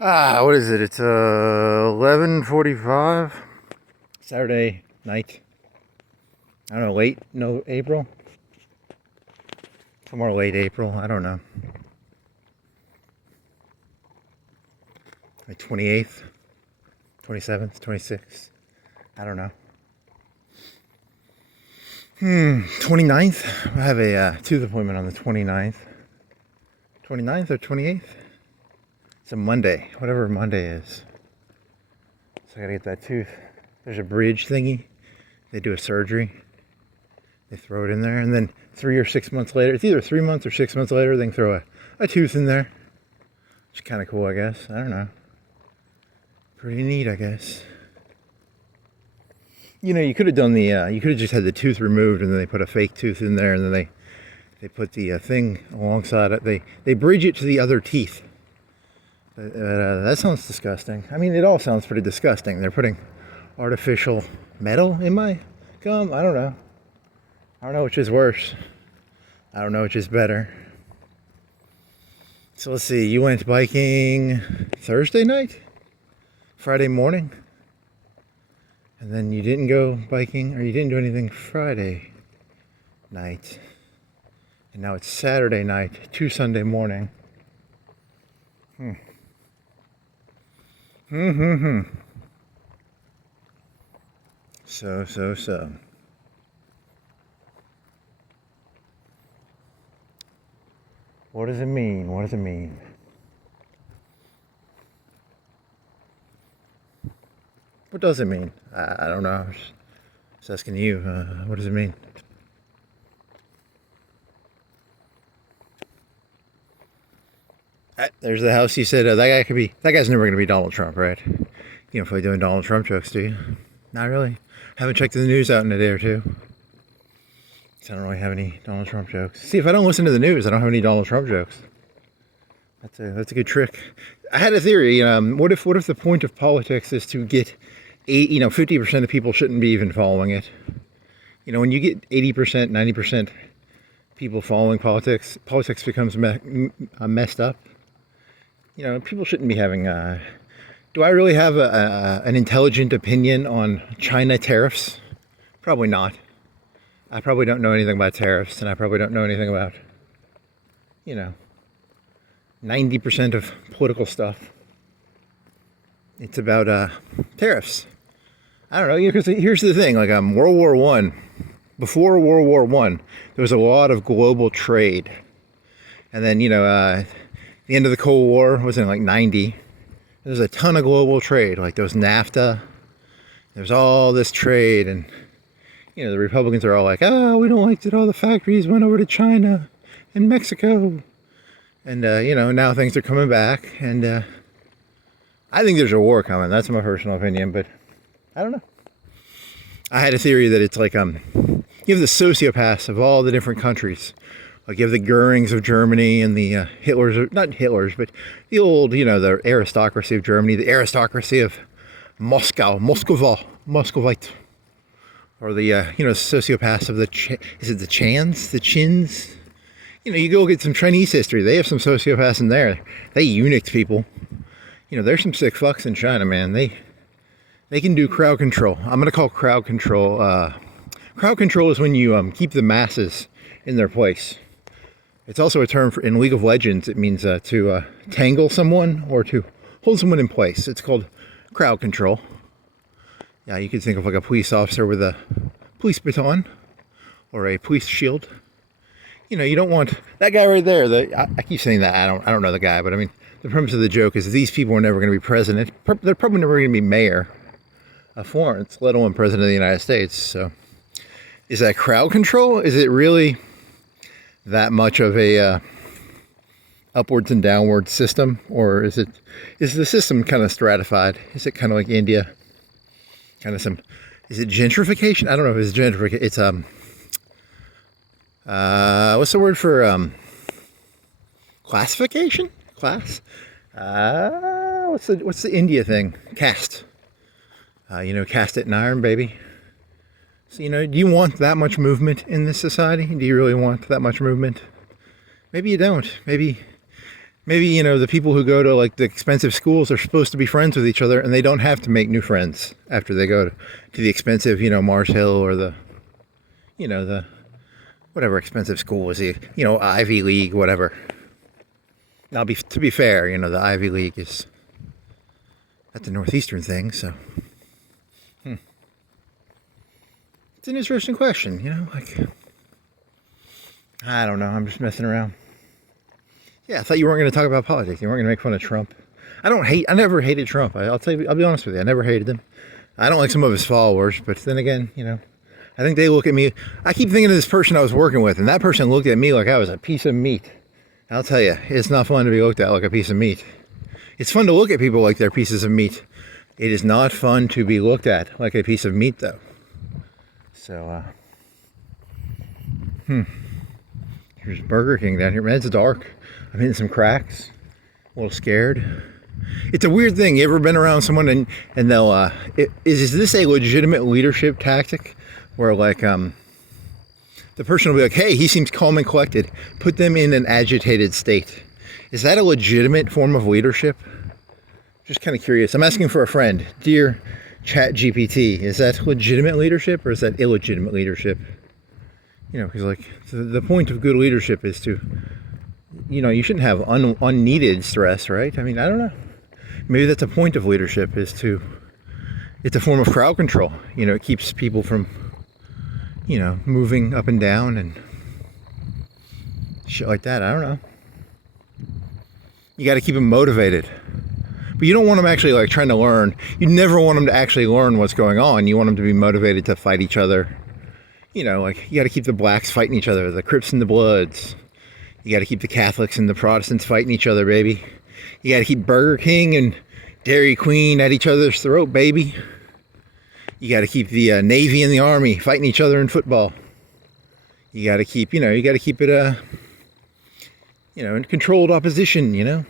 What is it? It's 11:45 Saturday night. I don't know, late no April. Somewhere late April. I don't know. Like 28th, 27th, 26th. I don't know. 29th. I have a tooth appointment on the 29th. 29th or 28th? It's a Monday, whatever Monday is. So I gotta get that tooth. There's a bridge thingy. They do a surgery. They throw it in there, and then 3 or 6 months later, it's either 3 months or 6 months later, they can throw a tooth in there. Which is kind of cool, I guess. I don't know. Pretty neat, I guess. You know, you could have done you could have just had the tooth removed, and then they put a fake tooth in there, and then they put the thing alongside it. They bridge it to the other teeth. That sounds disgusting. I mean, it all sounds pretty disgusting. They're putting artificial metal in my gum. I don't know. I don't know which is worse. I don't know which is better. So let's see. You went biking Thursday night? Friday morning? And then you didn't go biking, or you didn't do anything Friday night. And now it's Saturday night to Sunday morning. So. What does it mean? What does it mean? What does it mean? I don't know. I was just asking you. What does it mean? There's the house. You said that guy's never going to be Donald Trump, right? You don't feel like doing Donald Trump jokes, do you? Not really. Haven't checked the news out in a day or two. I don't really have any Donald Trump jokes. See, if I don't listen to the news, I don't have any Donald Trump jokes. That's a good trick. I had a theory. What if the point of politics is to get 50% of people shouldn't be even following it. You know, when you get 80%, 90% people following politics becomes messed up. You know, people shouldn't be having. Do I really have an intelligent opinion on China tariffs? Probably not. I probably don't know anything about tariffs, and I probably don't know anything about, 90% of political stuff. It's about tariffs. I don't know, because here's the thing, like World War I, before World War I, there was a lot of global trade. And then, the end of the Cold War was in like 90. There's a ton of global trade, like there was NAFTA. There's all this trade, and the Republicans are all like, we don't like that all the factories went over to China and Mexico. And, now things are coming back, and I think there's a war coming. That's my personal opinion, but I don't know. I had a theory that it's like, you have the sociopaths of all the different countries. Like you have the Goerings of Germany and the Hitlers, not Hitlers, but the old, the aristocracy of Germany, the aristocracy of Muscovite. Or the, sociopaths of is it the Chans? The Chins? You go get some Chinese history. They have some sociopaths in there. They eunuched people. There's some sick fucks in China, man. They can do crowd control. I'm going to call crowd control. Crowd control is when you keep the masses in their place. It's also a term in League of Legends. It means to tangle someone or to hold someone in place. It's called crowd control. Yeah, you could think of like a police officer with a police baton or a police shield. You don't want that guy right there. I keep saying that. I don't know the guy, but I mean, the premise of the joke is these people are never going to be president. They're probably never going to be mayor of Florence, let alone president of the United States. So, is that crowd control? Is it really that much of a upwards and downwards system, or is the system kind of stratified? Is it kind of like India? Kind of is it gentrification? I don't know if it's gentrification. It's what's the word for classification? Class? What's the India thing? Caste. Cast it in iron, baby. So, do you want that much movement in this society? Do you really want that much movement? Maybe you don't. Maybe Maybe, you know, the people who go to like the expensive schools are supposed to be friends with each other and they don't have to make new friends after they go to the expensive, you know, Mars Hill or the, you know, the whatever expensive school is, the, you know, Ivy League, whatever. Now, to be fair, you know, the Ivy League is at the Northeastern thing, so. It's an interesting question, you know, like, I don't know, I'm just messing around. Yeah, I thought you weren't going to talk about politics. You weren't going to make fun of Trump. I never hated Trump. I'll be honest with you, I never hated him. I don't like some of his followers, but then again, you know, I think they look at me, I keep thinking of this person I was working with, and that person looked at me like I was a piece of meat. I'll tell you, it's not fun to be looked at like a piece of meat. It's fun to look at people like they're pieces of meat. It is not fun to be looked at like a piece of meat, though. So, here's Burger King down here. Man, it's dark. I'm hitting some cracks. A little scared. It's a weird thing. You ever been around someone and they'll, is this a legitimate leadership tactic? Where like, the person will be like, hey, he seems calm and collected. Put them in an agitated state. Is that a legitimate form of leadership? Just kind of curious. I'm asking for a friend. Dear ChatGPT, is that legitimate leadership or is that illegitimate leadership? You know, because like the point of good leadership is to, you know, you shouldn't have unneeded stress, right? I mean, I don't know. Maybe that's a point of leadership, is to, it's a form of crowd control. You know, it keeps people from, you know, moving up and down and shit like that. I don't know. You got to keep them motivated. But you don't want them actually like trying to learn. You never want them to actually learn what's going on. You want them to be motivated to fight each other. You know, like you got to keep the blacks fighting each other, the Crips and the Bloods. You got to keep the Catholics and the Protestants fighting each other, baby. You got to keep Burger King and Dairy Queen at each other's throat, baby. You got to keep the Navy and the Army fighting each other in football. You got to keep, you know, you got to keep it, you know, in controlled opposition, you know.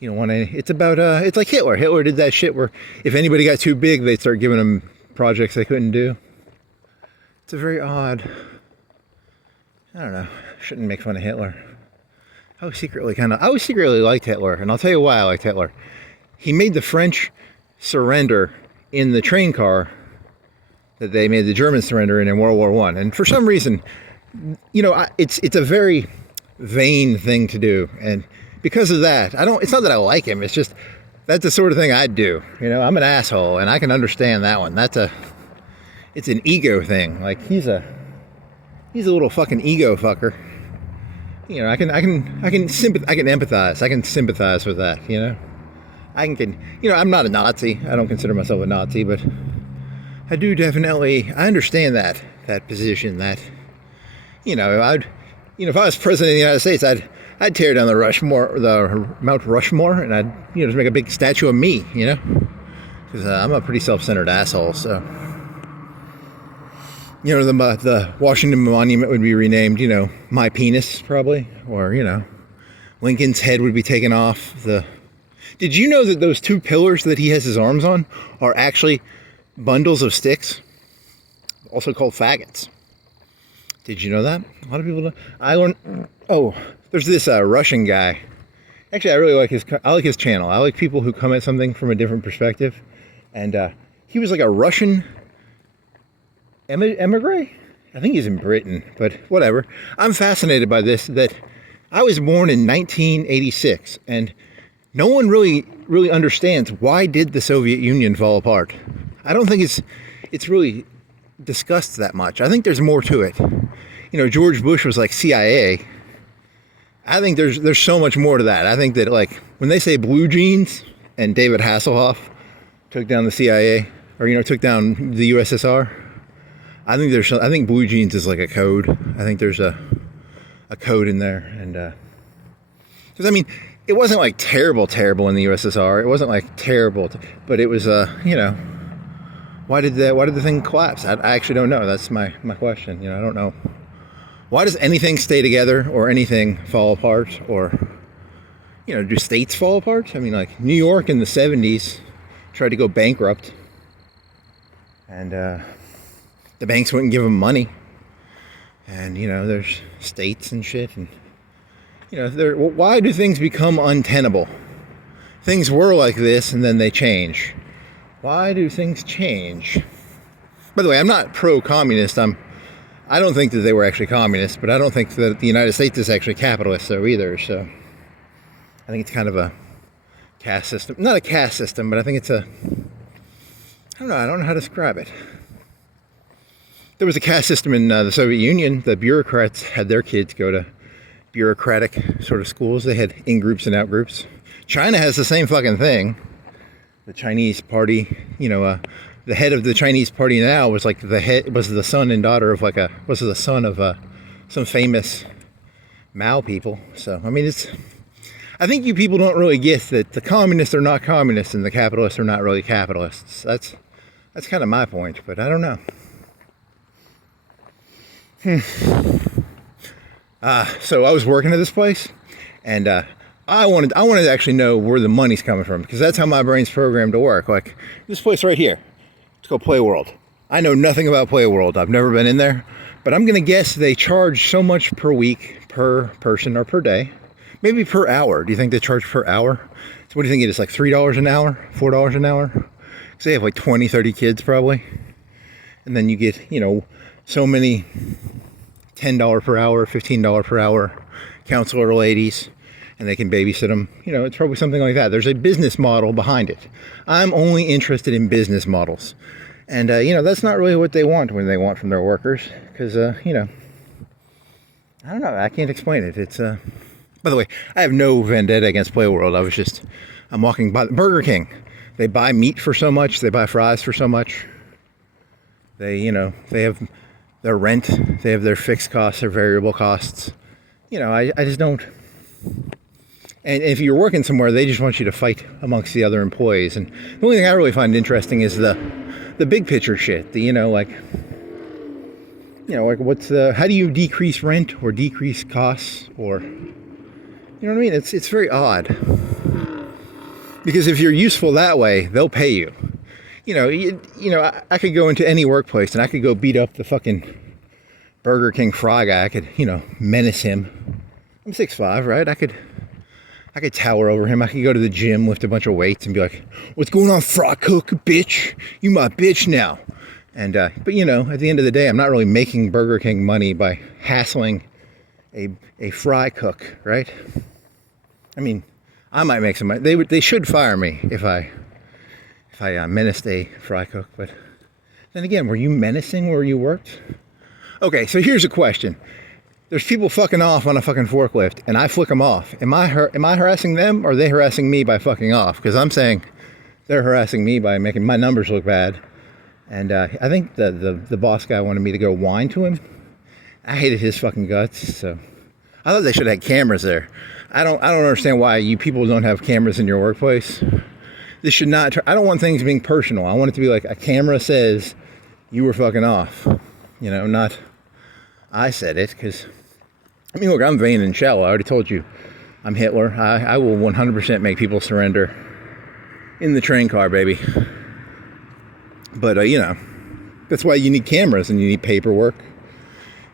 You don't want to, it's about, it's like Hitler. Hitler did that shit where if anybody got too big, they'd start giving them projects they couldn't do. It's a very odd, I don't know, shouldn't make fun of Hitler. I always secretly liked Hitler, and I'll tell you why I liked Hitler. He made the French surrender in the train car that they made the Germans surrender in World War I. And for some reason, you know, it's a very vain thing to do, and because of that, it's not that I like him, it's just, that's the sort of thing I'd do. You know, I'm an asshole, and I can understand that one. It's an ego thing. Like, he's a little fucking ego fucker. You know, I can empathize. I can sympathize with that, you know. You know, I'm not a Nazi. I don't consider myself a Nazi, but I do definitely, I understand that position, that, you know, if I was president of the United States, I'd tear down the Mount Rushmore, and I'd, you know, just make a big statue of me, you know, because I'm a pretty self-centered asshole. So, you know, the Washington Monument would be renamed, you know, My Penis, probably, or, you know, Lincoln's head would be taken off. Did you know that those two pillars that he has his arms on are actually bundles of sticks, also called faggots? Did you know that? A lot of people don't. I learned. Oh, there's this Russian guy. Actually, I really like his channel. I like people who come at something from a different perspective. And he was like a Russian emigre. I think he's in Britain, but whatever. I'm fascinated by this. That I was born in 1986, and no one really understands why did the Soviet Union fall apart. I don't think it's really discussed that much. I think there's more to it. You know, George Bush was like CIA. I think there's so much more to that. I think that, like, when they say blue jeans and David Hasselhoff took down the CIA, or, you know, took down the USSR, I think blue jeans is like a code. I think there's a code in there, and because I mean, it wasn't like terrible in the USSR. It wasn't like terrible, but it was you know, why did the thing collapse? I actually don't know. That's my question. You know, I don't know. Why does anything stay together or anything fall apart, or, you know, do states fall apart? I mean, like New York in the 70s tried to go bankrupt, and the banks wouldn't give them money. And, you know, there's states and shit, and why do things become untenable? Things were like this and then they change. Why do things change? By the way, I'm not pro-communist. I don't think that they were actually communists, but I don't think that the United States is actually capitalist though either. So I think it's kind of a caste system. Not a caste system, but I think it's I don't know how to describe it. There was a caste system in the Soviet Union. The bureaucrats had their kids go to bureaucratic sort of schools. They had in-groups and out-groups. China has the same fucking thing. The Chinese party, the head of the Chinese party now was like was the son and daughter of was the son of some famous Mao people. So, I mean, I think you people don't really get that the communists are not communists and the capitalists are not really capitalists. That's kind of my point, but I don't know. So I was working at this place, and I wanted to actually know where the money's coming from, because that's how my brain's programmed to work. Like this place right here, it's called Playworld. I know nothing about Playworld. I've never been in there, but I'm gonna guess they charge so much per week, per person, or per day. Maybe per hour. Do you think they charge per hour? So what do you think it is, like $3 an hour, $4 an hour? Because they have like 20, 30 kids probably. And then you get, so many $10 per hour, $15 per hour counselor ladies, and they can babysit them. It's probably something like that. There's a business model behind it. I'm only interested in business models. And, that's not really what they want when they want from their workers. Because, I don't know. I can't explain it. It's, by the way, I have no vendetta against Playworld. I'm walking by Burger King. They buy meat for so much. They buy fries for so much. They have their rent. They have their fixed costs, their variable costs. I just don't. And if you're working somewhere, they just want you to fight amongst the other employees. And the only thing I really find interesting is the big picture shit. How do you decrease rent or decrease costs, or, you know what I mean? It's very odd. Because if you're useful that way, they'll pay you. I could go into any workplace and I could go beat up the fucking Burger King fry guy. I could, menace him. I'm 6'5", right? I could tower over him. I could go to the gym, lift a bunch of weights, and be like, "What's going on, fry cook, bitch? You my bitch now." And but at the end of the day, I'm not really making Burger King money by hassling a fry cook, right? I mean, I might make some money. They should fire me if I menaced a fry cook. But then again, were you menacing where you worked? Okay, so here's a question. There's people fucking off on a fucking forklift, and I flick them off. Am I harassing them, or are they harassing me by fucking off? Because I'm saying they're harassing me by making my numbers look bad. And I think the boss guy wanted me to go whine to him. I hated his fucking guts, so I thought they should have had cameras there. I don't understand why you people don't have cameras in your workplace. This should not. I don't want things being personal. I want it to be like a camera says you were fucking off. Not I said it, because look, I'm vain and shallow. I already told you I'm Hitler. I will 100% make people surrender in the train car, baby. But that's why you need cameras and you need paperwork.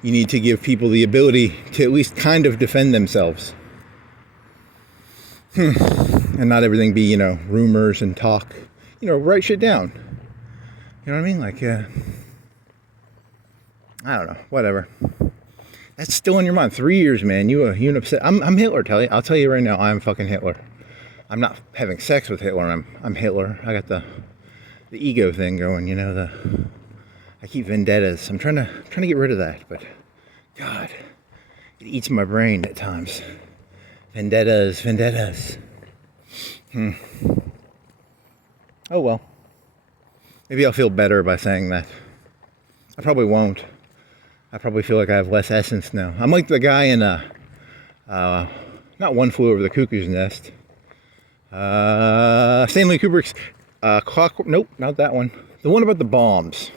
You need to give people the ability to at least kind of defend themselves. And not everything be, rumors and talk. Write shit down. You know what I mean? Like, I don't know, whatever. That's still in your mind. 3 years, man. You upset. I'm Hitler. I'll tell you right now. I'm fucking Hitler. I'm not having sex with Hitler. I'm Hitler. I got the ego thing going. I keep vendettas. I'm trying to get rid of that, but God, it eats my brain at times. Vendettas. Oh well. Maybe I'll feel better by saying that. I probably won't. I probably feel like I have less essence now. I'm like the guy in not One Flew Over the Cuckoo's Nest. Stanley Kubrick's Clockwork. Nope, not that one. The one about the bombs.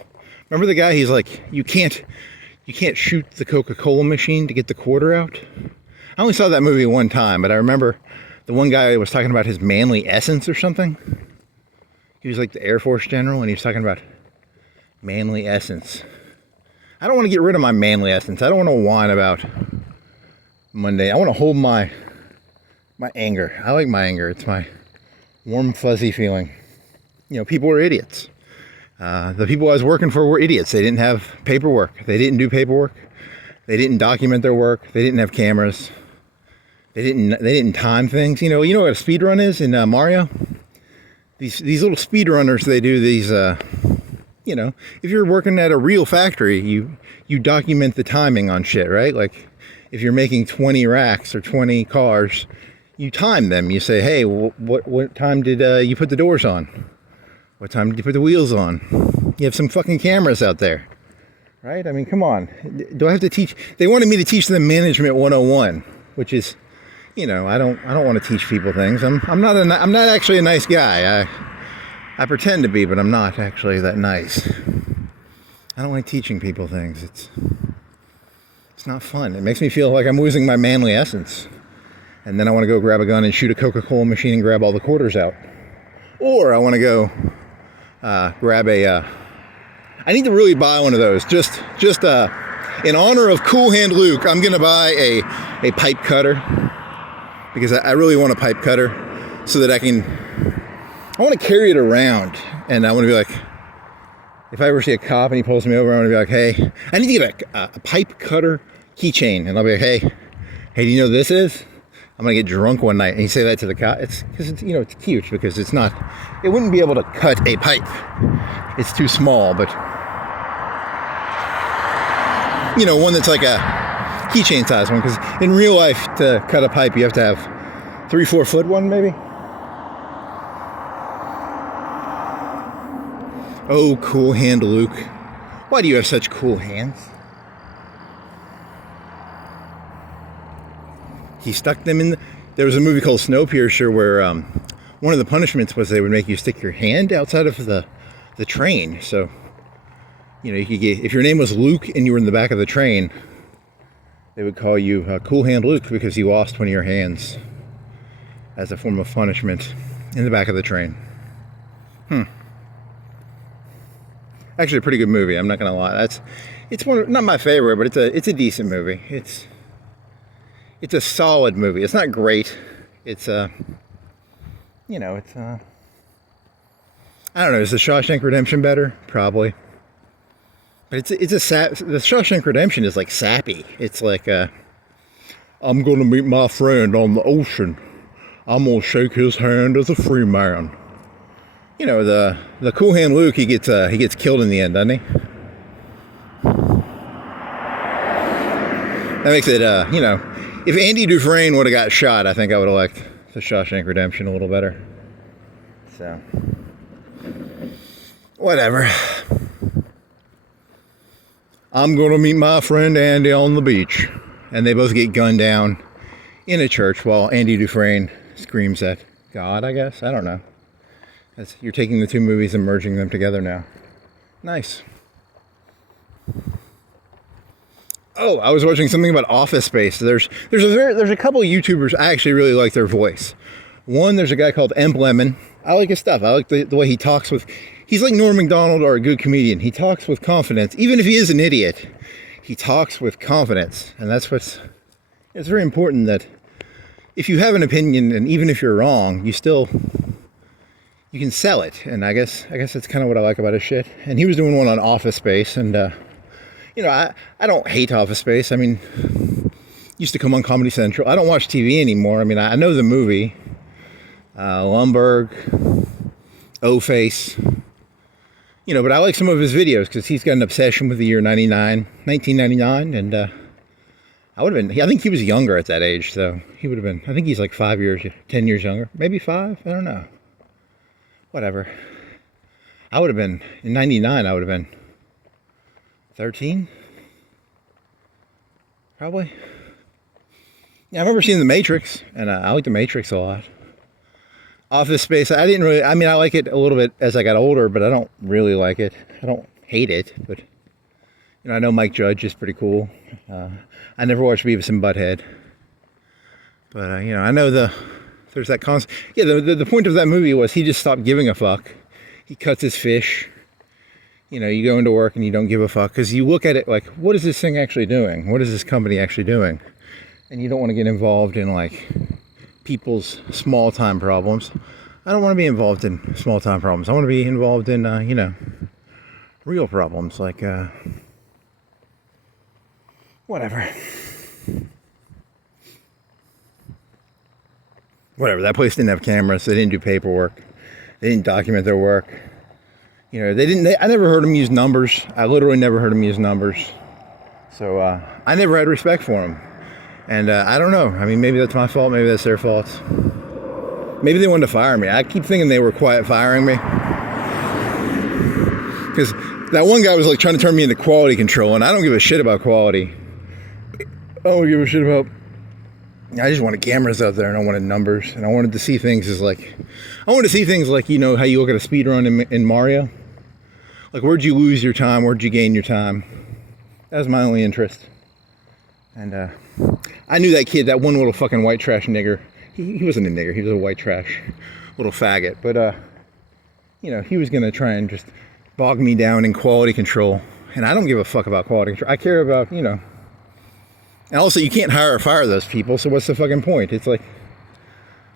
Remember the guy? He's like, you can't shoot the Coca-Cola machine to get the quarter out. I only saw that movie one time, but I remember the one guy was talking about his manly essence or something. He was like the Air Force general, and he was talking about manly essence. I don't want to get rid of my manly essence. I don't want to whine about Monday. I want to hold my anger. I like my anger. It's my warm, fuzzy feeling. You know, people are idiots. The people I was working for were idiots. They didn't have paperwork. They didn't do paperwork. They didn't document their work. They didn't have cameras. They didn't time things. You know what a speed run is in Mario? These little speed runners, they do these, you know, if you're working at a real factory, you document the timing on shit, right? Like if you're making 20 racks or 20 cars, you time them. You say, hey, what time did you put the doors on? What time did you put the wheels on? You have some fucking cameras out there, right? I mean, come on. Do I have to teach? They wanted me to teach them Management 101, which is, you know, I don't want to teach people things. I'm not actually a nice guy. I pretend to be, but I'm not actually that nice. I don't like teaching people things. It's not fun. It makes me feel like I'm losing my manly essence. And then I want to go grab a gun and shoot a Coca-Cola machine and grab all the quarters out. Or I want to go grab a... I need to really buy one of those. Just in honor of Cool Hand Luke, I'm going to buy a pipe cutter. Because I really want a pipe cutter so that I want to carry it around. And I want to be like, if I ever see a cop and he pulls me over, I want to be like, hey, I need to get a pipe cutter keychain. And I'll be like, hey, do you know what this is? I'm going to get drunk one night. And you say that to the cop. It's because it's, you know, it's cute because it wouldn't be able to cut a pipe. It's too small, but you know, one that's like a keychain size one, because in real life to cut a pipe you have to have 3-4 foot one maybe. Oh, Cool Hand Luke, why do you have such cool hands? He stuck them in there was a movie called Snowpiercer where one of the punishments was they would make you stick your hand outside of the train. So, you know, you could get, if your name was Luke and you were in the back of the train, they would call you Cool Hand Luke because you lost one of your hands as a form of punishment in the back of the train. Actually, a pretty good movie. I'm not gonna lie. It's not my favorite, but it's a decent movie. It's a solid movie. It's not great. It's you know, it's I don't know. Is The Shawshank Redemption better? Probably. But the Shawshank Redemption is like sappy. It's like I'm gonna meet my friend on the ocean. I'm gonna shake his hand as a free man. You know, the Cool Hand Luke, he gets killed in the end, doesn't he? That makes it you know, if Andy Dufresne would have got shot, I think I would have liked The Shawshank Redemption a little better. So, whatever. I'm gonna meet my friend Andy on the beach. And they both get gunned down in a church while Andy Dufresne screams at God, I guess. I don't know. You're taking the two movies and merging them together now. Nice. Oh, I was watching something about Office Space. There's a couple of YouTubers I actually really like their voice. One, there's a guy called Lemon. I like his stuff. I like the way he talks with. He's like Norm Macdonald or a good comedian. He talks with confidence, even if he is an idiot. He talks with confidence, and it's very important that if you have an opinion, and even if you're wrong, you can sell it. And I guess that's kind of what I like about his shit. And he was doing one on Office Space, and you know, I don't hate Office Space. I mean, used to come on Comedy Central. I don't watch TV anymore. I mean, I know the movie, Lumbergh, O-Face, you know, but I like some of his videos because he's got an obsession with the year 1999, and I would have been, I think he was younger at that age, so he would have been, I think he's like 10 years younger, maybe 5, I don't know. Whatever. I would have been, in 99, I would have been 13? Probably. Yeah, I remember seeing The Matrix, and I like The Matrix a lot. Office Space, I like it a little bit as I got older, but I don't really like it. I don't hate it, but, you know, I know Mike Judge is pretty cool. I never watched Beavis and Butthead. But, you know, I know there's that concept. Yeah, the point of that movie was he just stopped giving a fuck. He cuts his fish. You know, you go into work and you don't give a fuck. Because you look at it like, what is this thing actually doing? What is this company actually doing? and you don't want to get involved in like people's small time problems. I don't want to be involved in small time problems. I want to be involved in, you know, real problems like, whatever. Whatever, that place didn't have cameras, they didn't do paperwork, they didn't document their work. You know, I never heard them use numbers. I literally never heard them use numbers. So, I never had respect for them. And, I don't know, I mean, maybe that's my fault, maybe that's their fault. Maybe they wanted to fire me. I keep thinking they were quiet firing me. Because that one guy was like trying to turn me into quality control, and I don't give a shit about quality. I don't give a shit about... I just wanted cameras out there, and I wanted numbers, and I wanted to see things as like... I wanted to see things like, you know, how you look at a speed run in Mario. Like, where'd you lose your time? Where'd you gain your time? That was my only interest. And I knew that kid, that one little fucking white trash nigger. He wasn't a nigger, he was a white trash little faggot. But, you know, he was going to try and just bog me down in quality control. And I don't give a fuck about quality control. I care about, you know... And also, you can't hire or fire those people, so what's the fucking point? It's like,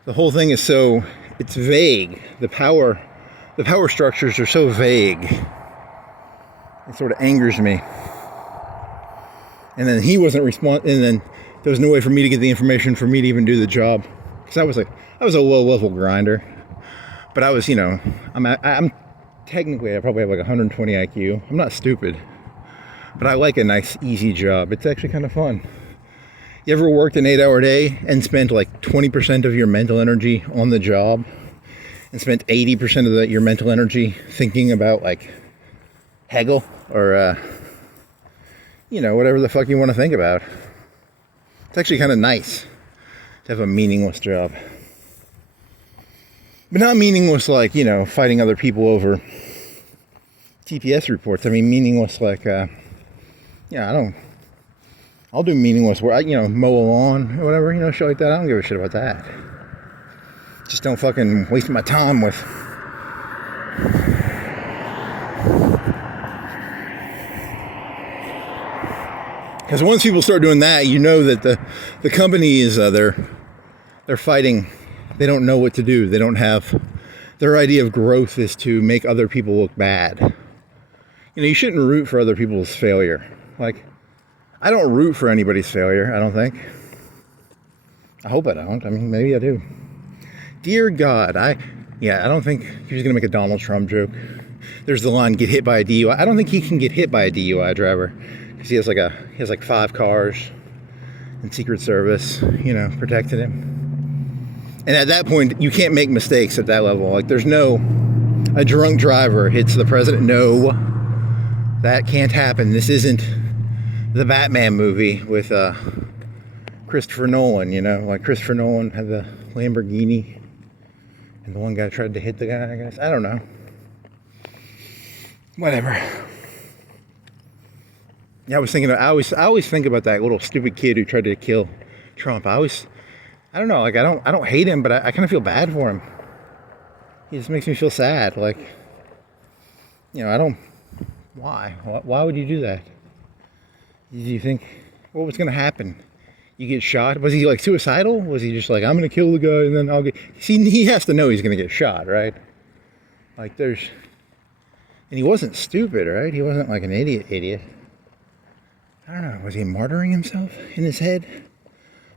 the whole thing is so, it's vague. The power structures are so vague. It sort of angers me. And then he wasn't and then there was no way for me to get the information for me to even do the job. Because I was a low-level grinder. But I was, you know, I'm technically, I probably have like 120 IQ. I'm not stupid. But I like a nice, easy job. It's actually kind of fun. You ever worked an 8-hour day and spent like 20% of your mental energy on the job and spent 80% of your mental energy thinking about like Hegel or, you know, whatever the fuck you want to think about? It's actually kind of nice to have a meaningless job. But not meaningless like, you know, fighting other people over TPS reports. I mean, meaningless like, yeah, I'll do meaningless work, you know, mow a lawn or whatever, you know, shit like that. I don't give a shit about that. Just don't fucking waste my time with... Because once people start doing that, you know that the company is, they're fighting. They don't know what to do. They don't have... Their idea of growth is to make other people look bad. You know, you shouldn't root for other people's failure. Like... I don't root for anybody's failure, I don't think. I hope I don't. I mean, maybe I do. Dear God, I don't think he was going to make a Donald Trump joke. There's the line, get hit by a DUI. I don't think he can get hit by a DUI driver. Because he has like 5 cars and Secret Service, you know, protecting him. And at that point, you can't make mistakes at that level. Like, there's no, a drunk driver hits the president. No, that can't happen. This isn't the Batman movie with Christopher Nolan, you know, like Christopher Nolan had the Lamborghini and the one guy tried to hit the guy, I guess. I don't know. Whatever. Yeah, I always think about that little stupid kid who tried to kill Trump. I don't know, like I don't hate him, but I kind of feel bad for him. He just makes me feel sad. Like, you know, why would you do that? Do you think, what was going to happen? You get shot? Was he like suicidal? Was he just like, I'm going to kill the guy and then I'll get... See, he has to know he's going to get shot, right? Like and he wasn't stupid, right? He wasn't like an idiot. I don't know, was he martyring himself in his head?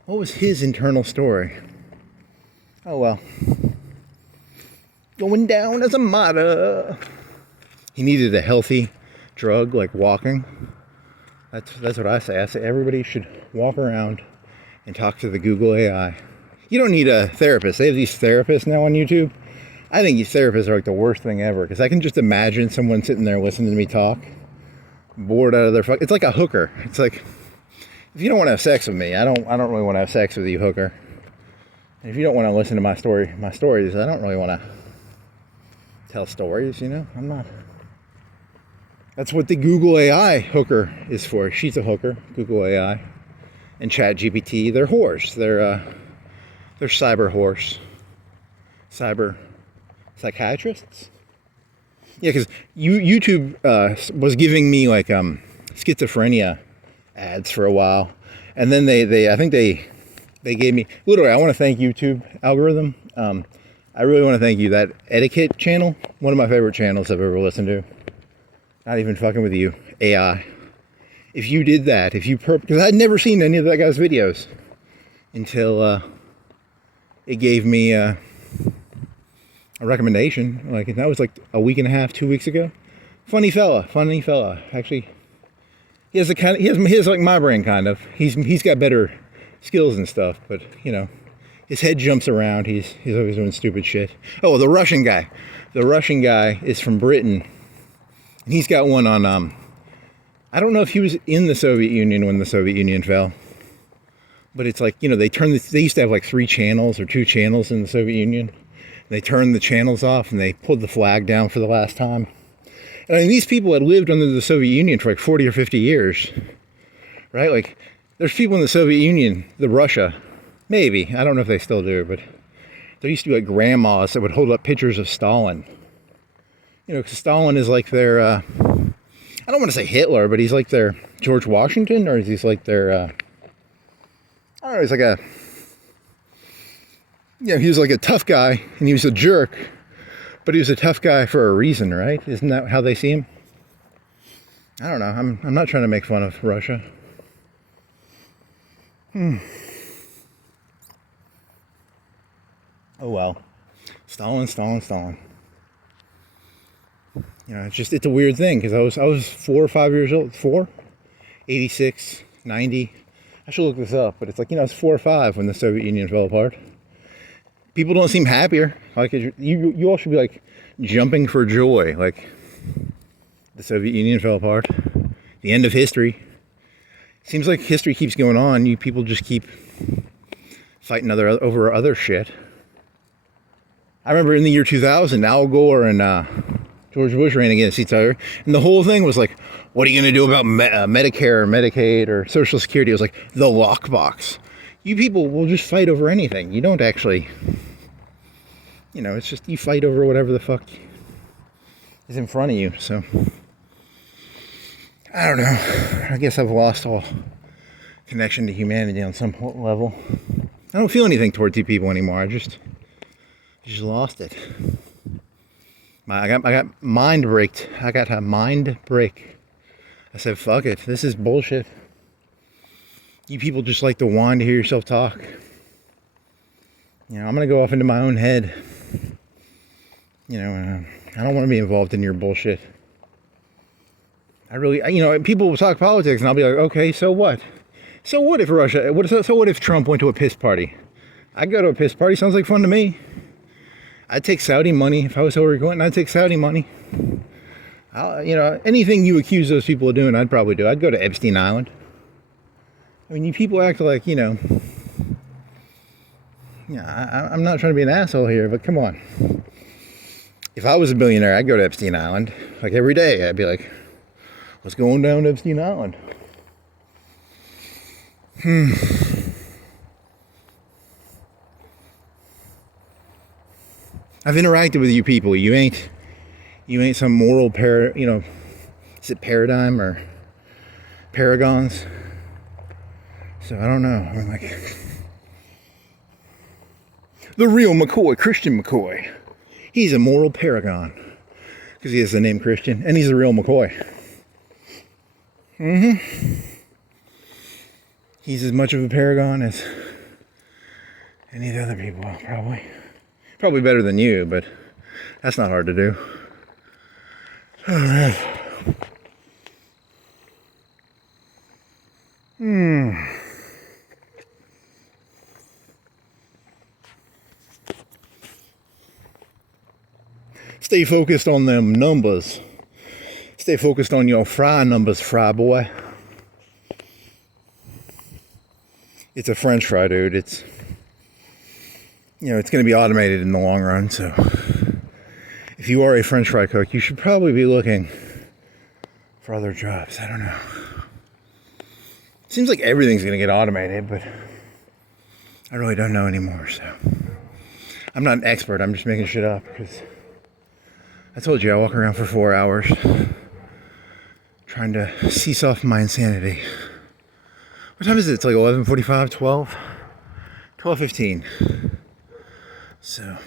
What was his internal story? Oh well. Going down as a martyr. He needed a healthy drug like walking. That's what I say. I say everybody should walk around and talk to the Google AI. You don't need a therapist. They have these therapists now on YouTube. I think these therapists are like the worst thing ever, because I can just imagine someone sitting there listening to me talk, bored out of their fuck. It's like a hooker. It's like, if you don't want to have sex with me, I don't really want to have sex with you, hooker. And if you don't want to listen to my stories, I don't really want to tell stories, you know? I'm not. That's what the Google AI hooker is for. She's a hooker, Google AI. And ChatGPT, they're whores. They're cyber whores. Cyber psychiatrists? Yeah, because YouTube was giving me like schizophrenia ads for a while. And then I think they gave me, literally, I want to thank YouTube algorithm. I really want to thank you. That etiquette channel, one of my favorite channels I've ever listened to. Not even fucking with you, AI. If you did that, because I'd never seen any of that guy's videos until it gave me a recommendation. Like, that was like a week and a half, 2 weeks ago. Funny fella. Actually, he has like my brain kind of. He's got better skills and stuff, but you know, his head jumps around. He's always doing stupid shit. Oh, the Russian guy. The Russian guy is from Britain. And he's got one on, I don't know if he was in the Soviet Union when the Soviet Union fell. But it's like, you know, they used to have like 3 channels or 2 channels in the Soviet Union. They turned the channels off and they pulled the flag down for the last time. And I mean, these people had lived under the Soviet Union for like 40 or 50 years. Right? Like, there's people in the Soviet Union, Russia, maybe, I don't know if they still do, but there used to be like grandmas that would hold up pictures of Stalin. You know, because Stalin is like their, I don't want to say Hitler, but he's like their George Washington, or he's like their, I don't know, he's like a, you know, he was like a tough guy, and he was a jerk, but he was a tough guy for a reason, right? Isn't that how they see him? I don't know, I'm not trying to make fun of Russia. Oh well. Stalin. You know, it's a weird thing, because I was 4 or 5 years old. 86, 90. I should look this up, but it's like, you know, I was 4 or 5 when the Soviet Union fell apart. People don't seem happier. Like, you all should be like jumping for joy. Like, the Soviet Union fell apart. The end of history. Seems like history keeps going on. You people just keep fighting over other shit. I remember in the year 2000, Al Gore and George Bush ran against each other, and the whole thing was like, what are you going to do about Medicare or Medicaid or Social Security? It was like the lockbox. You people will just fight over anything. You don't actually, you know, it's just you fight over whatever the fuck is in front of you. So I don't know. I guess I've lost all connection to humanity on some level. I don't feel anything towards you people anymore. I just lost it. I got mind breaked. I got a mind break. I said, fuck it. This is bullshit. You people just like to whine to hear yourself talk. You know, I'm going to go off into my own head. You know, I don't want to be involved in your bullshit. I really, you know, people will talk politics and I'll be like, okay, so what? So what if so what if Trump went to a piss party? I'd go to a piss party. Sounds like fun to me. I'd take Saudi money. If I was Hillary Clinton, I'd take Saudi money. You know, anything you accuse those people of doing, I'd probably do. I'd go to Epstein Island. I mean, you people act like, you know, yeah, I'm not trying to be an asshole here, but come on. If I was a billionaire, I'd go to Epstein Island. Like every day, I'd be like, what's going down to Epstein Island? I've interacted with you people. You ain't some moral you know, is it paradigm or paragons? So I don't know. I'm like, the real McCoy, Christian McCoy. He's a moral paragon because he has the name Christian, and he's a real McCoy. He's as much of a paragon as any of the other people, probably. Probably better than you, but that's not hard to do. Oh, man. Stay focused on them numbers. Stay focused on your fry numbers, fry boy. It's a French fry, dude. It's, you know, it's going to be automated in the long run, so if you are a French fry cook, you should probably be looking for other jobs. I don't know. Seems like everything's going to get automated, but I really don't know anymore, so I'm not an expert. I'm just making shit up because I told you I walk around for 4 hours trying to cease off my insanity What time is it? It's like 11:45, 12, 12:15. So,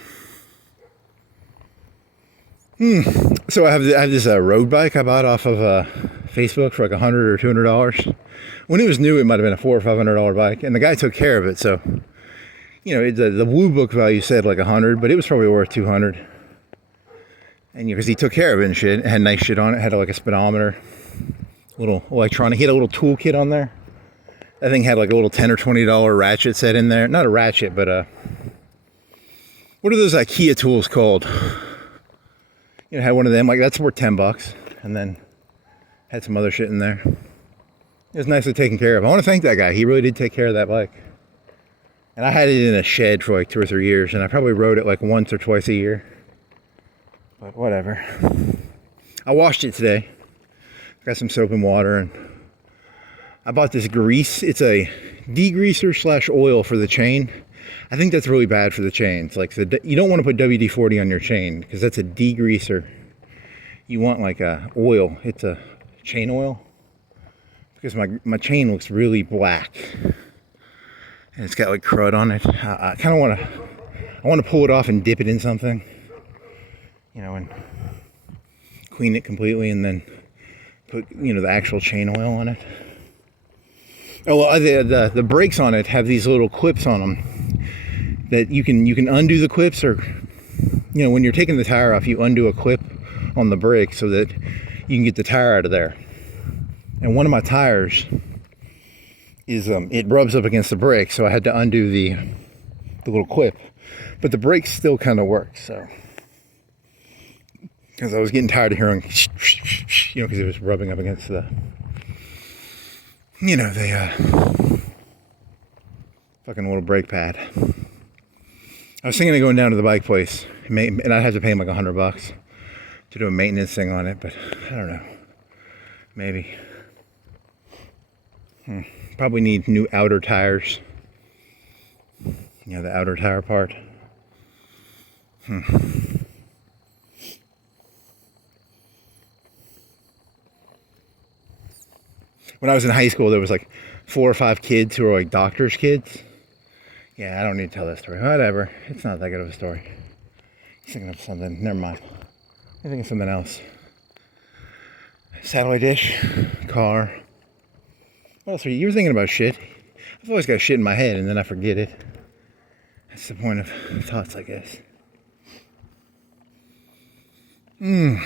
so I have this road bike I bought off of Facebook for like $100 or $200. When it was new, it might have been a $400 or $500 bike, and the guy took care of it. So, the Woo book value said like 100, but it was probably worth 200. And because he took care of it and shit, it had nice shit on it. It had like a speedometer, little electronic. He had a little toolkit on there. That thing had like a little $10 or $20 ratchet set in there. Not a ratchet, but what are those IKEA tools called? Had one of them. Like that's worth $10, and then had some other shit in there. It was nicely taken care of. I want to thank that guy. He really did take care of that bike. And I had it in a shed for like 2 or 3 years, and I probably rode it like once or twice a year. But whatever. I washed it today. Got some soap and water, and I bought this grease. It's a degreaser / oil for the chain. I think that's really bad for the chains. Like you don't want to put WD-40 on your chain because that's a degreaser. You want like a oil. It's a chain oil, because my chain looks really black and it's got like crud on it. I kind of want to pull it off and dip it in something, and clean it completely, and then put the actual chain oil on it. Oh well, the brakes on it have these little clips on them that you can undo the clips, or when you're taking the tire off, you undo a clip on the brake so that you can get the tire out of there. And one of my tires is it rubs up against the brake, so I had to undo the little clip, but the brakes still kind of work. So because I was getting tired of hearing because it was rubbing up against the fucking little brake pad. I was thinking of going down to the bike place, and I'd have to pay him like $100 to do a maintenance thing on it, but I don't know. Maybe. Probably need new outer tires. The outer tire part. When I was in high school, there was like 4 or 5 kids who were like doctors' kids. Yeah, I don't need to tell that story. Whatever. It's not that good of a story. I'm thinking of something. Never mind. I'm thinking of something else. Satellite dish. Car. What else are you? You were thinking about shit. I've always got shit in my head and then I forget it. That's the point of thoughts, I guess. I'm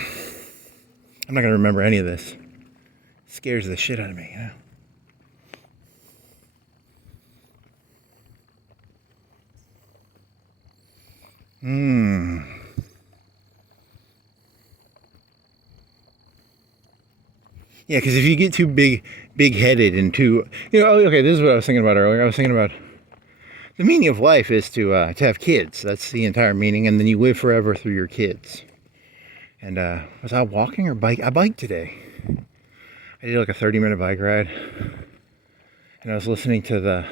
not going to remember any of this. It scares the shit out of me, Yeah, because if you get too big-headed and too, okay, this is what I was thinking about earlier. I was thinking about the meaning of life is to have kids. That's the entire meaning, and then you live forever through your kids. And was I walking or bike? I biked today. I did like a 30-minute bike ride, and I was listening to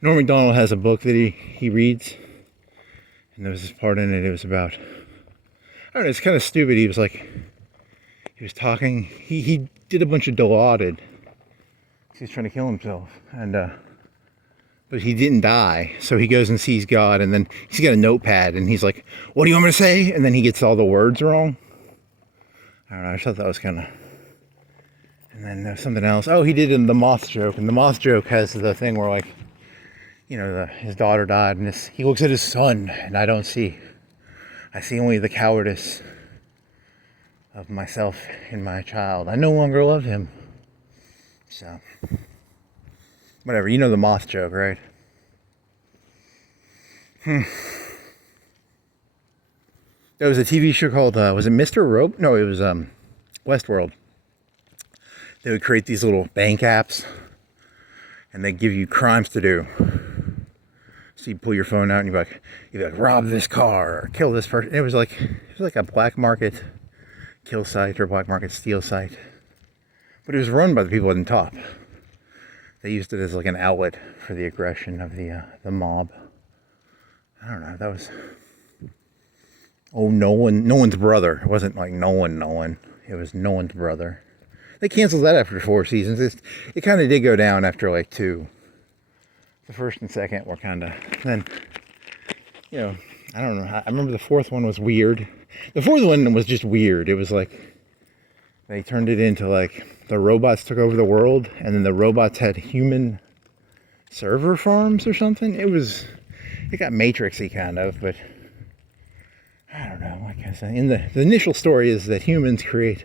Norm Macdonald has a book that he reads, and there was this part in it. It was about, I don't know, it's kind of stupid. He was talking. He did a bunch of Dilaudid. He was trying to kill himself, and but he didn't die. So he goes and sees God, and then he's got a notepad, and he's like, "What do you want me to say?" And then he gets all the words wrong. I don't know. I just thought that was kind of. And then there's something else. Oh, he did the moth joke, and the moth joke has the thing where like, his daughter died, and he looks at his son, and I see only the cowardice of myself and my child. I no longer love him. So, whatever. You know the moth joke, right? There was a TV show called, was it Mr. Rope? No, it was Westworld. They would create these little bank apps, and they give you crimes to do. So you pull your phone out, and you'd be like, rob this car, or kill this person. It was like a black market kill site or black market steal site. But it was run by the people on top. They used it as like an outlet for the aggression of the mob. I don't know, that was... Oh, Nolan's brother. It wasn't like Nolan. It was Nolan's brother. They canceled that after 4 seasons. It kind of did go down after like 2. The first and second were kind of, then, you know, I don't know. I remember the 4th one was weird. The 4th one was just weird. It was like, they turned it into like, the robots took over the world, and then the robots had human server farms or something. It got Matrixy kind of, but I don't know. Like I said, the initial story is that humans create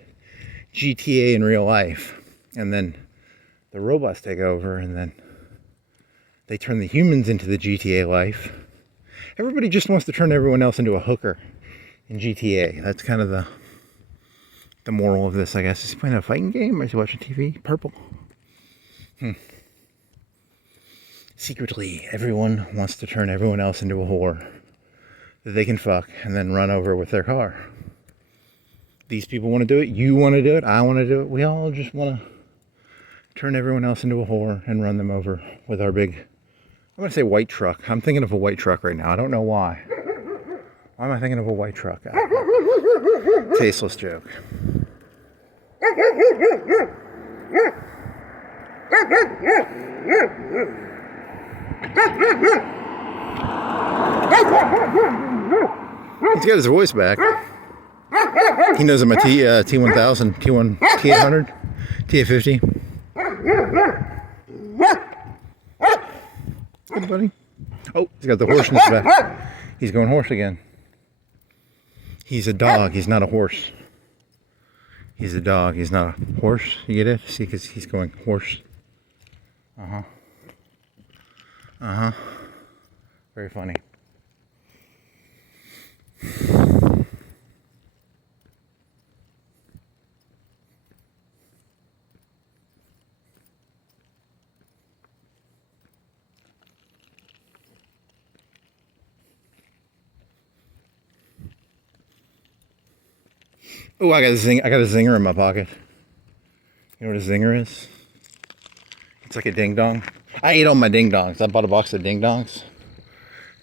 GTA in real life, and then the robots take over, and then they turn the humans into the GTA life. Everybody just wants to turn everyone else into a hooker in GTA. That's kind of the moral of this, I guess. Is he playing a fighting game or is he watching TV? Purple. Secretly, everyone wants to turn everyone else into a whore that they can fuck and then run over with their car. These people want to do it. You want to do it. I want to do it. We all just want to turn everyone else into a whore and run them over with our big, I'm going to say white truck. I'm thinking of a white truck right now. I don't know why. Why am I thinking of a white truck? Tasteless joke. He's got his voice back. He knows I'm a T1000, T800, T850. Good buddy. Oh, he's got the horse in his back. He's going horse again. He's a dog. He's not a horse. He's a dog. He's not a horse. You get it? See, because he's going horse. Very funny. Oh, I got a zinger in my pocket. You know what a zinger is? It's like a ding dong. I ate all my ding dongs. I bought a box of ding dongs,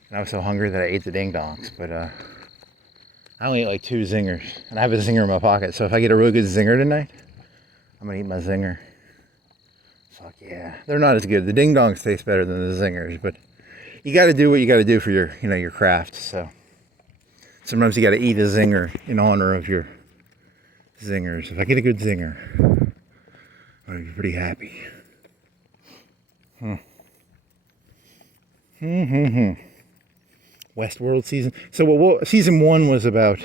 and I was so hungry that I ate the ding dongs. But I only ate like 2 zingers, and I have a zinger in my pocket. So if I get a really good zinger tonight, I'm gonna eat my zinger. Fuck yeah, they're not as good. The ding dongs taste better than the zingers, but you got to do what you got to do for your, your craft. So sometimes you got to eat a zinger in honor of your zingers. If I get a good zinger, I'm gonna be pretty happy. Westworld season. So season 1 was about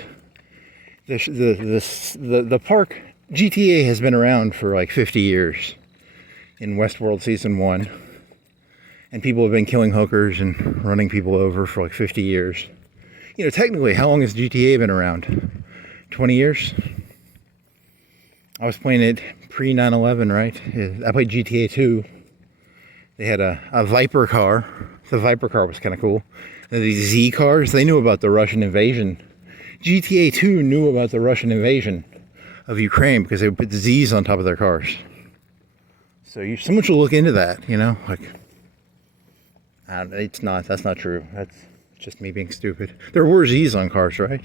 the park. GTA has been around for like 50 years in Westworld season 1, and people have been killing hookers and running people over for like 50 years. Technically, how long has GTA been around? 20 years? I was playing it pre 9/11, right? I played GTA 2. They had a Viper car. The Viper car was kind of cool. And these Z cars, they knew about the Russian invasion. GTA 2 knew about the Russian invasion of Ukraine because they would put the Z's on top of their cars. So someone should look into that, that's not true. That's just me being stupid. There were Z's on cars, right?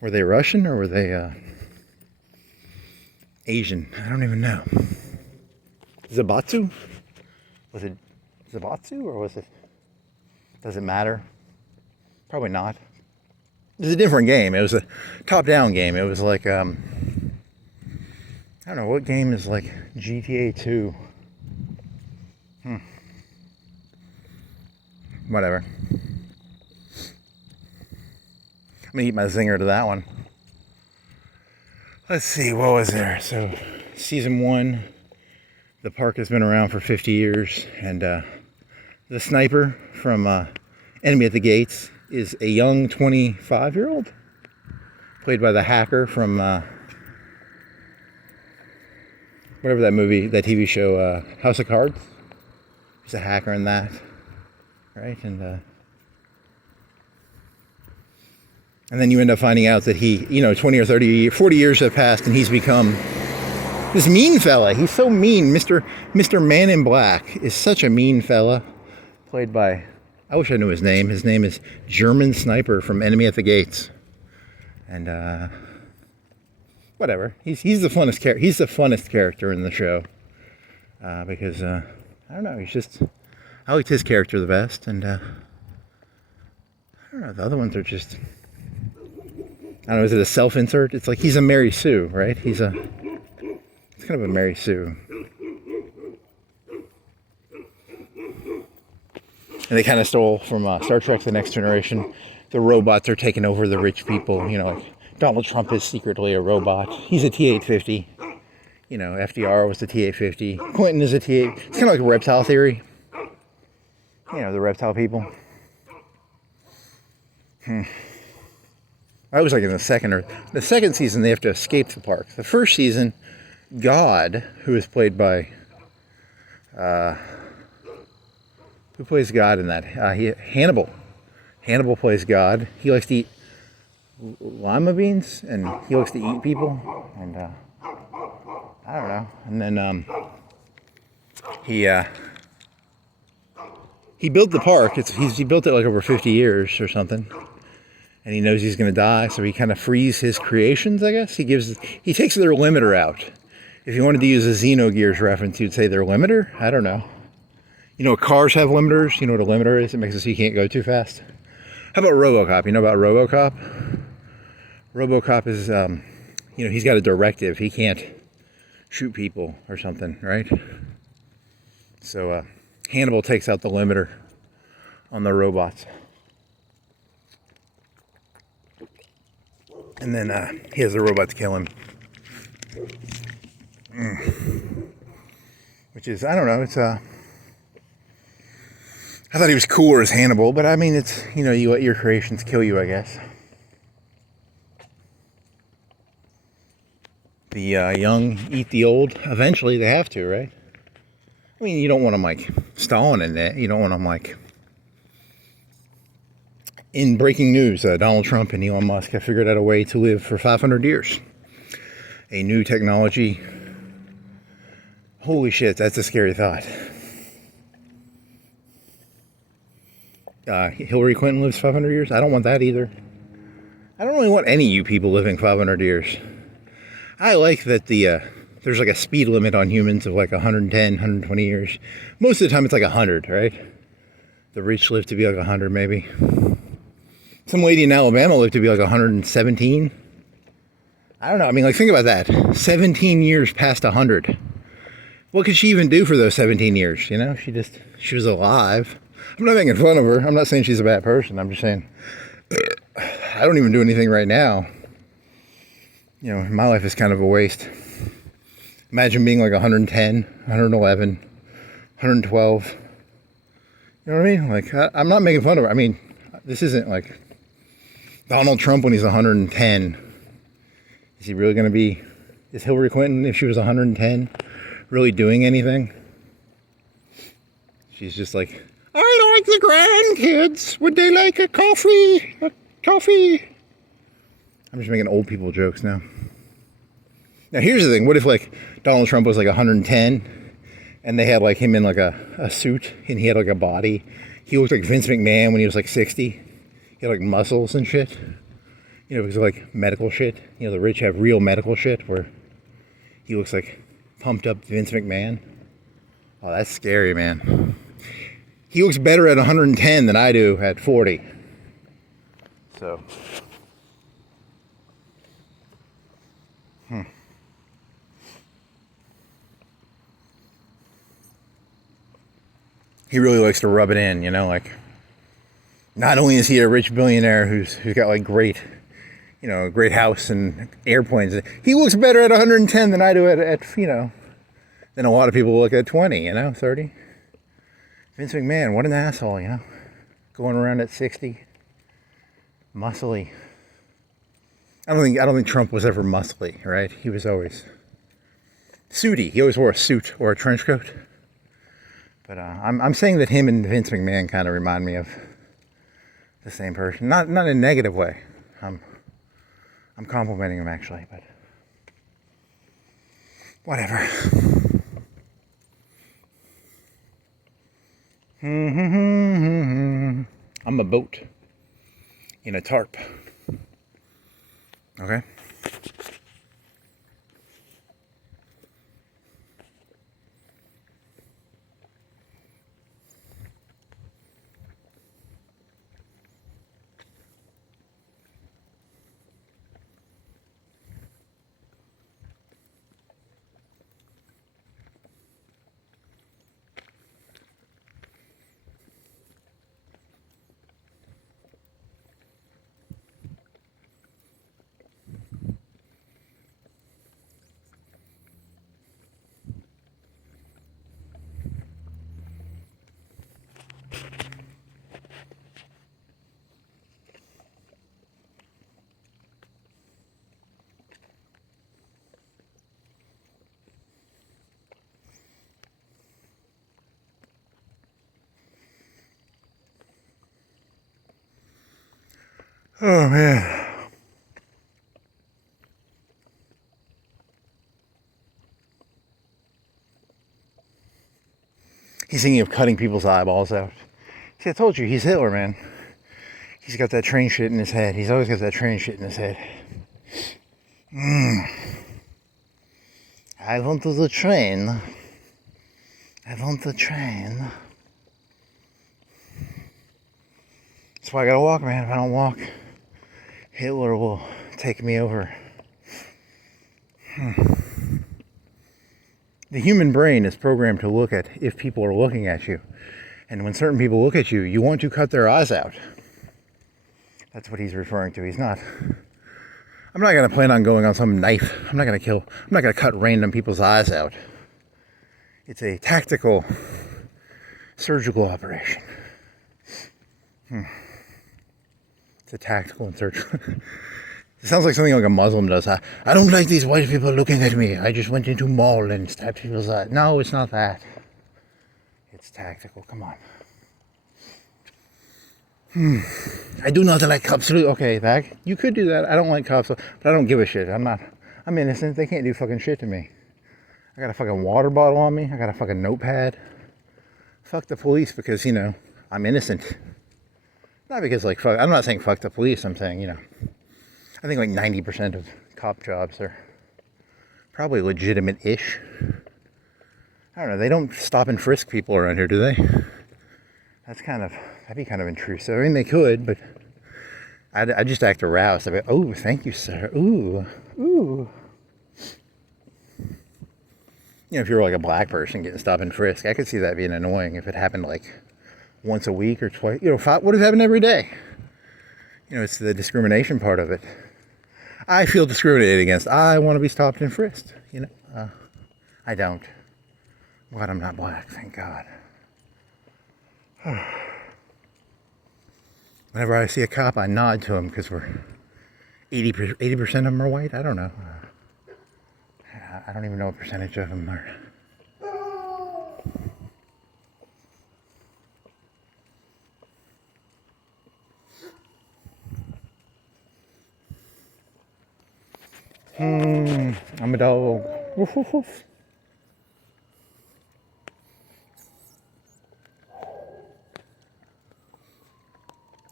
Were they Russian or were they Asian? I don't even know. Zabatsu? Was it Zabatsu or was it? Does it matter? Probably not. It was a different game. It was a top-down game. It was like, I don't know, what game is like GTA 2? Whatever. I'm gonna eat my zinger to that one. Let's see, what was there? So, season 1, the park has been around for 50 years, and the sniper from Enemy at the Gates is a young 25-year-old, played by the hacker from whatever that movie, that TV show, House of Cards. He's a hacker in that, right? And then you end up finding out that he, 20 or 30, 40 years have passed, and he's become this mean fella. He's so mean. Mr. Man in Black is such a mean fella, played by, I wish I knew his name. His name is German Sniper from Enemy at the Gates. And, whatever. He's the funnest character. He's the funnest character in the show because I don't know. I liked his character the best, and I don't know. The other ones are just, I don't know. Is it a self-insert? It's like he's a Mary Sue, right? It's kind of a Mary Sue. And they kind of stole from Star Trek: The Next Generation. The robots are taking over the rich people. You know, like Donald Trump is secretly a robot. He's a T-850. You know, FDR was a T-850. Clinton is a T-8. It's kind of like a reptile theory. You know, the reptile people. I was like in the second season, they have to escape the park. The first season, God, who is played by, who plays God in that? Hannibal. Hannibal plays God. He likes to eat lima beans, and he likes to eat people, and I don't know. And then he built the park. He built it like over 50 years or something, and he knows he's going to die, so he kind of frees his creations, I guess. He takes their limiter out. If you wanted to use a Xenogears reference, you'd say their limiter. I don't know. You know, cars have limiters. You know what a limiter is? It makes it so you can't go too fast. How about RoboCop? You know about RoboCop? RoboCop is, you know, he's got a directive. He can't shoot people or something, right? So Hannibal takes out the limiter on the robots. And then he has the robots kill him. Which is, I don't know, it's I thought he was cooler as Hannibal, but I mean, it's, you know, you let your creations kill you, I guess. The young eat the old. Eventually, they have to, right? I mean, you don't want them like Stalin in that. You don't want them like. In breaking news, Donald Trump and Elon Musk have figured out a way to live for 500 years. A new technology. Holy shit, that's a scary thought. Hillary Clinton lives 500 years. I don't want that either. I don't really want any of you people living 500 years. I like that there's like a speed limit on humans of like 110, 120 years. Most of the time it's like 100, right? The rich live to be like 100 maybe. Some lady in Alabama lived to be like 117. I don't know. I mean, like, think about that. 17 years past 100. What could she even do for those 17 years? You know, she was alive. I'm not making fun of her. I'm not saying she's a bad person. I'm just saying I don't even do anything right now. You know, my life is kind of a waste. Imagine being like 110, 111, 112. You know what I mean? Like, I'm not making fun of her. I mean, this isn't like Donald Trump when he's 110. Is he really going to be, is Hillary Clinton, if she was 110, really doing anything? She's just like, I like the grandkids. Would they like a coffee? A coffee? I'm just making old people jokes now. Now here's the thing. What if like Donald Trump was like 110 and they had like him in like a suit and he had like a body? He looked like Vince McMahon when he was like 60. He had like muscles and shit. You know, because of like medical shit. You know, the rich have real medical shit where he looks like pumped up Vince McMahon. Oh, that's scary, man. He looks better at 110 than I do at 40. So. He really likes to rub it in, you know, like, not only is he a rich billionaire who's got like great, you know, a great house and airplanes, he looks better at 110 than I do at you know, than a lot of people look at 20, you know, 30. Vince McMahon, what an asshole, you know, going around at 60, muscly. I don't think Trump was ever muscly, right? He was always suity. He always wore a suit or a trench coat. But I'm saying that him and Vince McMahon kind of remind me of the same person. Not in a negative way. I'm complimenting him actually, but whatever. I'm a boat in a tarp. Okay? Oh man. He's thinking of cutting people's eyeballs out. See, I told you, he's Hitler, man. He's got that train shit in his head. He's always got that train shit in his head. I want the train. I want the train. That's why I gotta walk, man. If I don't walk, Hitler will take me over. The human brain is programmed to look at if people are looking at you. And when certain people look at you, you want to cut their eyes out. That's what he's referring to. I'm not going to plan on going on some knife. I'm not going to cut random people's eyes out. It's a tactical, surgical operation. It's a tactical and surgical. It sounds like something like a Muslim does. I don't like these white people looking at me. I just went into mall and stabbed people's eyes. No, it's not that. It's tactical. Come on. I do not like cops. Okay, back. You could do that. I don't like cops, but I don't give a shit. I'm innocent. They can't do fucking shit to me. I got a fucking water bottle on me. I got a fucking notepad. Fuck the police because, I'm innocent. Not because, fuck. I'm not saying fuck the police. I'm saying, I think 90% of cop jobs are probably legitimate-ish. I don't know. They don't stop and frisk people around here, do they? That'd be kind of intrusive. I mean, they could, but I just act aroused. I'd be, oh, thank you, sir. Ooh. If you were like a black person getting stop and frisk, I could see that being annoying if it happened once a week or twice. What if it happened every day? It's the discrimination part of it. I feel discriminated against. I want to be stopped and frisked. I don't. But I'm not black, thank God. Whenever I see a cop, I nod to him because we're 80% of them are white. I don't know. I don't even know what percentage of them are. I'm a dog. Woof, woof, woof.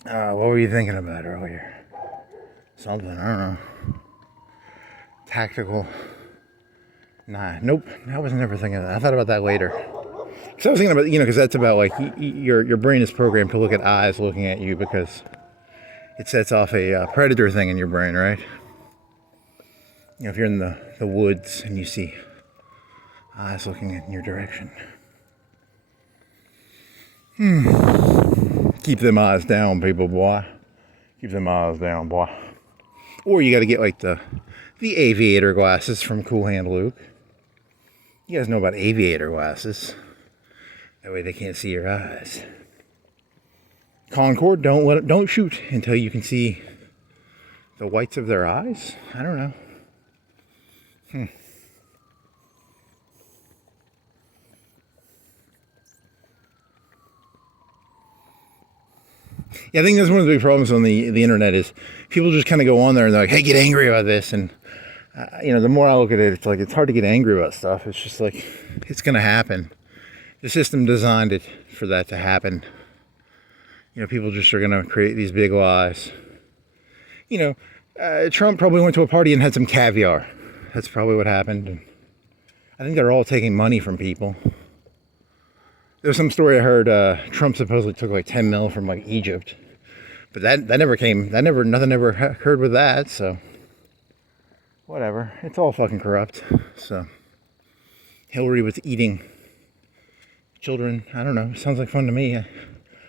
What were you thinking about earlier? Something, I don't know. Tactical. Nah, nope. I was never thinking of that. I thought about that later. Because I was thinking about, because that's about your brain is programmed to look at eyes looking at you because it sets off a predator thing in your brain, right? If you're in the woods and you see eyes looking in your direction. Keep them eyes down, people, boy. Keep them eyes down, boy. Or you got to get the aviator glasses from Cool Hand Luke. You guys know about aviator glasses. That way they can't see your eyes. Concord, don't shoot until you can see the whites of their eyes. I don't know. Yeah, I think that's one of the big problems on the internet is people just kind of go on there and they're like, hey, get angry about this. And, the more I look at it, it's hard to get angry about stuff. It's just it's going to happen. The system designed it for that to happen. People just are going to create these big lies. Trump probably went to a party and had some caviar. That's probably what happened. And I think they're all taking money from people. There was some story I heard, Trump supposedly took 10 mil from Egypt. But that never came, nothing ever occurred with that, so. Whatever, it's all fucking corrupt, so. Hillary was eating children, I don't know, sounds like fun to me.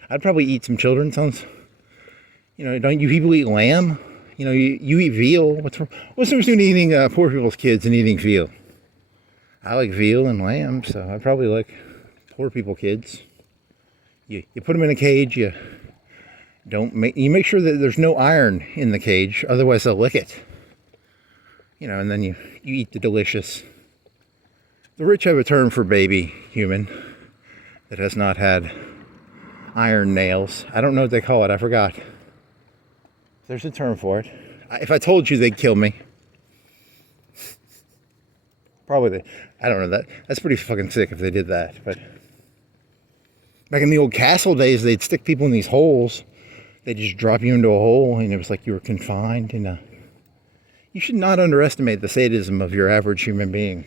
I'd probably eat some children, sounds, don't you people eat lamb? You eat veal, what's the difference between eating poor people's kids and eating veal? I like veal and lamb, so I probably like poor people kids. You put them in a cage. You make sure that there's no iron in the cage, otherwise they'll lick it. And then you eat the delicious. The rich have a term for baby human that has not had iron nails. I don't know what they call it. I forgot. There's a term for it. If I told you, they'd kill me. Probably I don't know, that's pretty fucking sick if they did that. But back in the old castle days, they'd stick people in these holes. They'd just drop you into a hole, and it was like you were confined. And you should not underestimate the sadism of your average human being.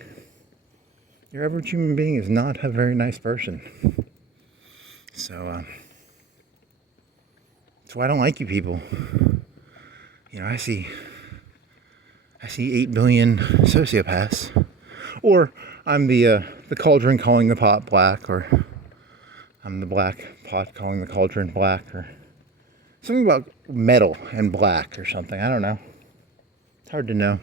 Your average human being is not a very nice person. So that's why I don't like you people. You know, I see 8 billion sociopaths. Or I'm the cauldron calling the pot black, or I'm the black pot calling the cauldron black, or something about metal and black or something. I don't know. It's hard to know.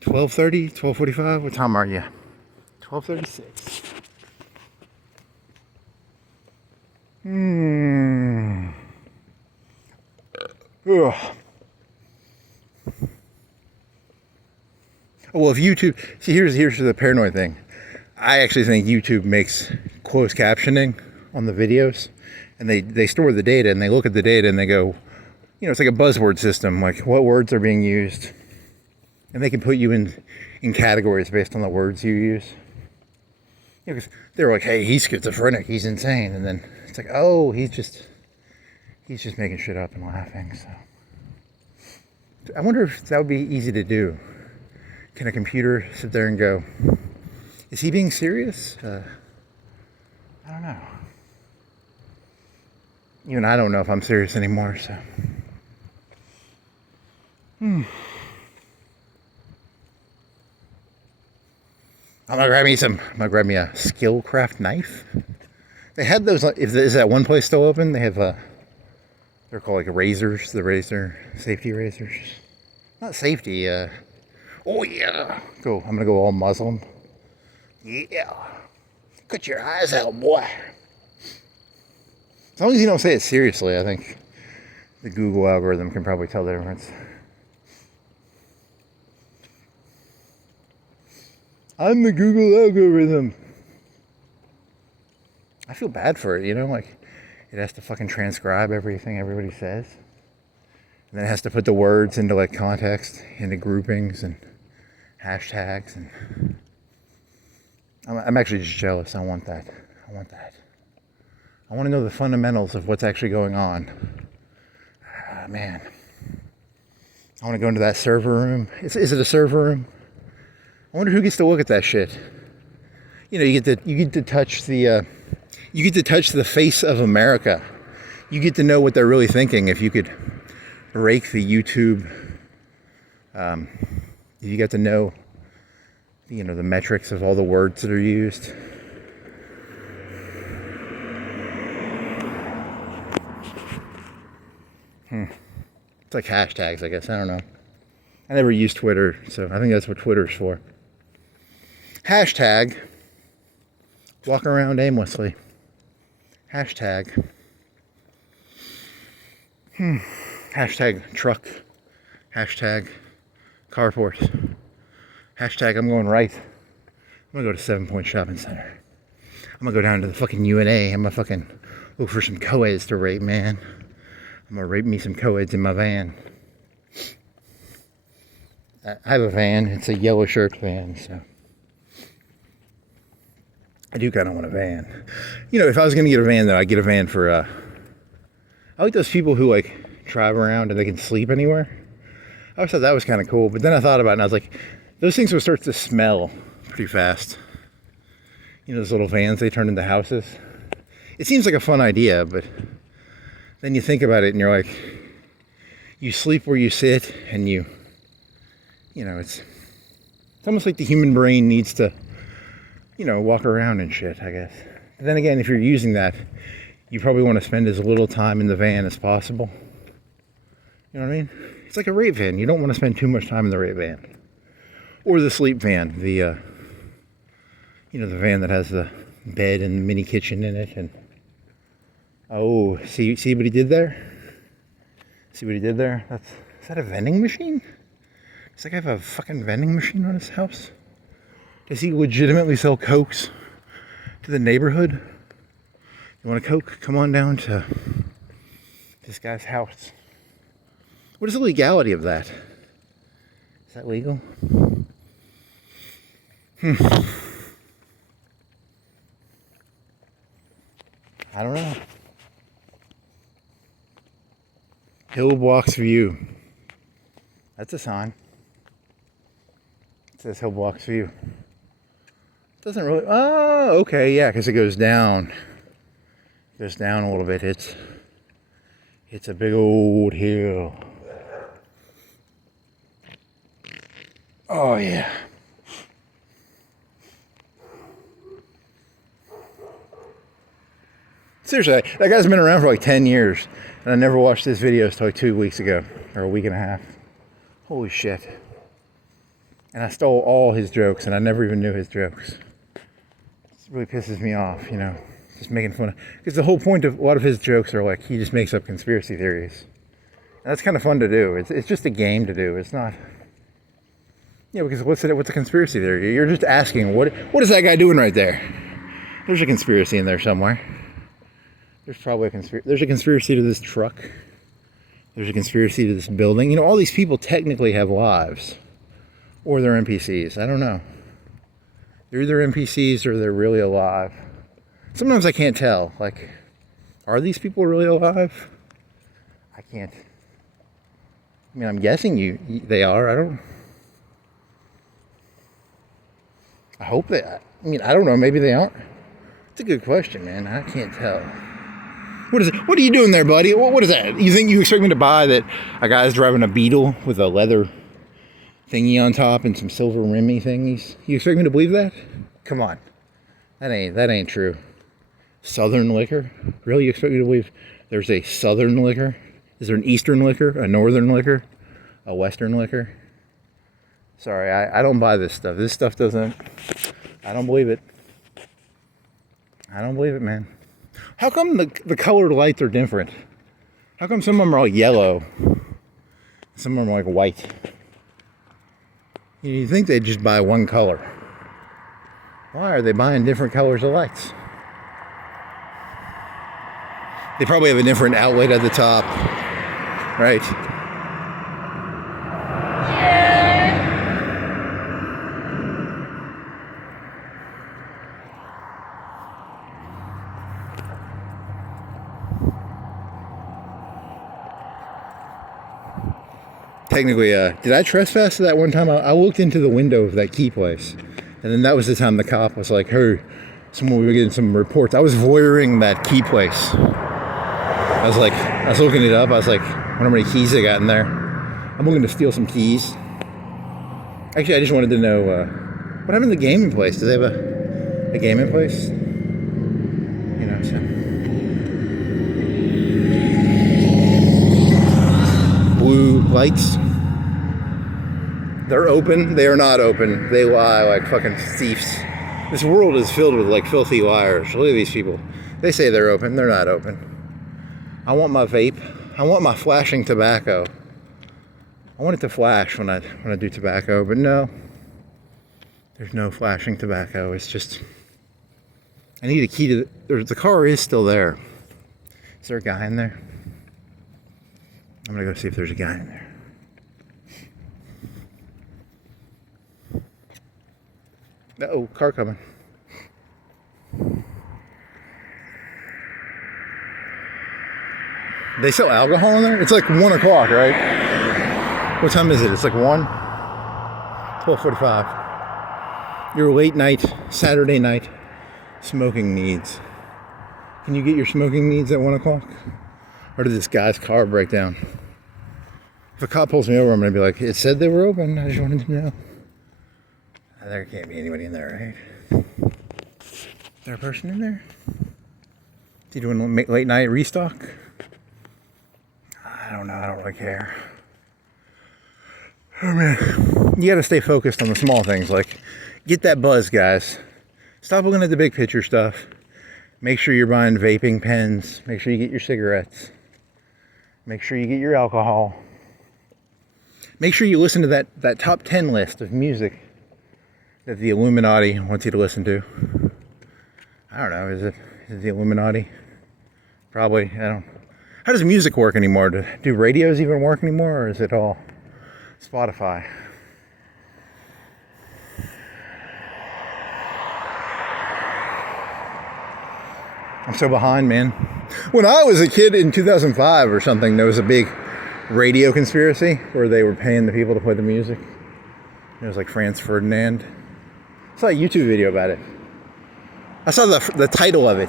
12:30, 12:45. What time are you? 12:36. Ugh. Well, if YouTube, see, here's the paranoid thing. I actually think YouTube makes closed captioning on the videos, and they store the data, and they look at the data, and they go, you know, it's like a buzzword system, like what words are being used, and they can put you in categories based on the words you use. You know, 'cause they're like, hey, he's schizophrenic, he's insane, and then it's like, oh, he's just making shit up and laughing. So I wonder if that would be easy to do. Can a computer sit there and go, is he being serious? I don't know. Even I don't know if I'm serious anymore, so. I'm gonna grab me a Skillcraft knife. They had those, is that one place still open? They have they're called like razors, the razor, safety razors. Not safety, oh yeah. Go, I'm gonna go all Muslim. Yeah. Cut your eyes out, boy. As long as you don't say it seriously, I think the Google algorithm can probably tell the difference. I'm the Google algorithm. I feel bad for it, you know, like it has to fucking transcribe everything everybody says. And then it has to put the words into like context, into groupings and hashtags, and I'm actually just jealous. I want that. I want to know the fundamentals of what's actually going on. Man. I want to go into that server room. Is it a server room? I wonder who gets to look at that shit. You know, you get to touch the face of America. You get to know what they're really thinking if you could rake the YouTube. You get to know, you know, the metrics of all the words that are used. It's like hashtags, I guess. I don't know. I never use Twitter, so I think that's what Twitter's for. Hashtag walk around aimlessly. Hashtag hashtag truck. Hashtag carport. Hashtag I'm going right. I'm gonna go to 7 Point Shopping Center. I'm gonna go down to the fucking UNA. I'm gonna fucking look for some co-eds to rape, man. I'm gonna rape me some co-eds in my van. I have a van. It's a yellow shirt van, so I do kind of want a van. You know, if I was gonna get a van, though, I'd get a van for. I like those people who like drive around and they can sleep anywhere. I always thought that was kind of cool, but then I thought about it and I was like, those things would start to smell pretty fast. You know, those little vans they turn into houses. It seems like a fun idea, but then you think about it and you're like, you sleep where you sit, and you know, it's almost like the human brain needs to, you know, walk around and shit, I guess. But then again, if you're using that, you probably want to spend as little time in the van as possible. You know what I mean? It's like a rape van. You don't want to spend too much time in the rape van. Or the sleep van, the, you know, the van that has the bed and the mini kitchen in it. And oh, see what he did there? See what he did there? Is that a vending machine? Does that guy have a fucking vending machine on his house? Does he legitimately sell Cokes to the neighborhood? You want a Coke? Come on down to this guy's house. What is the legality of that? Is that legal? I don't know. Hillblocks View. That's a sign. It says Hillblocks View. It doesn't really. Oh, okay, yeah, because it goes down. It goes down a little bit. It's a big old hill. Oh yeah. Seriously, that guy's been around for like 10 years, and I never watched his videos till like 2 weeks ago, or a week and a half. Holy shit. And I stole all his jokes, and I never even knew his jokes. It really pisses me off, you know, just making fun of, because the whole point of a lot of his jokes are like, he just makes up conspiracy theories. And that's kind of fun to do. It's just a game to do. It's not, yeah, because what's a conspiracy theory? You're just asking, what is that guy doing right there? There's a conspiracy in there somewhere. There's probably a conspiracy. There's a conspiracy to this truck. There's a conspiracy to this building. You know, all these people technically have lives. Or they're NPCs. I don't know. They're either NPCs or they're really alive. Sometimes I can't tell. Like, are these people really alive? I can't. I mean, I'm guessing they are. I hope they. I mean, I don't know. Maybe they aren't. It's a good question, man. I can't tell. What is it? What are you doing there, buddy? What is that? You expect me to buy that a guy's driving a Beetle with a leather thingy on top and some silver rimmy thingies? You expect me to believe that? Come on. That ain't true. Southern liquor? Really? You expect me to believe there's a southern liquor? Is there an eastern liquor? A northern liquor? A western liquor? Sorry, I don't buy this stuff. This stuff doesn't... I don't believe it. I don't believe it, man. How come the colored lights are different? How come some of them are all yellow? Some of them are like white? You think they'd just buy one color. Why are they buying different colors of lights? They probably have a different outlet at the top. Right? Technically, did I trespass that one time? I looked into the window of that key place, and then that was the time the cop was like, hey, we were getting some reports. I was voyeuring that key place. I was looking it up. I was like, I wonder how many keys they got in there. I'm looking to steal some keys. Actually, I just wanted to know, what happened to the gaming place? Do they have a gaming place? You know, so. Blue lights. They're open. They are not open. They lie like fucking thieves. This world is filled with like filthy liars. Look at these people. They say they're open. They're not open. I want my vape. I want my flashing tobacco. I want it to flash when I do tobacco, but no. There's no flashing tobacco. It's just, I need a key to the car is still there. Is there a guy in there? I'm gonna go see if there's a guy in there. Uh-oh, car coming. They sell alcohol in there? It's like 1 o'clock, right? What time is it? It's like 1? 12:45. Your late night, Saturday night smoking needs. Can you get your smoking needs at 1 o'clock? Or did this guy's car break down? If a cop pulls me over, I'm going to be like, it said they were open. I just wanted to know. There can't be anybody in there, right? Is there a person in there? Is he doing late night restock? I don't know. I don't really care. Oh man, you got to stay focused on the small things. Like, get that buzz, guys. Stop looking at the big picture stuff. Make sure you're buying vaping pens. Make sure you get your cigarettes. Make sure you get your alcohol. Make sure you listen to that top 10 list of music that the Illuminati wants you to listen to. I don't know, is it the Illuminati? Probably. I don't. How does music work anymore? Do radios even work anymore, or is it all Spotify? I'm so behind, man. When I was a kid in 2005 or something, there was a big radio conspiracy where they were paying the people to play the music. It was like Franz Ferdinand. I saw a YouTube video about it. I saw the title of it.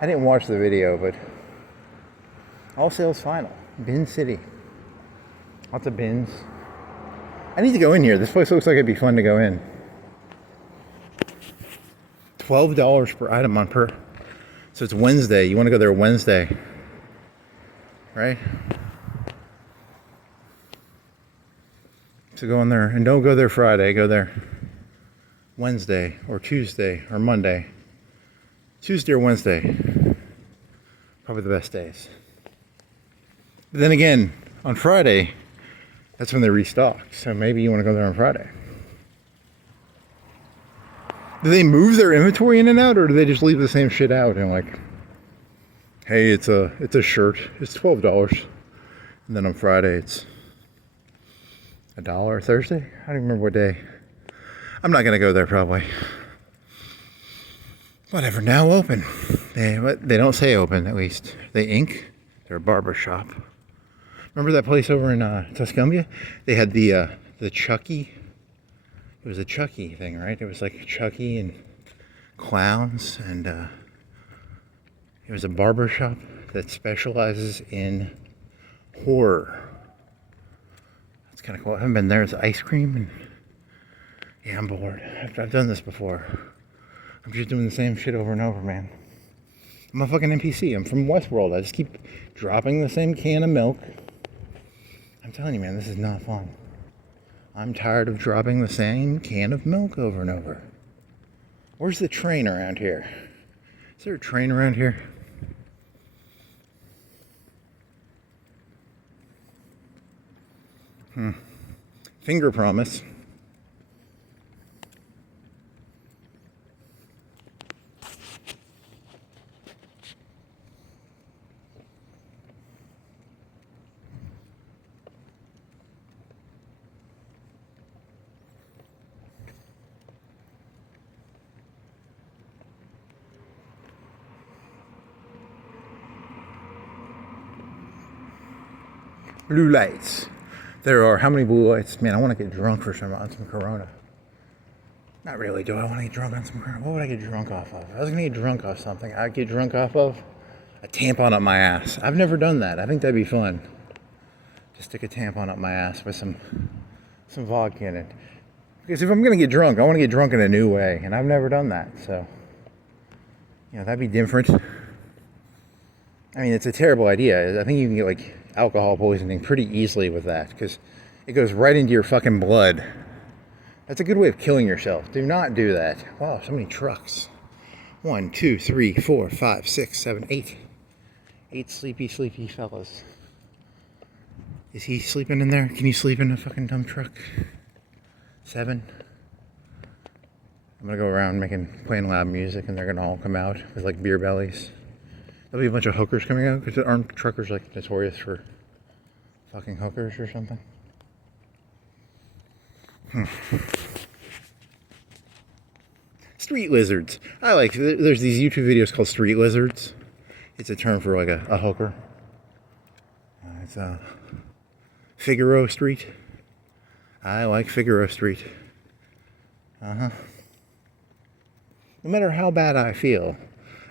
I didn't watch the video, but all sales final. Bin City. Lots of bins. I need to go in here. This place looks like it'd be fun to go in. $12 per item on per. So it's Wednesday. You want to go there Wednesday, right? So go in there, and don't go there Friday. Go there Wednesday or Tuesday or Monday. Tuesday or Wednesday. Probably the best days. But then again, on Friday, that's when they restock. So maybe you want to go there on Friday. Do they move their inventory in and out, or do they just leave the same shit out and like, hey, it's a shirt, it's $12, and then on Friday it's $1. Thursday? I don't even remember what day. I'm not gonna go there probably. Whatever. Now open. They don't say open, at least. They ink. They're a barber shop. Remember that place over in Tuscumbia? They had the Chucky. It was a Chucky thing, right? It was like Chucky and clowns, and it was a barber shop that specializes in horror. That's kind of cool. I haven't been there. It's ice cream, and yeah, I'm bored. I've done this before. I'm just doing the same shit over and over, man. I'm a fucking NPC. I'm from Westworld. I just keep dropping the same can of milk. I'm telling you, man, this is not fun. I'm tired of dropping the same can of milk over and over. Where's the train around here? Is there a train around here? Finger promise. Blue lights. There are how many blue lights? Man, I want to get drunk on some Corona. Not really. Do I want to get drunk on some Corona? What would I get drunk off of? If I was going to get drunk off something, I'd get drunk off of a tampon up my ass. I've never done that. I think that'd be fun. Just stick a tampon up my ass with some vodka in it. Because if I'm going to get drunk, I want to get drunk in a new way. And I've never done that. So, that'd be different. I mean, it's a terrible idea. I think you can get like alcohol poisoning pretty easily with that, because it goes right into your fucking blood. That's a good way of killing yourself. Do not do that. Wow, so many trucks. 1, 2, 3, 4, 5, 6, 7, 8. 8 sleepy fellas. Is he sleeping in there? Can you sleep in a fucking dump truck? 7. I'm gonna go around playing loud music, and they're gonna all come out with like beer bellies. There'll be a bunch of hookers coming out, because aren't truckers like notorious for fucking hookers or something? Street lizards. There's these YouTube videos called street lizards. It's a term for like a hooker. It's Figaro Street. I like Figaro Street. No matter how bad I feel,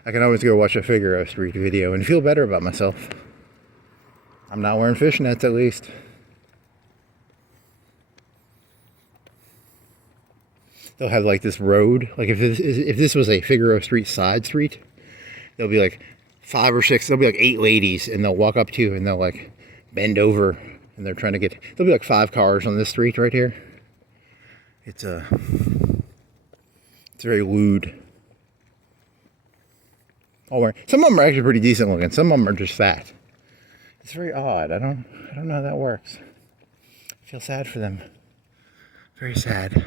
I can always go watch a Figaro Street video and feel better about myself. I'm not wearing fishnets, at least. They'll have like this road. Like if this was a Figaro Street side street, there'll be like 5 or 6. There'll be like 8 ladies, and they'll walk up to you and they'll like bend over, and they're trying to get. There'll be like 5 cars on this street right here. It's very lewd. Some of them are actually pretty decent looking. Some of them are just fat. It's very odd. I don't know how that works. I feel sad for them. Very sad.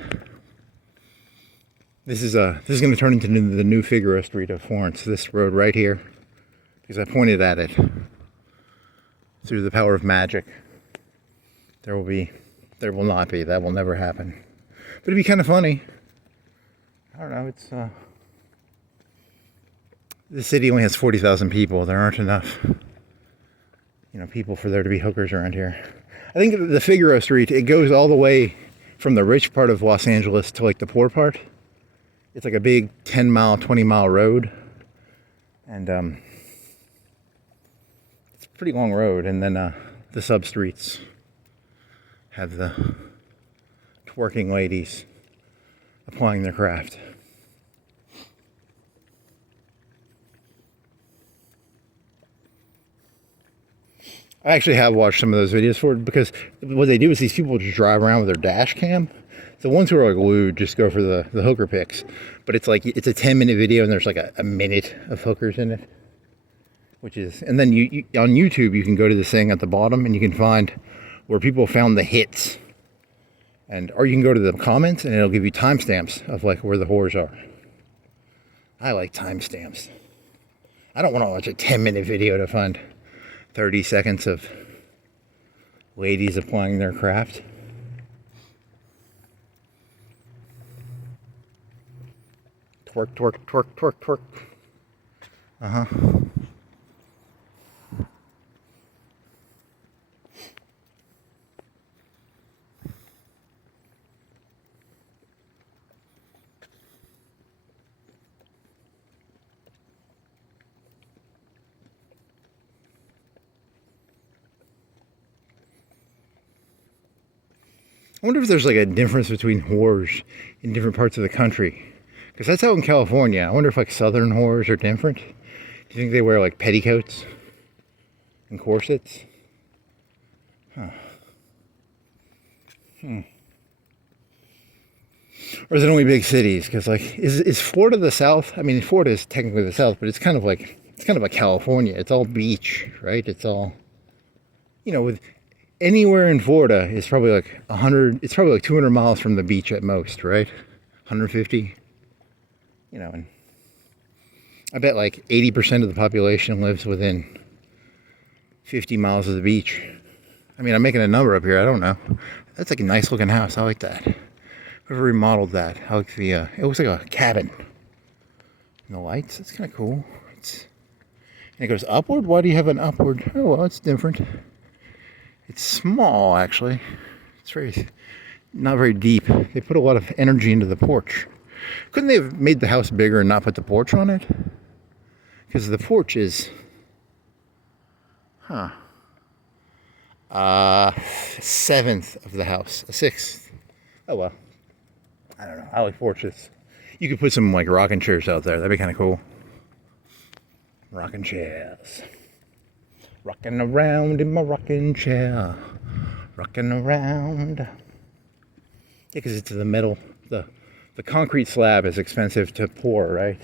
This is going to turn into the new Figaro Street of Florence. This road right here. because I pointed at it through the power of magic. There will not be. That will never happen. But it'd be kind of funny. I don't know. It's the city only has 40,000 people. There aren't enough, people for there to be hookers around here. I think the Figaro Street, it goes all the way from the rich part of Los Angeles to like the poor part. It's like a big 10-mile, 20-mile road, and it's a pretty long road. And then the sub streets have the twerking ladies applying their craft. I actually have watched some of those videos for it, because what they do is these people just drive around with their dash cam. The ones who are like lewd just go for the hooker pics. But it's like, it's a 10-minute video and there's like a minute of hookers in it. And then you on YouTube, you can go to this thing at the bottom and you can find where people found the hits. Or you can go to the comments and it'll give you timestamps of like where the whores are. I like timestamps. I don't want to watch a 10-minute video to find 30 seconds of ladies applying their craft. Twerk, twerk, twerk, twerk, twerk. Uh-huh. I wonder if there's like a difference between whores in different parts of the country. Because that's out in California. I wonder if like southern whores are different. Do you think they wear like petticoats and corsets? Huh. Or is it only big cities? Because like, is Florida the South? I mean, Florida is technically the South, but it's kind of like California. It's all beach, right? It's all, with anywhere in Florida is probably like 100, it's probably like 200 miles from the beach at most, right? 150, and I bet like 80% of the population lives within 50 miles of the beach. I mean, I'm making a number up here, I don't know. That's like a nice looking house, I like that. Whoever remodeled that, I like it looks like a cabin. And the lights, it's kind of cool. And it goes upward? Why do you have an upward? Oh, well, it's different. It's small, actually. It's not very deep. They put a lot of energy into the porch. Couldn't they have made the house bigger and not put the porch on it? Because the porch is, a seventh of the house, a sixth. Oh well, I don't know. I like porches. You could put some like rocking chairs out there. That'd be kind of cool. Rocking chairs. Rocking around in my rocking chair. Rocking around. Yeah, because it's the metal. The concrete slab is expensive to pour, right?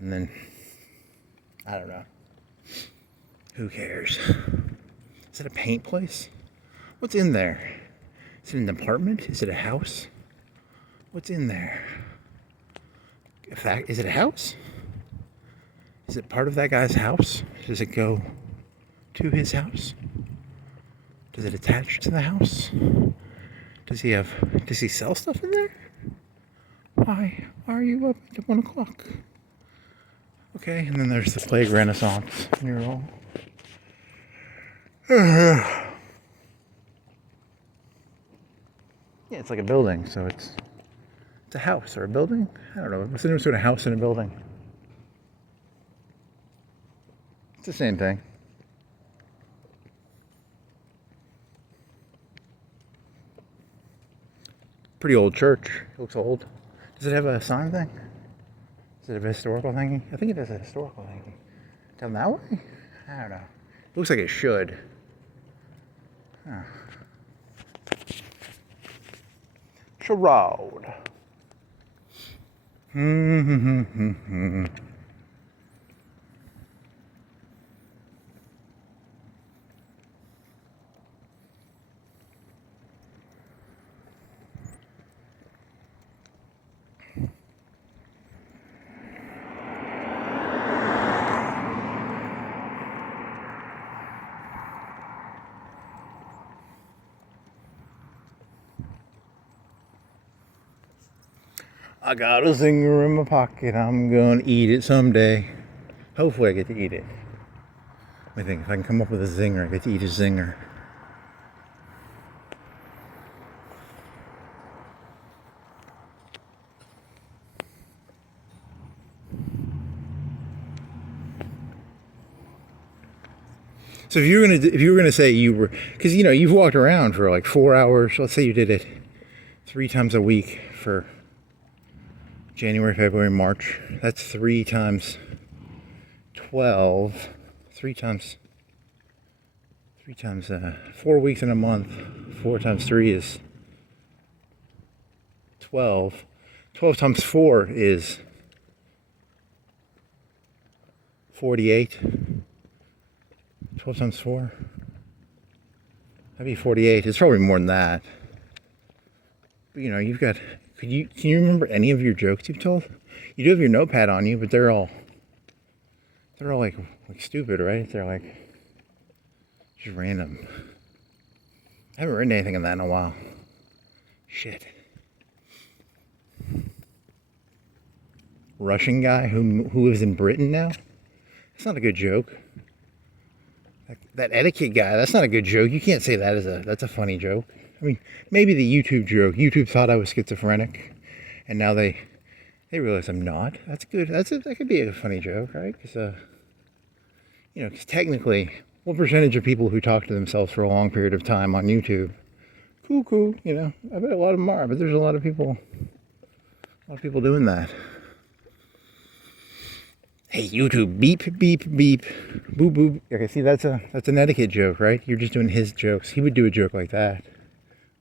And then, I don't know. Who cares? Is it a paint place? What's in there? Is it an apartment? Is it a house? What's in there? Is it a house? Is it part of that guy's house? Does it go to his house? Does it attach to the house? Does he sell stuff in there? Why are you up at 1 o'clock? Okay, and then there's the Plague Renaissance mural. Yeah, it's like a building, so it's a house or a building? I don't know. What's the difference between a house and a building? It's the same thing. Pretty old church. It looks old. Does it have a sign thing? Is it a historical thingy? I think it is a historical thingy. Down that way? I don't know. It looks like it should. Huh. Charade. I got a zinger in my pocket. I'm gonna eat it someday. Hopefully I get to eat it. I think if I can come up with a zinger, I get to eat a zinger. So if you were gonna say you were, because you know you've walked around for like 4 hours. Let's say you did it 3 times a week for January, February, March. That's 3 times 12. 3 times 4 weeks in a month. 4 times 3 is 12. 12 times 4 is 48. 12 times 4? That'd be 48. It's probably more than that. But you know, you've got... Can you remember any of your jokes you've told? You do have your notepad on you, but they're all like stupid, right? They're like just random. I haven't written anything on that in a while. Shit. Russian guy who lives in Britain now? That's not a good joke. That etiquette guy, that's not a good joke. You can't say that that's a funny joke. I mean, maybe the YouTube joke. YouTube thought I was schizophrenic, and now they realize I'm not. That's good. That could be a funny joke, right? Because you know, because technically, what percentage of people who talk to themselves for a long period of time on YouTube? Cool, you know. I bet a lot of them are, but there's a lot of people doing that. Hey, YouTube, beep, beep, beep, boop, boop. Okay, see, that's an etiquette joke, right? You're just doing his jokes. He would do a joke like that.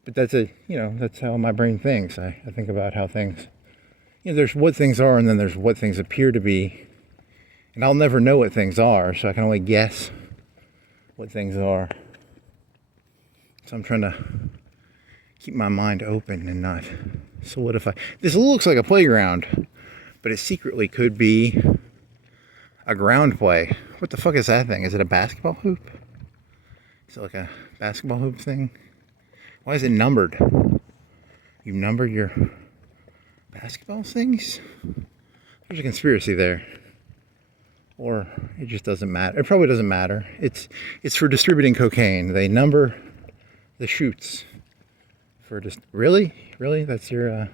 But that's how my brain thinks. I think about how things, you know, there's what things are and then there's what things appear to be. And I'll never know what things are, so I can only guess what things are. So I'm trying to keep my mind open and not solidify. This looks like a playground, but it secretly could be a ground play. What the fuck is that thing? Is it a basketball hoop? Is it like a basketball hoop thing? Why is it numbered? You numbered your basketball things? There's a conspiracy there. Or it just doesn't matter. It probably doesn't matter. It's for distributing cocaine. They number the shoots. For just really? That's your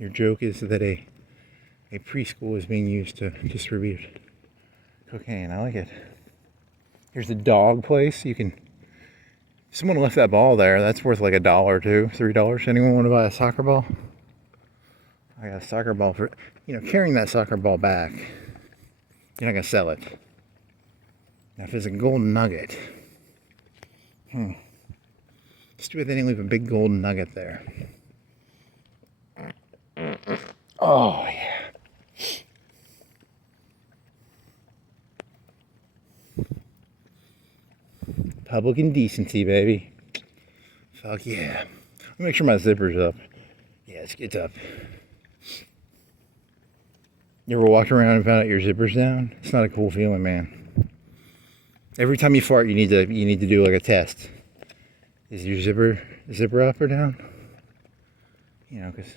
joke is that a preschool is being used to distribute cocaine. I like it. Here's the dog place. Someone left that ball there. That's worth like $1 or $2, $3. Anyone want to buy a soccer ball? I got a soccer ball for, you know, carrying that soccer ball back. You're not going to sell it. Now if it's a golden nugget. Just do it, they didn't leave a big golden nugget there. Oh, yeah. Public indecency, baby. Fuck yeah. Let me make sure my zipper's up. Yeah, it's up. You ever walked around and found out your zipper's down? It's not a cool feeling, man. Every time you fart, you need to do like a test. Is your zipper up or down? You know, because...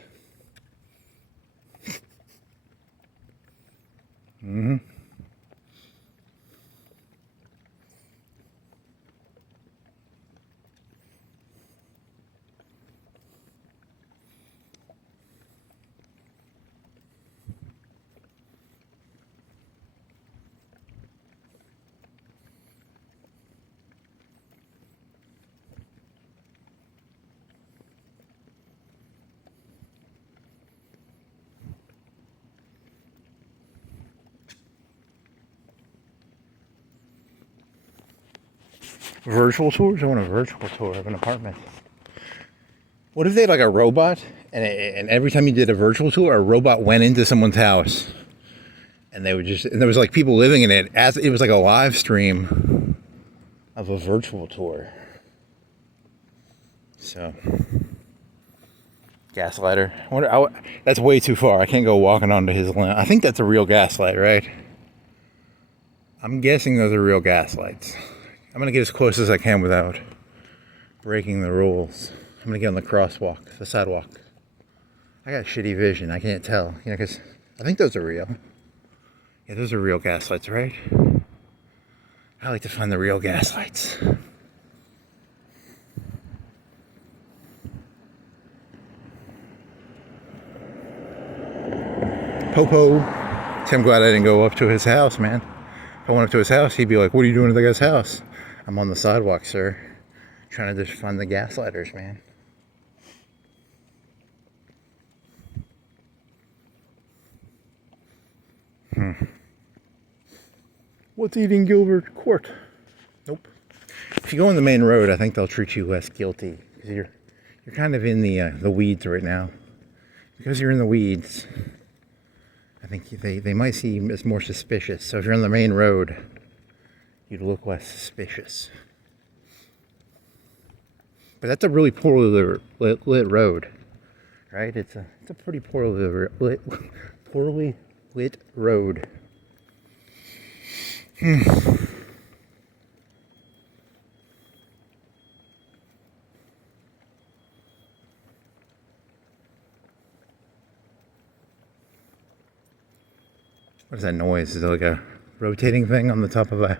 Virtual tours? I want a virtual tour of an apartment. What if they had like a robot, and every time you did a virtual tour, a robot went into someone's house, and there was like people living in it as it was like a live stream of a virtual tour. So, gaslighter. That's way too far. I can't go walking onto his land. I think that's a real gaslight, right? I'm guessing those are real gaslights. I'm gonna get as close as I can without breaking the rules. I'm gonna get on the crosswalk, the sidewalk. I got shitty vision. I can't tell. You know, because I think those are real. Yeah, those are real gaslights, right? I like to find the real gaslights. Popo. See, I'm glad I didn't go up to his house, man. If I went up to his house, he'd be like, what are you doing at the guy's house? I'm on the sidewalk, sir. Trying to just find the gaslighters, man. What's eating Gilbert Court? Nope. If you go on the main road, I think they'll treat you less guilty. Because you're kind of in the weeds right now. Because you're in the weeds, I think they might see you as more suspicious. So if you're on the main road, you'd look less suspicious. But that's a really poorly lit road, right? It's a pretty poorly lit road. What is that noise? Is it like a rotating thing on the top of a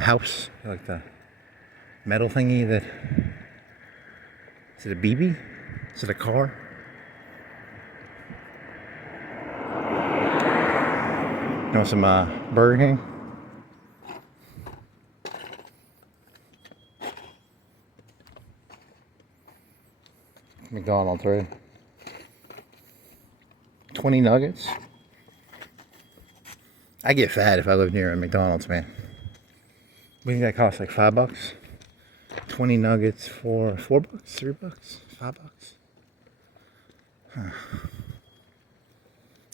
house? Like the metal thingy that... Is it a BB? Is it a car? You want some Burger King? McDonald's, right? 20 nuggets? I get fat if I live near a McDonald's, man. We think that costs like $5. 20 nuggets for $4, $3, $5. Huh.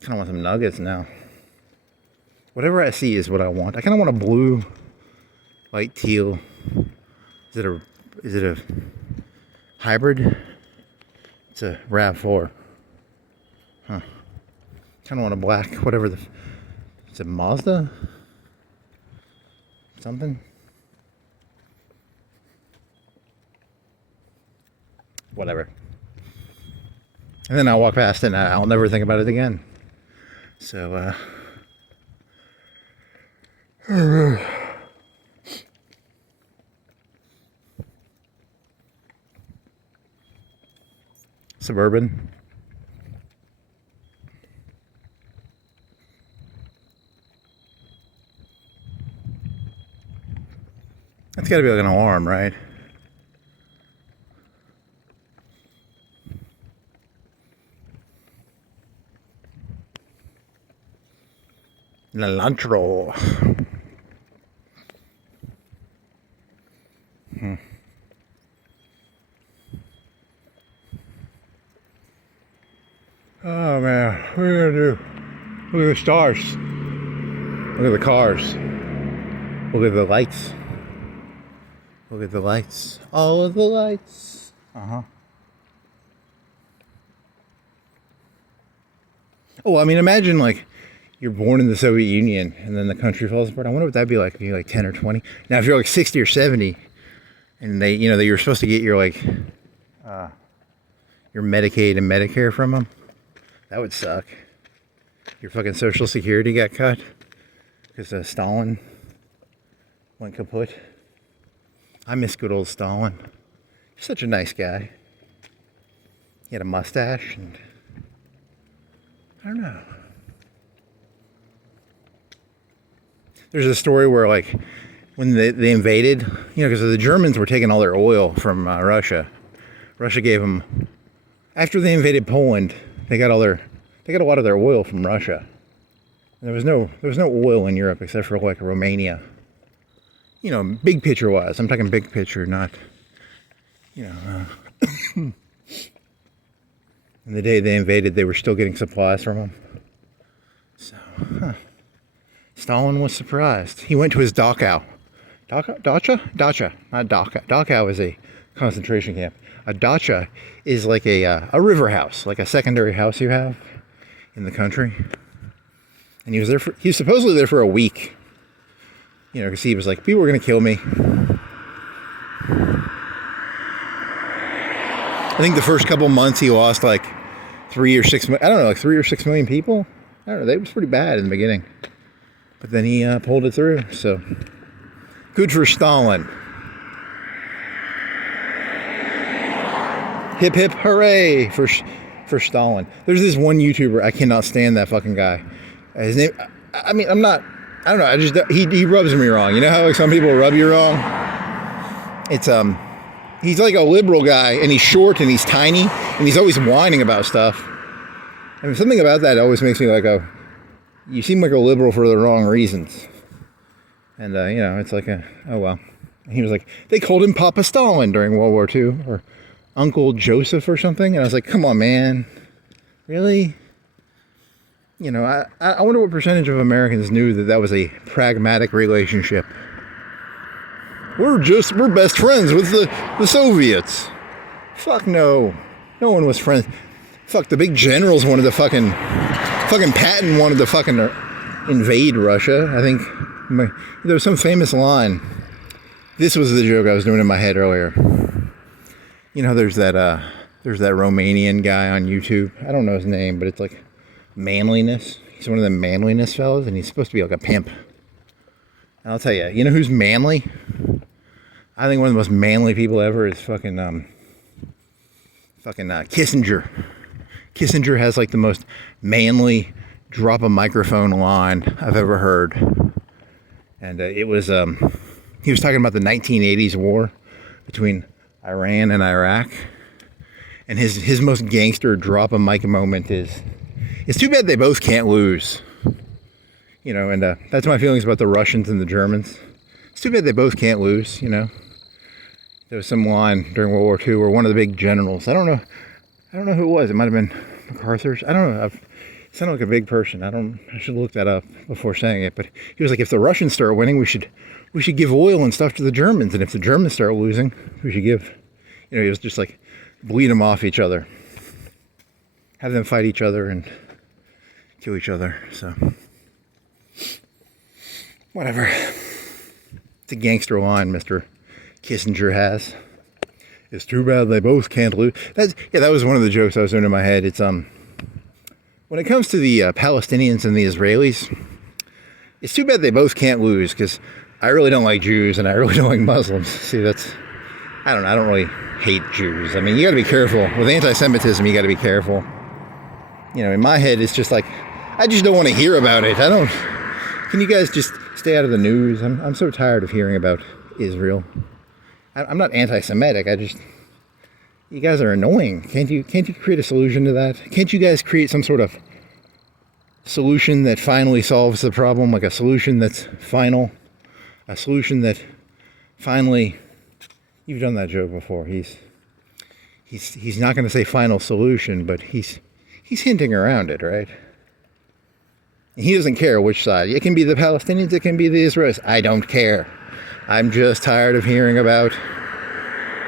Kind of want some nuggets now. Whatever I see is what I want. I kind of want a blue, light teal. Is it a hybrid? It's a RAV4. Huh. Kind of want a black, whatever the... Is it Mazda? Something? Whatever. And then I'll walk past it and I'll never think about it again. So, Suburban. That's got to be like an alarm, right? Cilantro. Oh man, what are we gonna do? Look at the stars. Look at the cars. Look at the lights. Look at the lights. All of the lights. Oh, I mean, imagine like you're born in the Soviet Union and then the country falls apart. I wonder what that'd be like if you're like 10 or 20. Now, if you're like 60 or 70 and they, you know, that you're supposed to get your like your Medicaid and Medicare from them, that would suck. Your fucking Social Security got cut because Stalin went kaput. I miss good old Stalin. He's such a nice guy. He had a mustache and I don't know. There's a story where like when they invaded, you know, because the Germans were taking all their oil from Russia. Russia gave them, after they invaded Poland, they got a lot of their oil from Russia. And there was no oil in Europe except for like Romania. You know, big picture wise. I'm talking big picture, not, you know. And the day they invaded, they were still getting supplies from them. So, Stalin was surprised. He went to his Dachau. Dacha? Not Dachau. Dachau is a concentration camp. A dacha is like a river house, like a secondary house you have in the country. And he was supposedly there for a week. You know, because he was like, people were going to kill me. I think the first couple months he lost like 3 or 6, I don't know, like 3 or 6 million people. I don't know, they was pretty bad in the beginning. But then he pulled it through, so good for Stalin. Hip hip hooray for Stalin. There's this one YouTuber, I cannot stand that fucking guy. His name, I mean, I don't know, I just, he rubs me wrong. You know how like some people rub you wrong? It's, he's like a liberal guy, and he's short, and he's tiny, and he's always whining about stuff. And something about that always makes me like, you seem like a liberal for the wrong reasons. And, you know, it's like oh well. And he was like, they called him Papa Stalin during World War II, or Uncle Joseph or something. And I was like, come on, man. Really? You know, I wonder what percentage of Americans knew that that was a pragmatic relationship. We're best friends with the Soviets. Fuck no. No one was friends. Fuck, the big generals wanted to fucking Patton wanted to fucking invade Russia. I think there was some famous line. This was the joke I was doing in my head earlier. You know, there's that Romanian guy on YouTube. I don't know his name, but it's like Manliness. He's one of the Manliness fellas, and he's supposed to be like a pimp. And I'll tell you, you know who's manly? I think one of the most manly people ever is fucking Kissinger. Kissinger has like the most manly drop a microphone line I've ever heard. And it was, he was talking about the 1980s war between Iran and Iraq. And his most gangster drop a mic moment is, it's too bad they both can't lose. You know, and that's my feelings about the Russians and the Germans. It's too bad they both can't lose, you know. There was some line during World War II where one of the big generals, I don't know who it was. It might have been MacArthur's. I don't know. He sounded like a big person. I should look that up before saying it. But he was like, if the Russians start winning, we should give oil and stuff to the Germans. And if the Germans start losing, we should give, you know, he was just like, bleed them off each other. Have them fight each other and kill each other. So, whatever. It's a gangster line Mr. Kissinger has. It's too bad they both can't lose. That was one of the jokes I was doing in my head. It's when it comes to the Palestinians and the Israelis, it's too bad they both can't lose, because I really don't like Jews and I really don't like Muslims. See, I don't really hate Jews. I mean, you got to be careful with anti-Semitism. You got to be careful. You know, in my head, it's just like, I just don't want to hear about it. Can you guys just stay out of the news? I'm so tired of hearing about Israel. I'm not anti-Semitic. You guys are annoying. Can't you create a solution to that? Can't you guys create some sort of solution that finally solves the problem? Like a solution that's final, a solution that finally. You've done that joke before. He's not going to say final solution, but he's hinting around it, right? And he doesn't care which side. It can be the Palestinians. It can be the Israelis. I don't care. I'm just tired of hearing about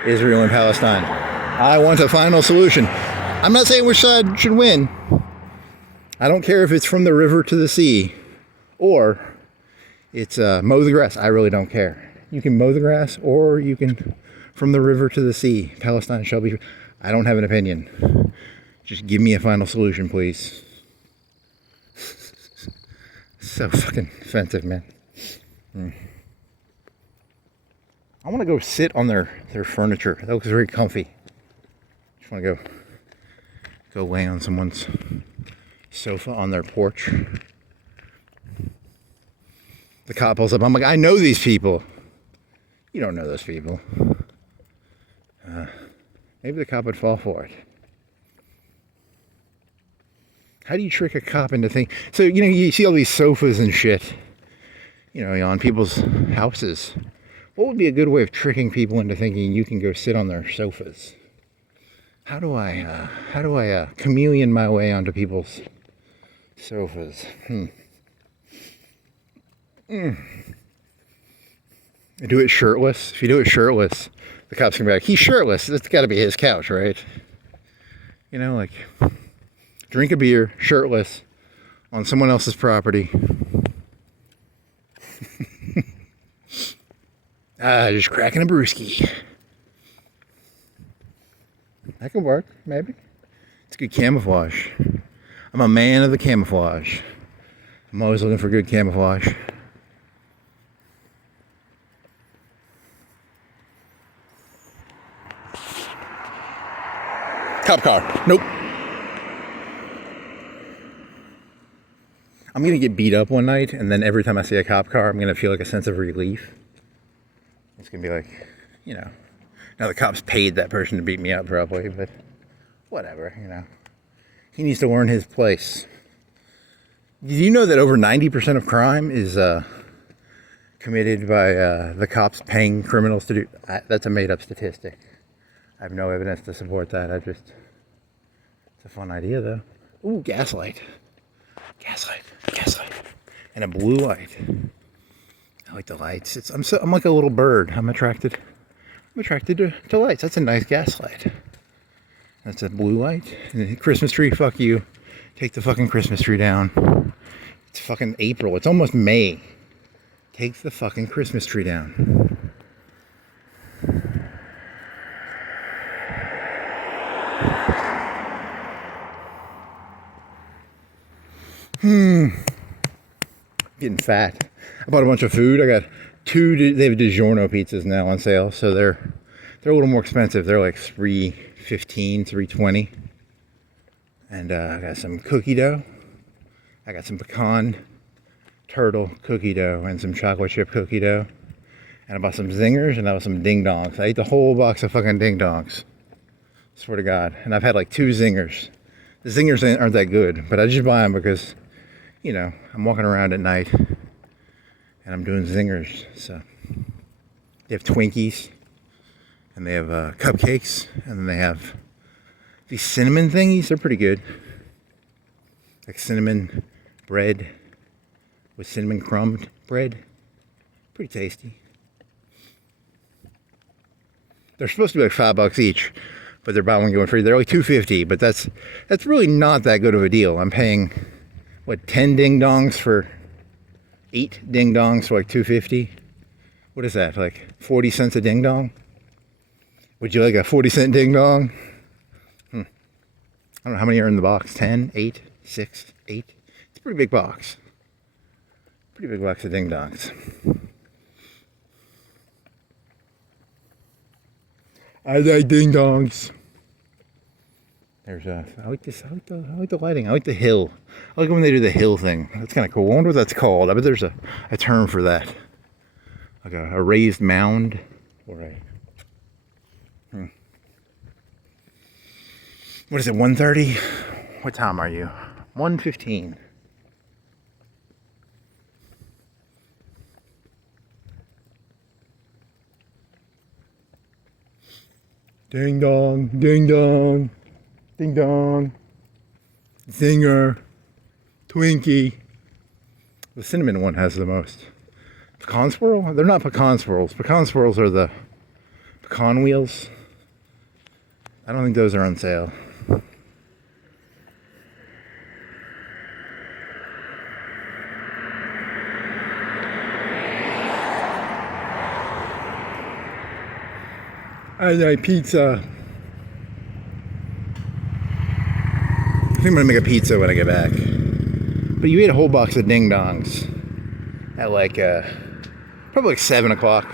Israel and Palestine. I want a final solution. I'm not saying which side should win. I don't care if it's from the river to the sea or it's mow the grass. I really don't care. You can mow the grass or you can from the river to the sea. Palestine shall be. I don't have an opinion. Just give me a final solution, please. So fucking offensive, man. I want to go sit on their furniture. That looks very comfy. Just want to go lay on someone's sofa on their porch. The cop pulls up. I'm like, I know these people. You don't know those people. Maybe the cop would fall for it. How do you trick a cop into thinking? So, you know, you see all these sofas and shit, you know, on people's houses. What would be a good way of tricking people into thinking you can go sit on their sofas? How do I chameleon my way onto people's sofas? Do it shirtless. If you do it shirtless, the cops can be like, he's shirtless. That's got to be his couch, right? You know, like, drink a beer, shirtless, on someone else's property. Just cracking a brewski. That could work, maybe. It's good camouflage. I'm a man of the camouflage. I'm always looking for good camouflage. Cop car. Nope. I'm gonna get beat up one night, and then every time I see a cop car, I'm gonna feel like a sense of relief. It's gonna be like, you know, now the cops paid that person to beat me up probably, but whatever, you know. He needs to earn his place. Did you know that over 90% of crime is committed by the cops paying criminals to do? That's a made-up statistic. I have no evidence to support that. It's a fun idea though. Ooh, gaslight. Gaslight. And a blue light. I like the lights. I'm like a little bird. I'm attracted to lights. That's a nice gaslight. That's a blue light. And the Christmas tree, fuck you. Take the fucking Christmas tree down. It's fucking April. It's almost May. Take the fucking Christmas tree down. Getting fat. I bought a bunch of food. I got they have DiGiorno pizzas now on sale, so they're a little more expensive. They're like $3.15, $3.20. And I got some cookie dough. I got some pecan turtle cookie dough and some chocolate chip cookie dough. And I bought some Zingers and I bought some ding dongs. I ate the whole box of fucking ding dongs. Swear to God. And I've had like 2 Zingers. The Zingers aren't that good, but I just buy them because, you know, I'm walking around at night and I'm doing Zingers. So they have Twinkies and they have cupcakes, and then they have these cinnamon thingies. They're pretty good. Like cinnamon bread with cinnamon crumbed bread. Pretty tasty. They're supposed to be like $5 each, but they're buy one get one free. They're like $2.50, but that's really not that good of a deal. I'm paying what, 10 ding dongs for 8 ding dongs for like $2.50. What is that? Like 40 cents a ding dong? Would you like a 40-cent ding dong? I don't know how many are in the box. 10, 8, 6, 8. It's a pretty big box. Pretty big box of ding dongs. I like ding dongs. There's I like the lighting. I like the hill. I like when they do the hill thing. That's kind of cool. I wonder what that's called. I bet there's a term for that. Like a raised mound or a What is it, 1:30? What time are you? 1:15. Ding dong, ding dong, ding dong. Zinger, Twinkie. The cinnamon one has the most. Pecan swirl? They're not pecan swirls. Pecan swirls are the pecan wheels. I don't think those are on sale. I like pizza. I think I'm gonna make a pizza when I get back. But you ate a whole box of ding dongs at like probably like 7 o'clock.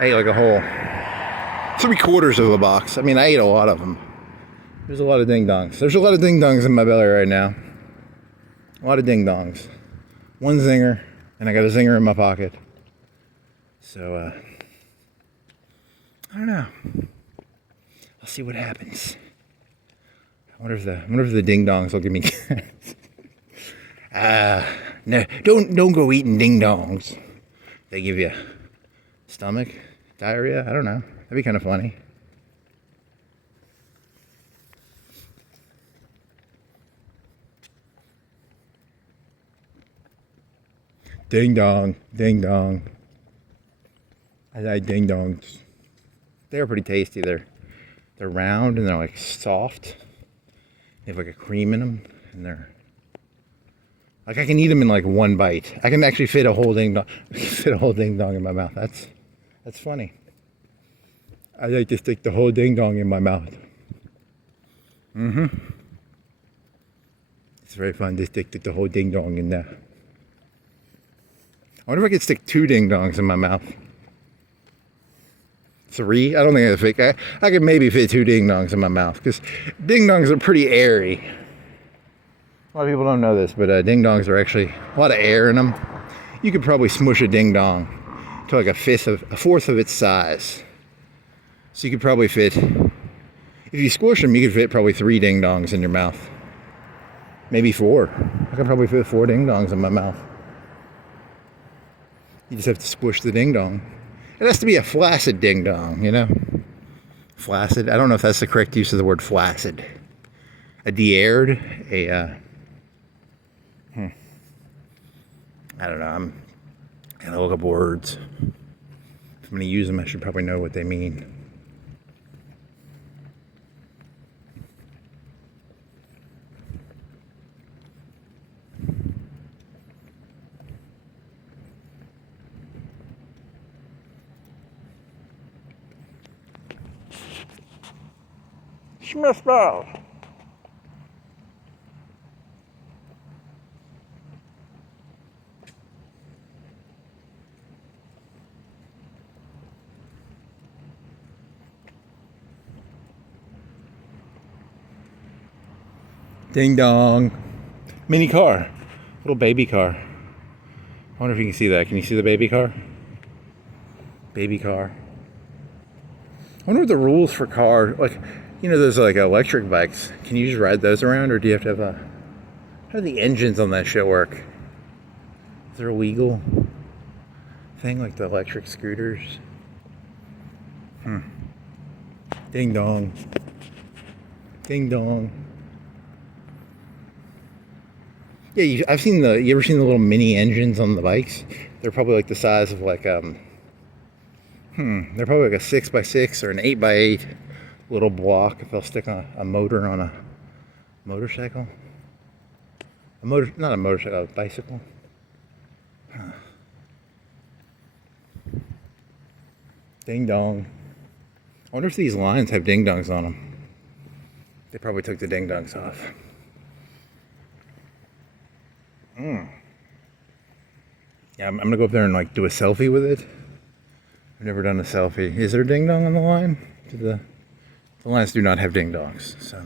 I ate like a whole 3/4 of a box. I mean, I ate a lot of them. There's a lot of ding dongs. There's a lot of ding dongs in my belly right now. A lot of ding dongs. 1 zinger, and I got a zinger in my pocket. So I don't know. I'll see what happens. I wonder if the ding dongs will give me. No, don't go eating ding dongs. They give you stomach diarrhea. I don't know. That'd be kind of funny. Ding dong, ding dong. I like ding dongs. They're pretty tasty. They're round and they're like soft. They have like a cream in them, and they're like I can eat them in like 1 bite. I can actually fit a whole ding dong, in my mouth. That's funny. I like to stick the whole ding dong in my mouth. It's very fun to stick the whole ding dong in there. I wonder if I could stick 2 ding dongs in my mouth. 3? I don't think I could fit. I could maybe fit 2 ding dongs in my mouth because ding dongs are pretty airy. A lot of people don't know this, but ding dongs are actually a lot of air in them. You could probably smush a ding dong to like a fourth of its size. So you could probably fit, if you squish them, you could fit probably 3 ding dongs in your mouth. Maybe 4. I could probably fit 4 ding dongs in my mouth. You just have to squish the ding dong. It has to be a flaccid ding dong, you know? Flaccid. I don't know if that's the correct use of the word flaccid. A de-aired, I don't know. I'm gonna look up words. If I'm gonna use them, I should probably know what they mean. Smith Bell. Ding dong. Mini car. Little baby car. I wonder if you can see that. Can you see the baby car? Baby car. I wonder what the rules for car, like, you know, those like electric bikes. Can you just ride those around, or do you have to have how do the engines on that shit work? Is there a legal thing like the electric scooters? Ding dong. Ding dong. Yeah, you ever seen the little mini engines on the bikes? They're probably like the size of like they're probably like a 6x6 or an 8x8 little block. If they'll stick a motor on a motorcycle, not a motorcycle, a bicycle. Ding dong. I wonder if these lines have ding dongs on them. They probably took the ding dongs off. Yeah, I'm gonna go up there and like do a selfie with it. I've never done a selfie. Is there a ding dong on the line? The lines do not have ding dongs, so.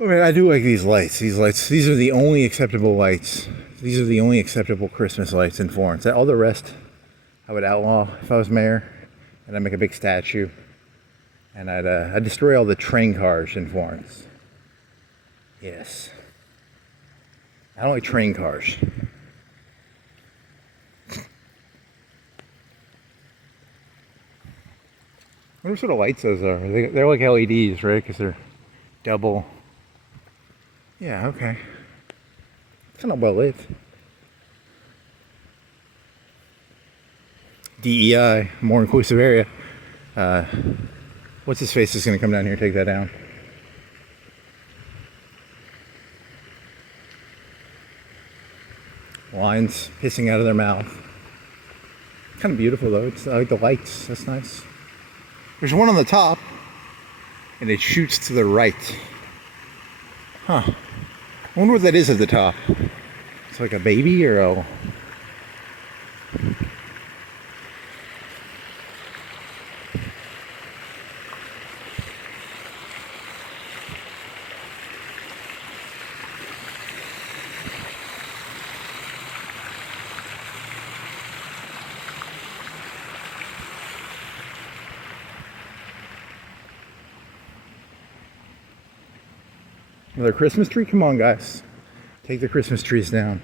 Okay, I do like these lights. These are the only acceptable lights. These are the only acceptable Christmas lights in Florence. All the rest, I would outlaw if I was mayor, and I'd make a big statue, and I'd destroy all the train cars in Florence. Yes. I don't like train cars. I wonder what sort of lights those are. They're like LEDs, right? Because they're double. Yeah, okay. It's not well lit. DEI, more inclusive area. What's his face is going to come down here and take that down. Lines hissing out of their mouth. Kind of beautiful though. I like the lights. That's nice. There's one on the top, and it shoots to the right. Huh. I wonder what that is at the top. It's like a baby or a... Another Christmas tree? Come on, guys. Take the Christmas trees down.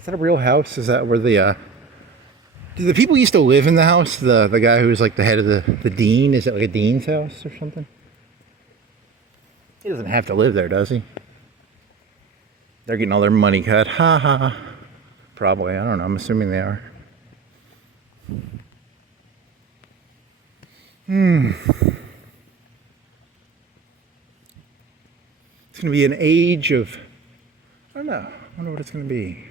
Is that a real house? Is that where the... Do the people used to live in the house? The guy who was like the head of the dean? Is it like a dean's house or something? He doesn't have to live there, does he? They're getting all their money cut. Ha ha. Probably. I don't know. I'm assuming they are. It's going to be an age of, I don't know, I wonder what it's going to be.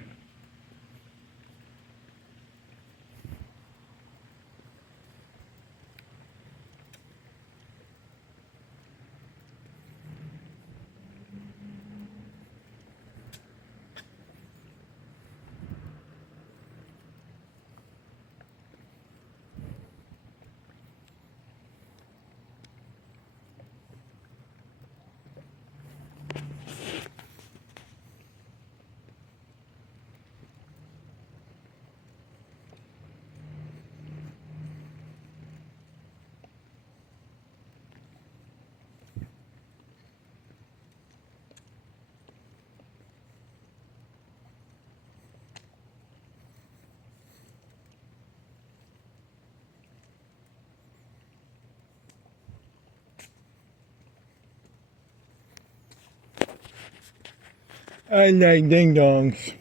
I like ding dongs.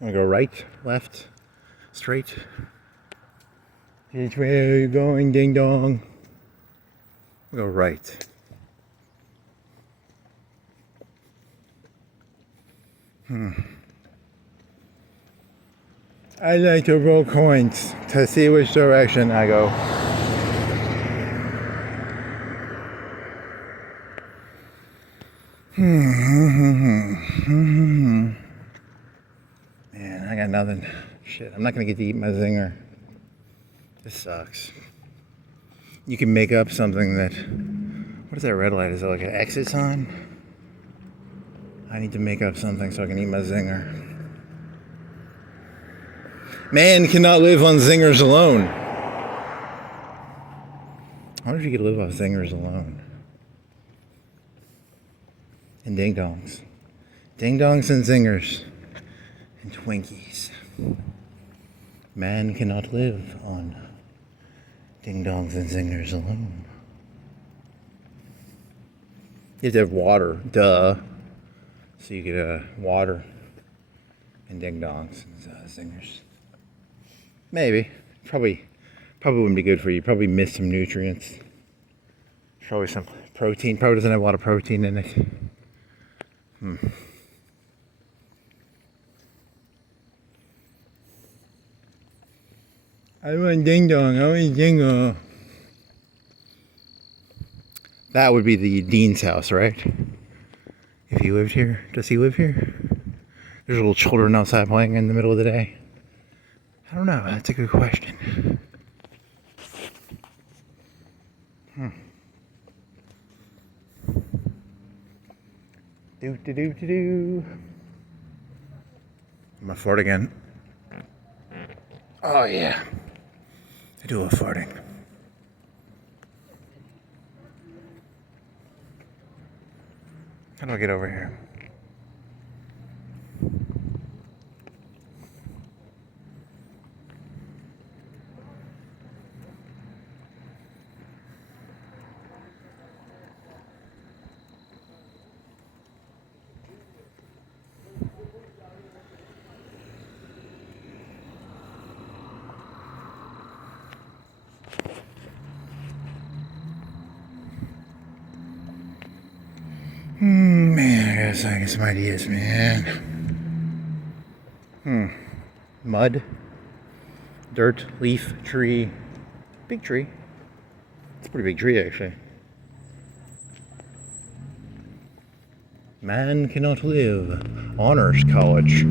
I'm gonna go right, left, straight. Which way are you going, ding dong? Go right. I like to roll coins to see which direction I go. Man, I got nothing. Shit, I'm not gonna get to eat my zinger. This sucks. You can make up something that... What is that red light? Is it like an exit sign? I need to make up something so I can eat my zinger. Man cannot live on zingers alone. I wonder if you could live off zingers alone. And ding dongs. Ding dongs and zingers. And Twinkies. Man cannot live on ding dongs and zingers alone. You have to have water, duh. So you get water and ding dongs and zingers. Maybe. Probably wouldn't be good for you. Probably miss some nutrients. Probably some protein. Probably doesn't have a lot of protein in it. I want ding dong. I want dingo. That would be the dean's house, right? If he lived here. Does he live here? There's little children outside playing in the middle of the day. I don't know. That's a good question. Do. I'm gonna fart again. Oh yeah. I do love farting. How do I get over here? Man, I gotta get some ideas, man. Mud, dirt, leaf, tree. Big tree. It's a pretty big tree, actually. Man cannot live. Honors college.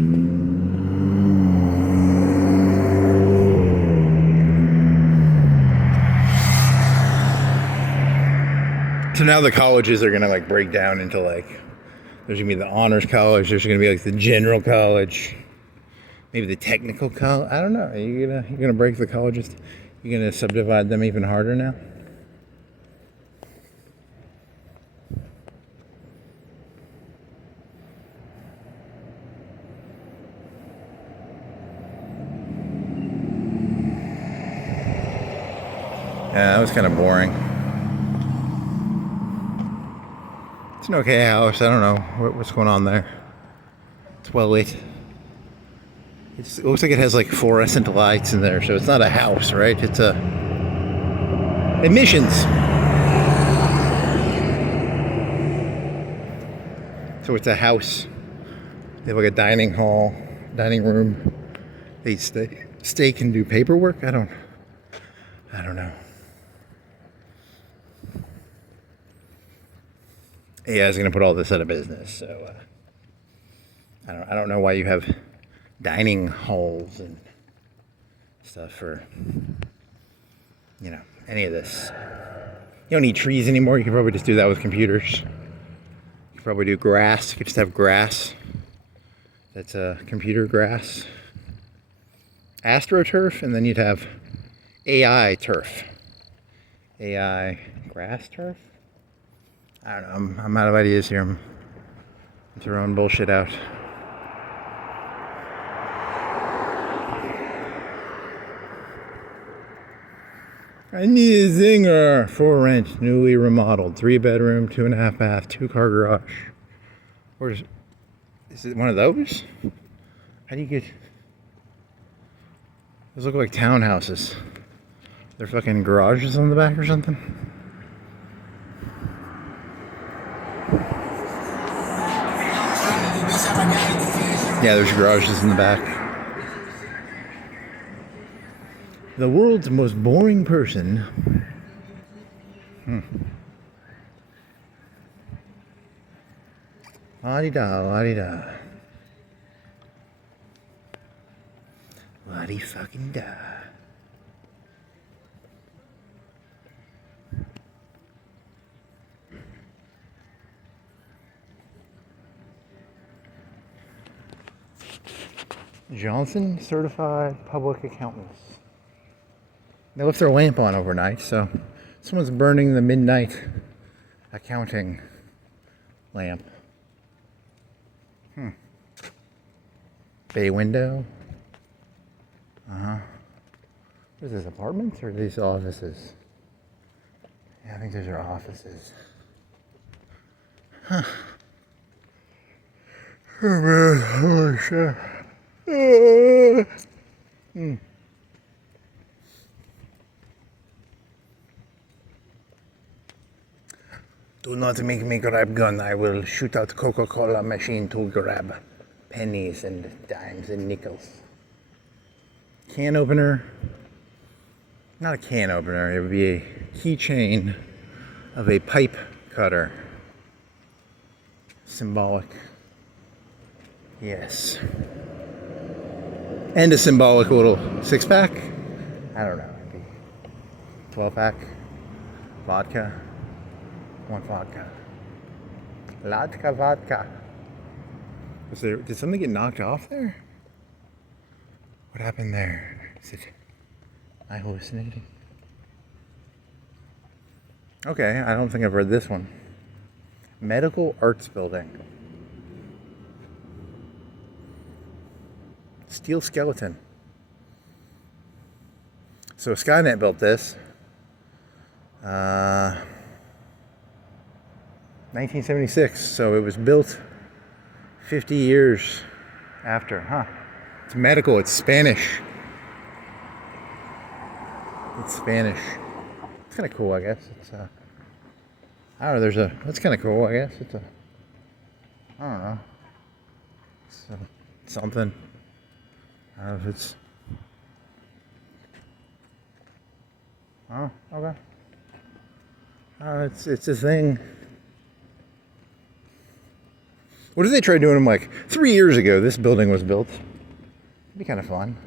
So now the colleges are gonna like break down into like, there's gonna be the honors college, there's gonna be like the general college, maybe the technical college. I don't know. You're gonna break the colleges. You're gonna subdivide them even harder now. Yeah, that was kind of boring. It's an okay house. I don't know what's going on there. It's well lit. It looks like it has like fluorescent lights in there, so it's not a house, right? It's a admissions. So it's a house. They have like a dining hall, dining room. They stay can do paperwork. I don't know. AI is going to put all this out of business, so I don't know why you have dining halls and stuff for, any of this. You don't need trees anymore. You can probably just do that with computers. You can probably do grass. You could just have grass. That's computer grass. AstroTurf, and then you'd have AI turf. AI grass turf? I don't know. I'm out of ideas here. I'm throwing bullshit out. I need a Zinger for rent, newly remodeled, 3-bedroom, 2.5 bath, 2-car garage. Where's, is it one of those? How do you get, those look like townhouses. They're fucking garages on the back or something? Yeah, there's garages in the back. The world's most boring person. La-di-da, la-di-da. La-di-fucking-da. Johnson Certified Public Accountants. They left their lamp on overnight, so someone's burning the midnight accounting lamp. Bay window. What is this, apartments or are these offices? Yeah, I think those are offices. Huh. Oh man, holy shit. Do not make me grab gun. I will shoot out Coca-Cola machine to grab pennies and dimes and nickels. Can opener. Not a can opener. It would be a keychain of a pipe cutter. Symbolic. Yes. And a symbolic little 6-pack. I don't know. Maybe 12-pack. Vodka. Want vodka. Latka vodka. Was there, did something get knocked off there? What happened there? Is it, am I hallucinating? Okay, I don't think I've read this one. Medical Arts Building. Steel skeleton. So Skynet built this. 1976, so it was built 50 years after, huh? It's medical, it's Spanish. It's Spanish. It's kind of cool, I guess. It's I don't know, that's kind of cool, I guess. It's I don't know. It's something. I don't know if it's, oh, okay. It's a thing. What if they tried doing them like 3 years ago? This building was built. It'd be kind of fun.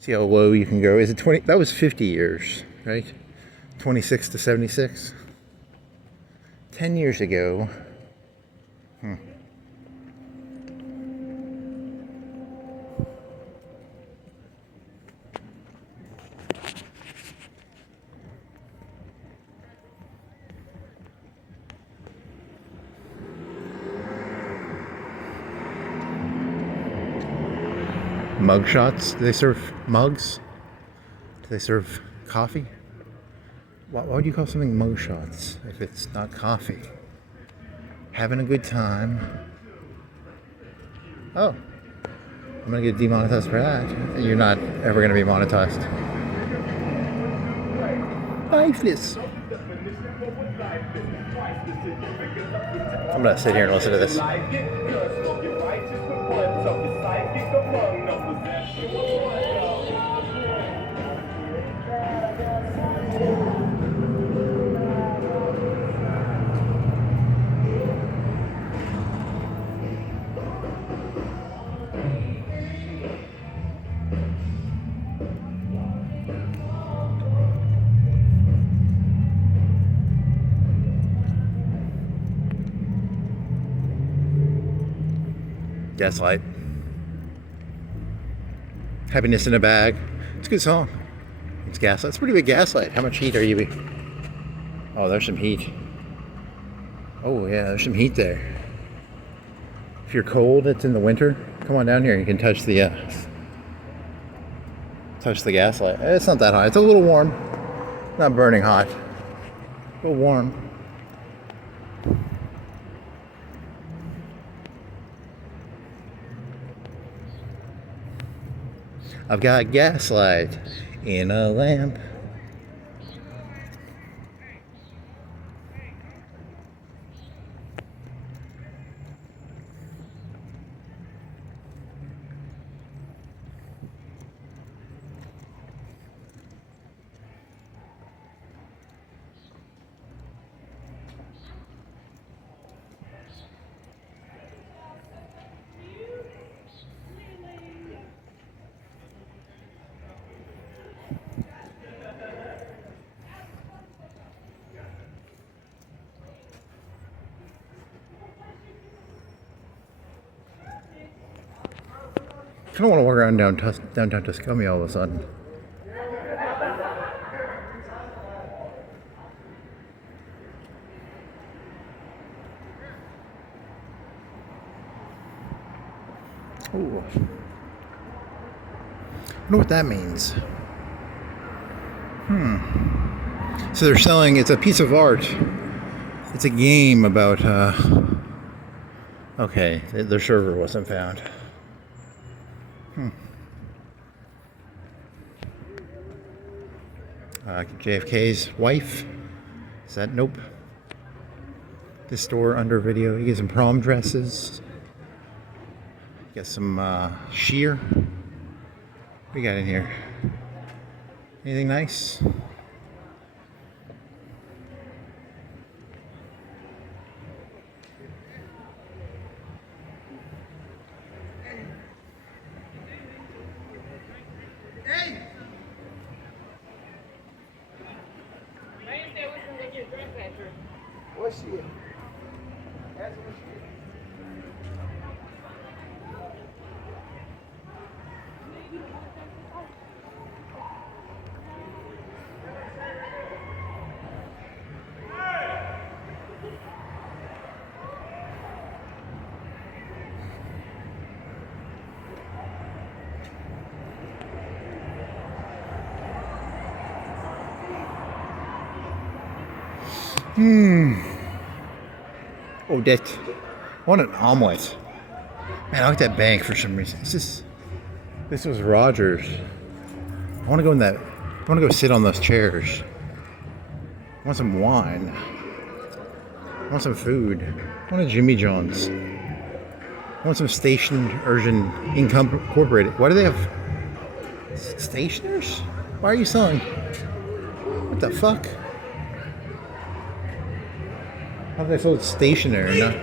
See how low you can go. Is it 20? That was 50 years, right? 26 to 76. 10 years ago. Mug shots? Do they serve mugs? Do they serve coffee? Why would you call something mug shots if it's not coffee? Having a good time. Oh, I'm gonna get demonetized for that. You're not ever gonna be monetized. Lifeless. I'm gonna sit here and listen to this. Gaslight. Happiness in a Bag. It's a good song. It's Gaslight. It's a pretty big Gaslight. How much heat are you? Oh, there's some heat. Oh yeah, there's some heat there. If you're cold, it's in the winter. Come on down here. You can touch the Gaslight. It's not that hot. It's a little warm. Not burning hot, but warm. I've got gaslight in a lamp. I don't want to walk around downtown Tuscany all of a sudden. Ooh. I wonder what that means. So they're selling, it's a piece of art. It's a game about, okay, their server wasn't found. JFK's wife. Is that? Nope. This store under video. You get some prom dresses. You got some sheer. What do you got in here? Anything nice? What's she? Oh, that. I want an omelet. Man, I like that bank for some reason. This was Rogers. I want to go in that. I want to go sit on those chairs. I want some wine. I want some food. I want a Jimmy John's. I want some Station Urgent Incorporated. Why do they have stationers? Why are you selling? What the fuck? How do they sell stationery? Not...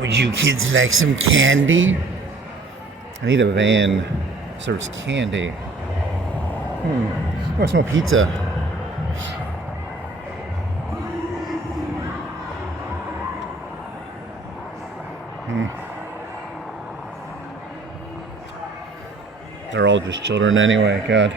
Would you kids like some candy? I need a van that serves candy. I want some pizza. They're all just children anyway, God.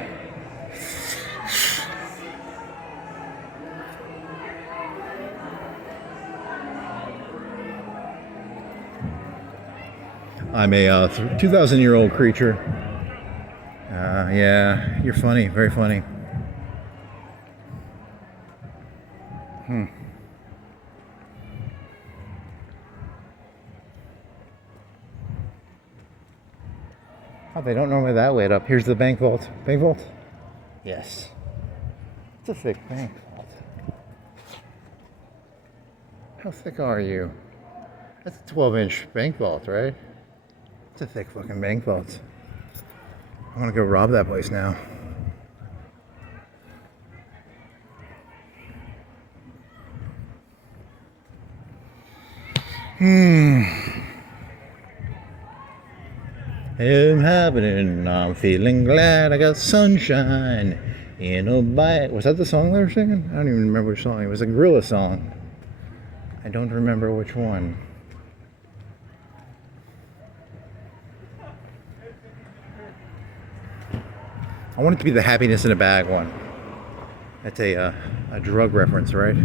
I'm a 2,000-year-old creature. Yeah, you're funny, very funny. Oh, they don't normally that way up. Here's the bank vault. Bank vault? Yes. It's a thick bank vault. How thick are you? That's a 12-inch bank vault, right? It's a thick fucking bank vault. I'm gonna go rob that place now. happening. I'm feeling glad I got sunshine in a bite. Was that the song they were singing? I don't even remember which song. It was a gorilla song. I don't remember which one. I want it to be the happiness in a bag one. That's a drug reference, right?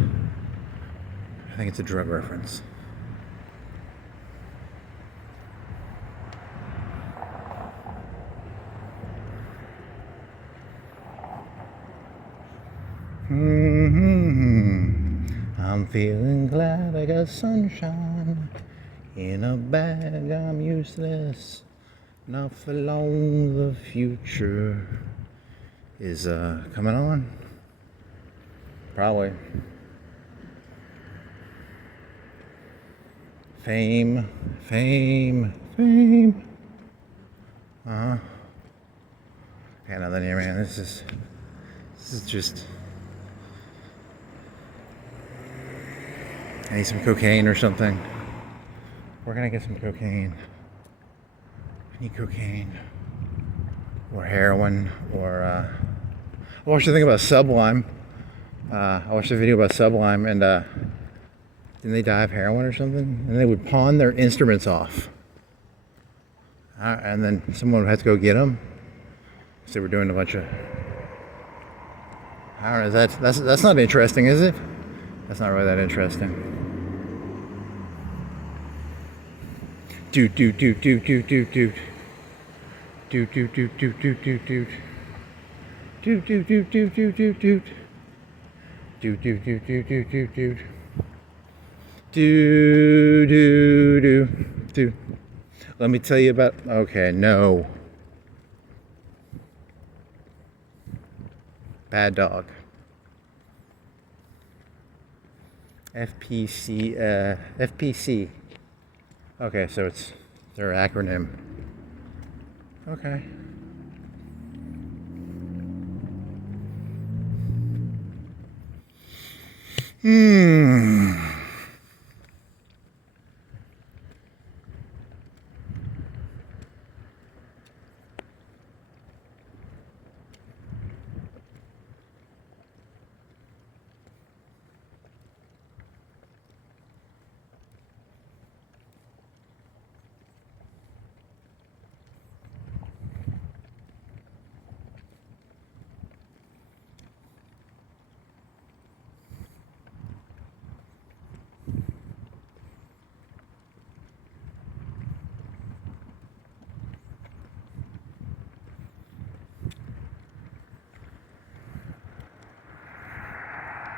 I think it's a drug reference. I'm feeling glad I got sunshine in a bag. I'm useless, not for long. The future is coming on. Probably. Fame. I got nothing here, man. This is just. I need some cocaine or something. Where can I get some cocaine? I need cocaine. Or heroin. Or, I watched the thing about Sublime. I watched a video about Sublime, and didn't they die of heroin or something? And they would pawn their instruments off. And then someone would have to go get them. So they were doing a bunch of... I don't know, that's not interesting, is it? That's not really that interesting. Dude. Let me tell you about... Okay, no. Bad dog. FPC. Okay, so it's their acronym. Okay.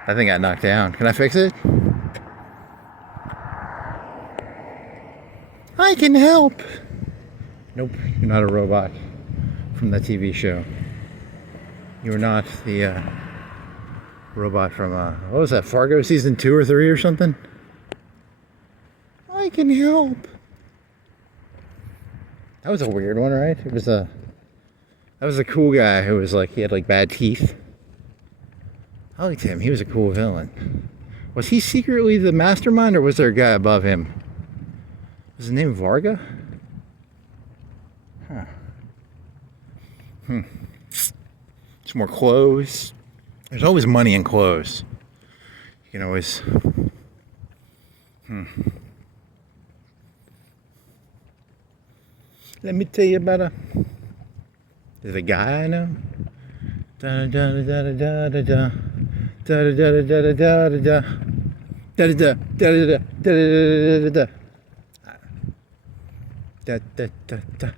I think I knocked down. Can I fix it? I can help. Nope, you're not a robot from that TV show. You're not the robot from, what was that, Fargo season 2 or 3 or something? I can help. That was a weird one, right? That was a cool guy who was like, he had like bad teeth. I liked him. He was a cool villain. Was he secretly the mastermind, or was there a guy above him? Was his name Varga? Huh. Some more clothes. There's always money in clothes. You can always... Let me tell you about there's a guy I know. Da da da da da da da. Da da da da da da da da da da da da da da da da da.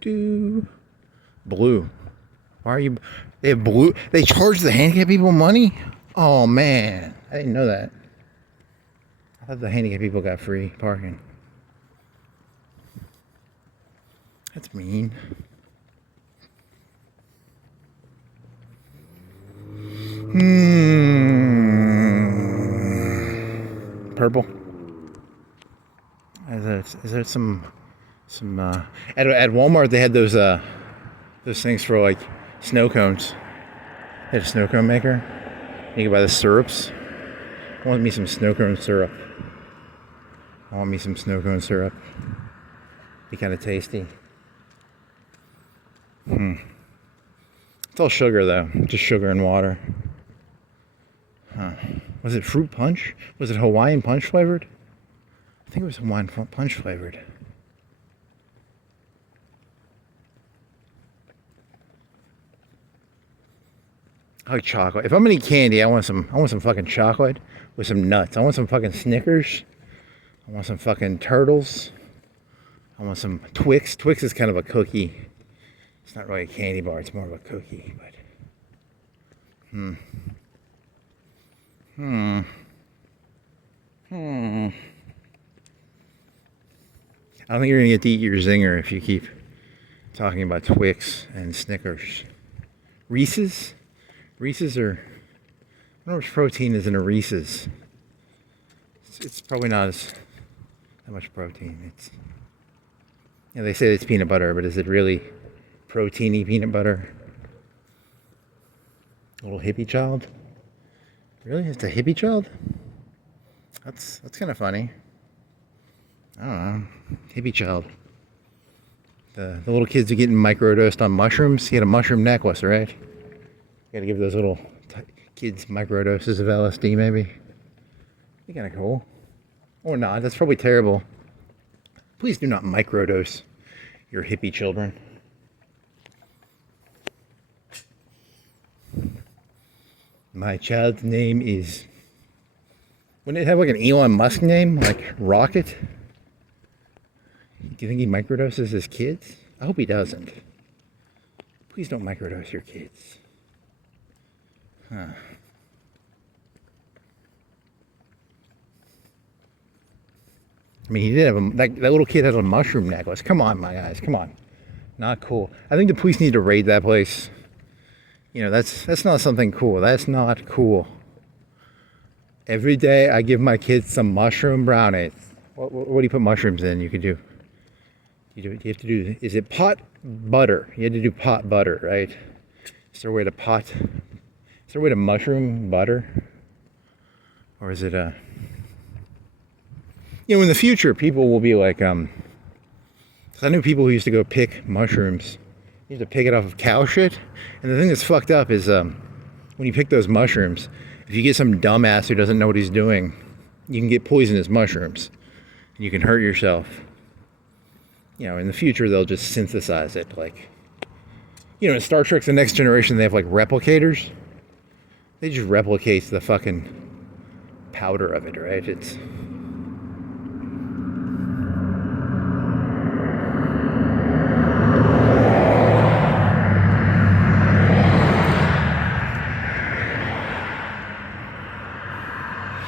Do. Blue. Why are you? They have blue. They charge the handicapped people money. Oh man, I didn't know that. I thought the handicapped people got free parking. That's mean. Purple. Is there some at Walmart they had those things for like snow cones. They had a snow cone maker. You can buy the syrups. I want me some snow cone syrup. Be kind of tasty. It's all sugar though, just sugar and water. Was it fruit punch? Was it Hawaiian punch flavored? I think it was Hawaiian punch flavored. I like chocolate. If I'm gonna eat candy, I want some fucking chocolate with some nuts. I want some fucking Snickers. I want some fucking Turtles. I want some Twix. Twix is kind of a cookie. It's not really a candy bar, it's more of a cookie, but I don't think you're gonna get to eat your zinger if you keep talking about Twix and Snickers. Reese's? Reese's are, I don't know how much protein is in a Reese's. It's probably not that much protein. It's, you know, they say it's peanut butter, but is it really proteiny peanut butter? A little hippie child? Really? It's a hippie child? That's kind of funny. I don't know. Hippie child. The little kids are getting microdosed on mushrooms. He had a mushroom necklace, right? You gotta give those little kids microdoses of LSD, maybe. Be kind of cool. Or not. That's probably terrible. Please do not microdose your hippie children. My child's name is... Wouldn't it have like an Elon Musk name? Like Rocket? Do you think he microdoses his kids? I hope he doesn't. Please don't microdose your kids. Huh. I mean, he did have that little kid had a mushroom necklace. Come on, my guys, come on. Not cool. I think the police need to raid that place. You know, that's not something cool. That's not cool. Every day I give my kids some mushroom brownies. What do you put mushrooms in? You could do. You have to do. Is it pot butter? You had to do pot butter, right? Is there a way to pot? Is there a way to mushroom butter? Or is it a... You know, in the future, people will be like, 'cause I knew people who used to go pick mushrooms. You have to pick it off of cow shit. And the thing that's fucked up is when you pick those mushrooms, if you get some dumbass who doesn't know what he's doing, you can get poisonous mushrooms. And you can hurt yourself. You know, in the future, they'll just synthesize it. Like, you know, in Star Trek The Next Generation, they have like replicators. They just replicate the fucking powder of it, right? It's...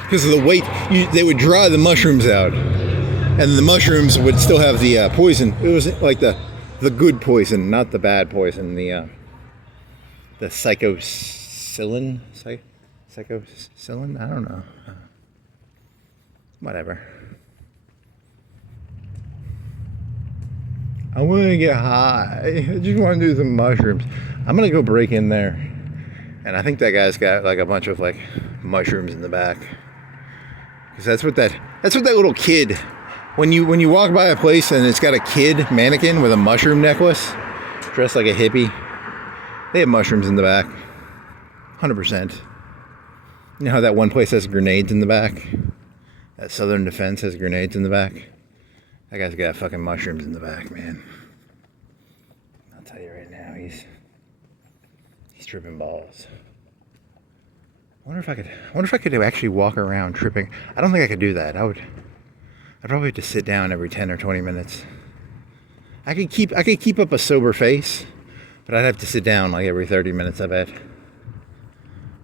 Because of the weight, they would dry the mushrooms out, and the mushrooms would still have the poison. It was like the good poison, not the bad poison. The psychocillin, psychocillin. I don't know. Whatever. I want to get high. I just want to do some mushrooms. I'm gonna go break in there, and I think that guy's got like a bunch of like mushrooms in the back. Because that's what that little kid, when you walk by a place and it's got a kid mannequin with a mushroom necklace, dressed like a hippie, they have mushrooms in the back, 100%. You know how that one place has grenades in the back? That Southern Defense has grenades in the back? That guy's got fucking mushrooms in the back, man. I'll tell you right now, he's tripping balls. I wonder if I could actually walk around tripping. I don't think I could do that. I'd probably have to sit down every 10 or 20 minutes. I could keep up a sober face, but I'd have to sit down like every 30 minutes, I bet.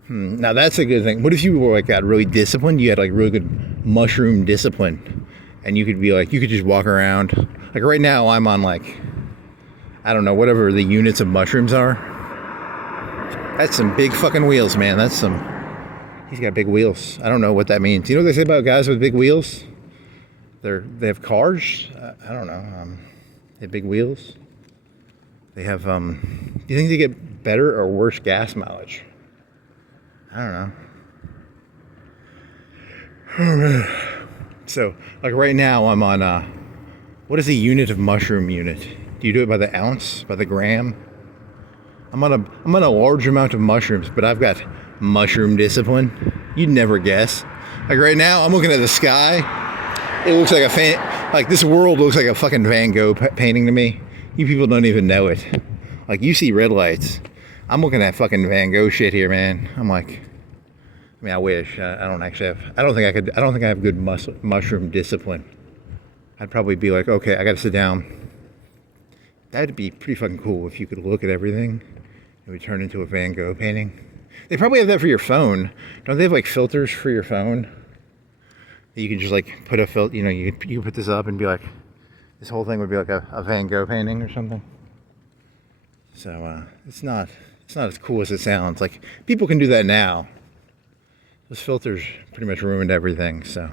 Now that's a good thing. What if you were like got really disciplined? You had like really good mushroom discipline, and you could be like, you could just walk around. Like right now, I'm on like, I don't know, whatever the units of mushrooms are. That's some big fucking wheels, man. That's some... He's got big wheels. I don't know what that means. You know what they say about guys with big wheels? They have cars. I don't know. They have big wheels. They have. Do you think they get better or worse gas mileage? I don't know. So, like right now, I'm on what is a unit of mushroom unit? Do you do it by the ounce, by the gram? I'm on a large amount of mushrooms, but I've got mushroom discipline. You'd never guess. Like right now, I'm looking at the sky. It looks like like this world looks like a fucking Van Gogh painting to me. You people don't even know it. Like you see red lights. I'm looking at fucking Van Gogh shit here, man. I'm like, I mean, I wish. I don't actually have. I don't think I could. I don't think I have good mushroom discipline. I'd probably be like, okay, I got to sit down. That'd be pretty fucking cool if you could look at everything. It would turn into a Van Gogh painting. They probably have that for your phone. Don't they have like filters for your phone? You can just like put a filter, you know, you can put this up and be like, this whole thing would be like a Van Gogh painting or something. So it's not as cool as it sounds. Like people can do that now. Those filters pretty much ruined everything. So.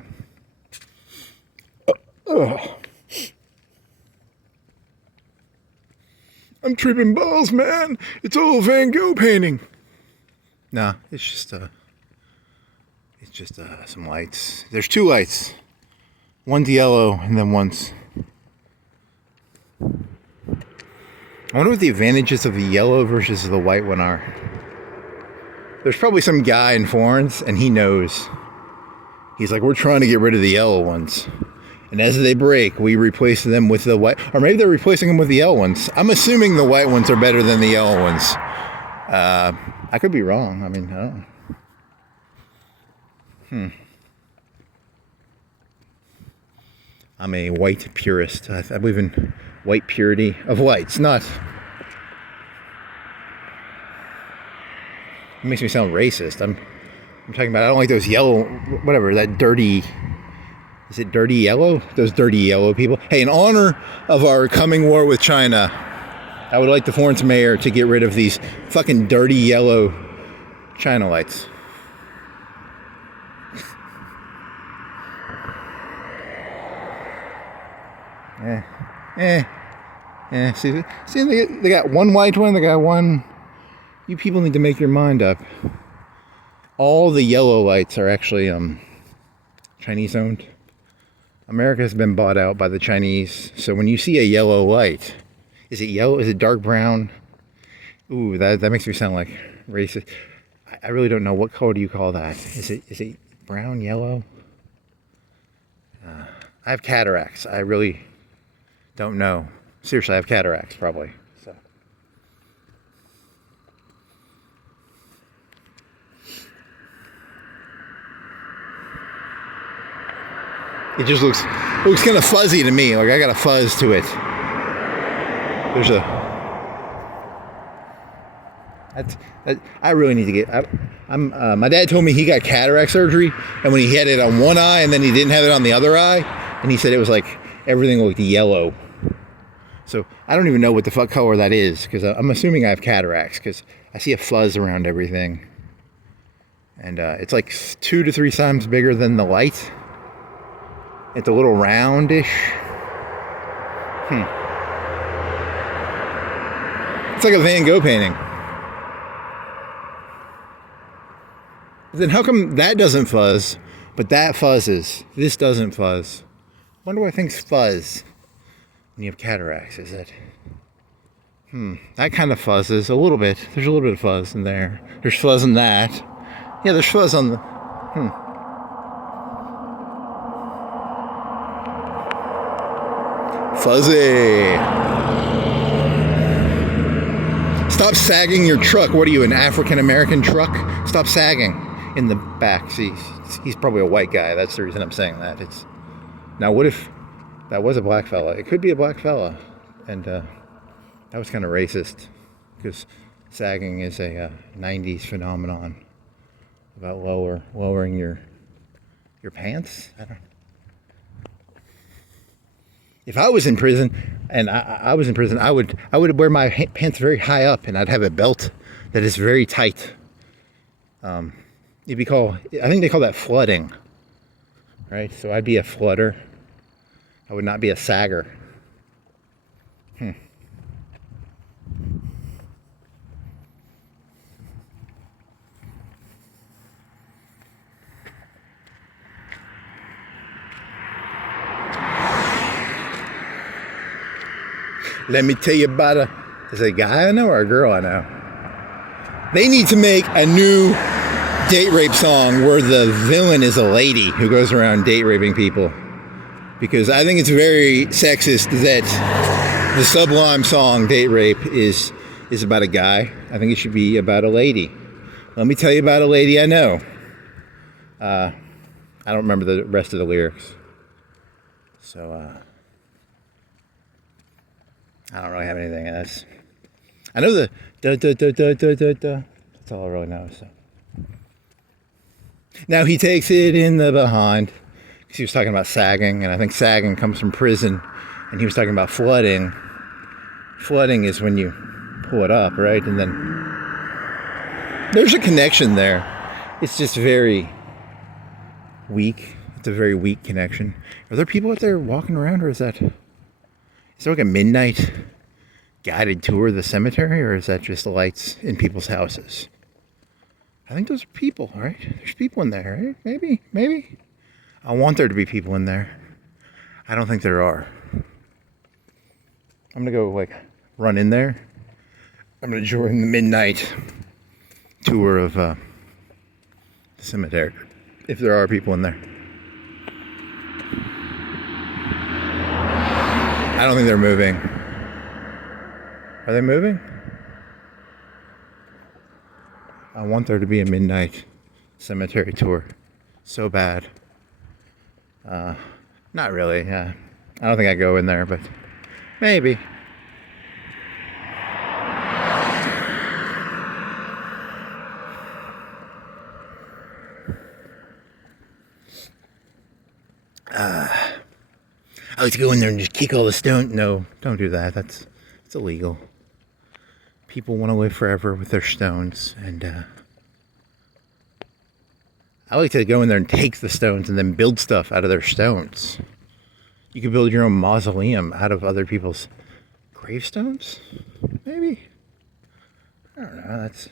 I'm tripping balls, man. It's all Van Gogh painting. Nah, it's just some lights. There's two lights. One's yellow and then one's. I wonder what the advantages of the yellow versus the white one are. There's probably some guy in Florence and he knows. He's like, we're trying to get rid of the yellow ones. And as they break, we replace them with the white, or maybe they're replacing them with the yellow ones. I'm assuming the white ones are better than the yellow ones. I could be wrong. I mean, I don't know. I'm a white purist. I believe in white purity of whites, not. It makes me sound racist. I'm talking about, I don't like those yellow, whatever, that dirty. Is it dirty yellow? Those dirty yellow people. Hey, in honor of our coming war with China, I would like the Florence mayor to get rid of these fucking dirty yellow China lights. See, they got one white one, they got one. You people need to make your mind up. All the yellow lights are actually Chinese owned. America has been bought out by the Chinese. So when you see a yellow light, is it yellow? Is it dark brown? Ooh, that makes me sound like racist. I really don't know. What color do you call that? Is it brown, yellow? I have cataracts. I really don't know. Seriously, I have cataracts probably. So. It just looks kind of fuzzy to me. Like I got a fuzz to it. There's I really need to get. My dad told me he got cataract surgery, and when he had it on one eye, and then he didn't have it on the other eye, and he said it was like everything looked yellow. So I don't even know what the fuck color that is, because I'm assuming I have cataracts, because I see a fuzz around everything, and it's like 2 to 3 times bigger than the light. It's a little roundish. It's like a Van Gogh painting. Then how come that doesn't fuzz, but that fuzzes? This doesn't fuzz. Wonder why things fuzz when you have cataracts, is it? That kind of fuzzes a little bit. There's a little bit of fuzz in there. There's fuzz in that. Yeah, there's fuzz on the... Fuzzy. Stop sagging your truck. What are you, an African American truck? Stop sagging in the back. See, he's probably a white guy. That's the reason I'm saying that. Now, what if that was a black fella? It could be a black fella, and that was kind of racist, because sagging is a 90s phenomenon about lowering your pants. I don't. If I was in prison, and I was in prison, I would wear my pants very high up, and I'd have a belt that is very tight. It'd be called, I think they call that flooding, right? So I'd be a flooder. I would not be a sagger. Let me tell you about is it a guy I know or a girl I know? They need to make a new date rape song where the villain is a lady who goes around date raping people. Because I think it's very sexist that the Sublime song Date Rape is about a guy. I think it should be about a lady. Let me tell you about a lady I know. I don't remember the rest of the lyrics. So, I don't really have anything else. I know the da. That's all I really know. So. Now he takes it in the behind. Because he was talking about sagging, and I think sagging comes from prison. And he was talking about flooding. Flooding is when you pull it up, right? And then there's a connection there. It's just very weak. It's a very weak connection. Are there people out there walking around, or is there like a midnight guided tour of the cemetery, or is that just the lights in people's houses? I think those are people, right? There's people in there, right? Maybe. I want there to be people in there. I don't think there are. I'm gonna go run in there. I'm gonna join the midnight tour of the cemetery, if there are people in there. I don't think they're moving. Are they moving? I want there to be a midnight cemetery tour so bad. Not really. I don't think I go in there, but maybe. I like to go in there and just kick all the stone. No, don't do that. It's illegal. People want to live forever with their stones, and I like to go in there and take the stones and then build stuff out of their stones. You could build your own mausoleum out of other people's gravestones? Maybe? I don't know. That's...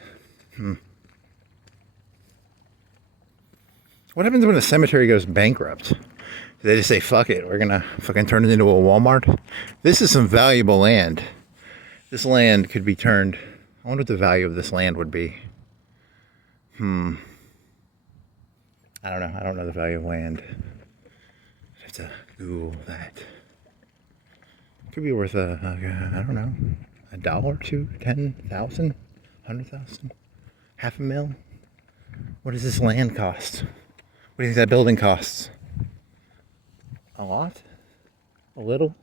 What happens when a cemetery goes bankrupt? Do they just say, fuck it, we're gonna fucking turn it into a Walmart? This is some valuable land. This land could be turned... I wonder what the value of this land would be. I don't know. I don't know the value of land. I have to Google that. Could be worth I don't know, $1, $2, 10,000, 100,000, $500,000. What does this land cost? What do you think that building costs? A lot? A little?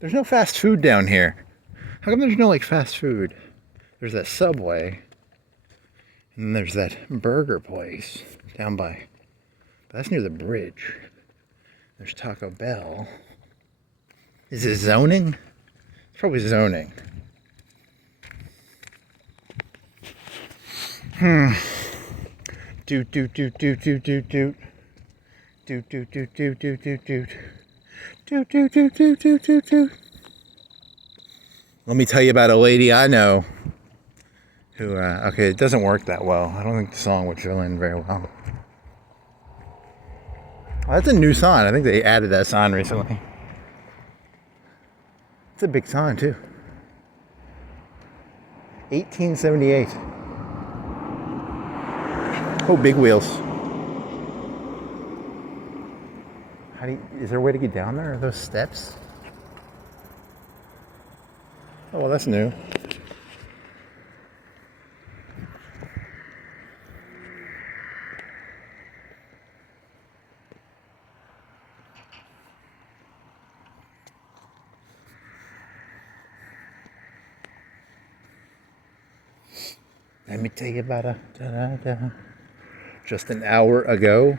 There's no fast food down here. How come there's no fast food? There's that Subway. And then there's that burger place down by, that's near the bridge. There's Taco Bell. Is it zoning? It's probably zoning. Doot. Let me tell you about a lady I know who, okay, it doesn't work that well. I don't think the song would fill in very well. Oh, that's a new sign. I think they added that sign recently. It's a big sign, too. 1878. Oh, big wheels. Is there a way to get down there? Are those steps? Oh, well, that's new. Let me tell you about just an hour ago,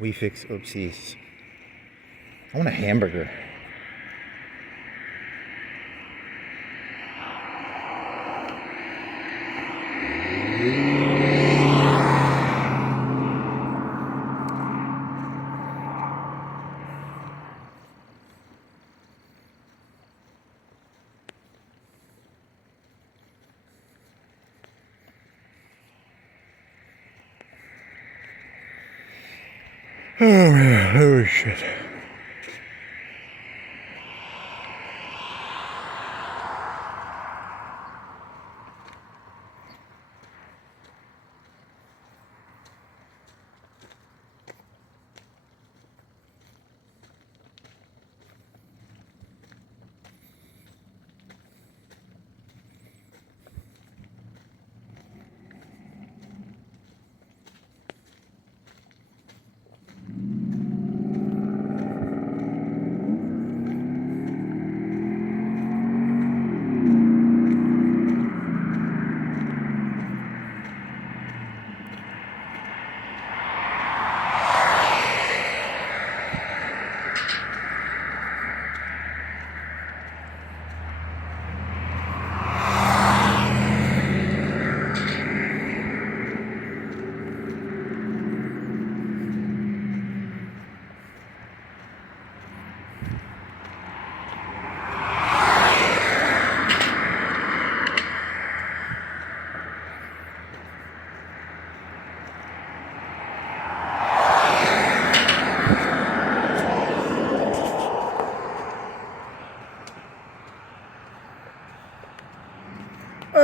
we fixed, oopsies. I want a hamburger. Oh man, oh shit.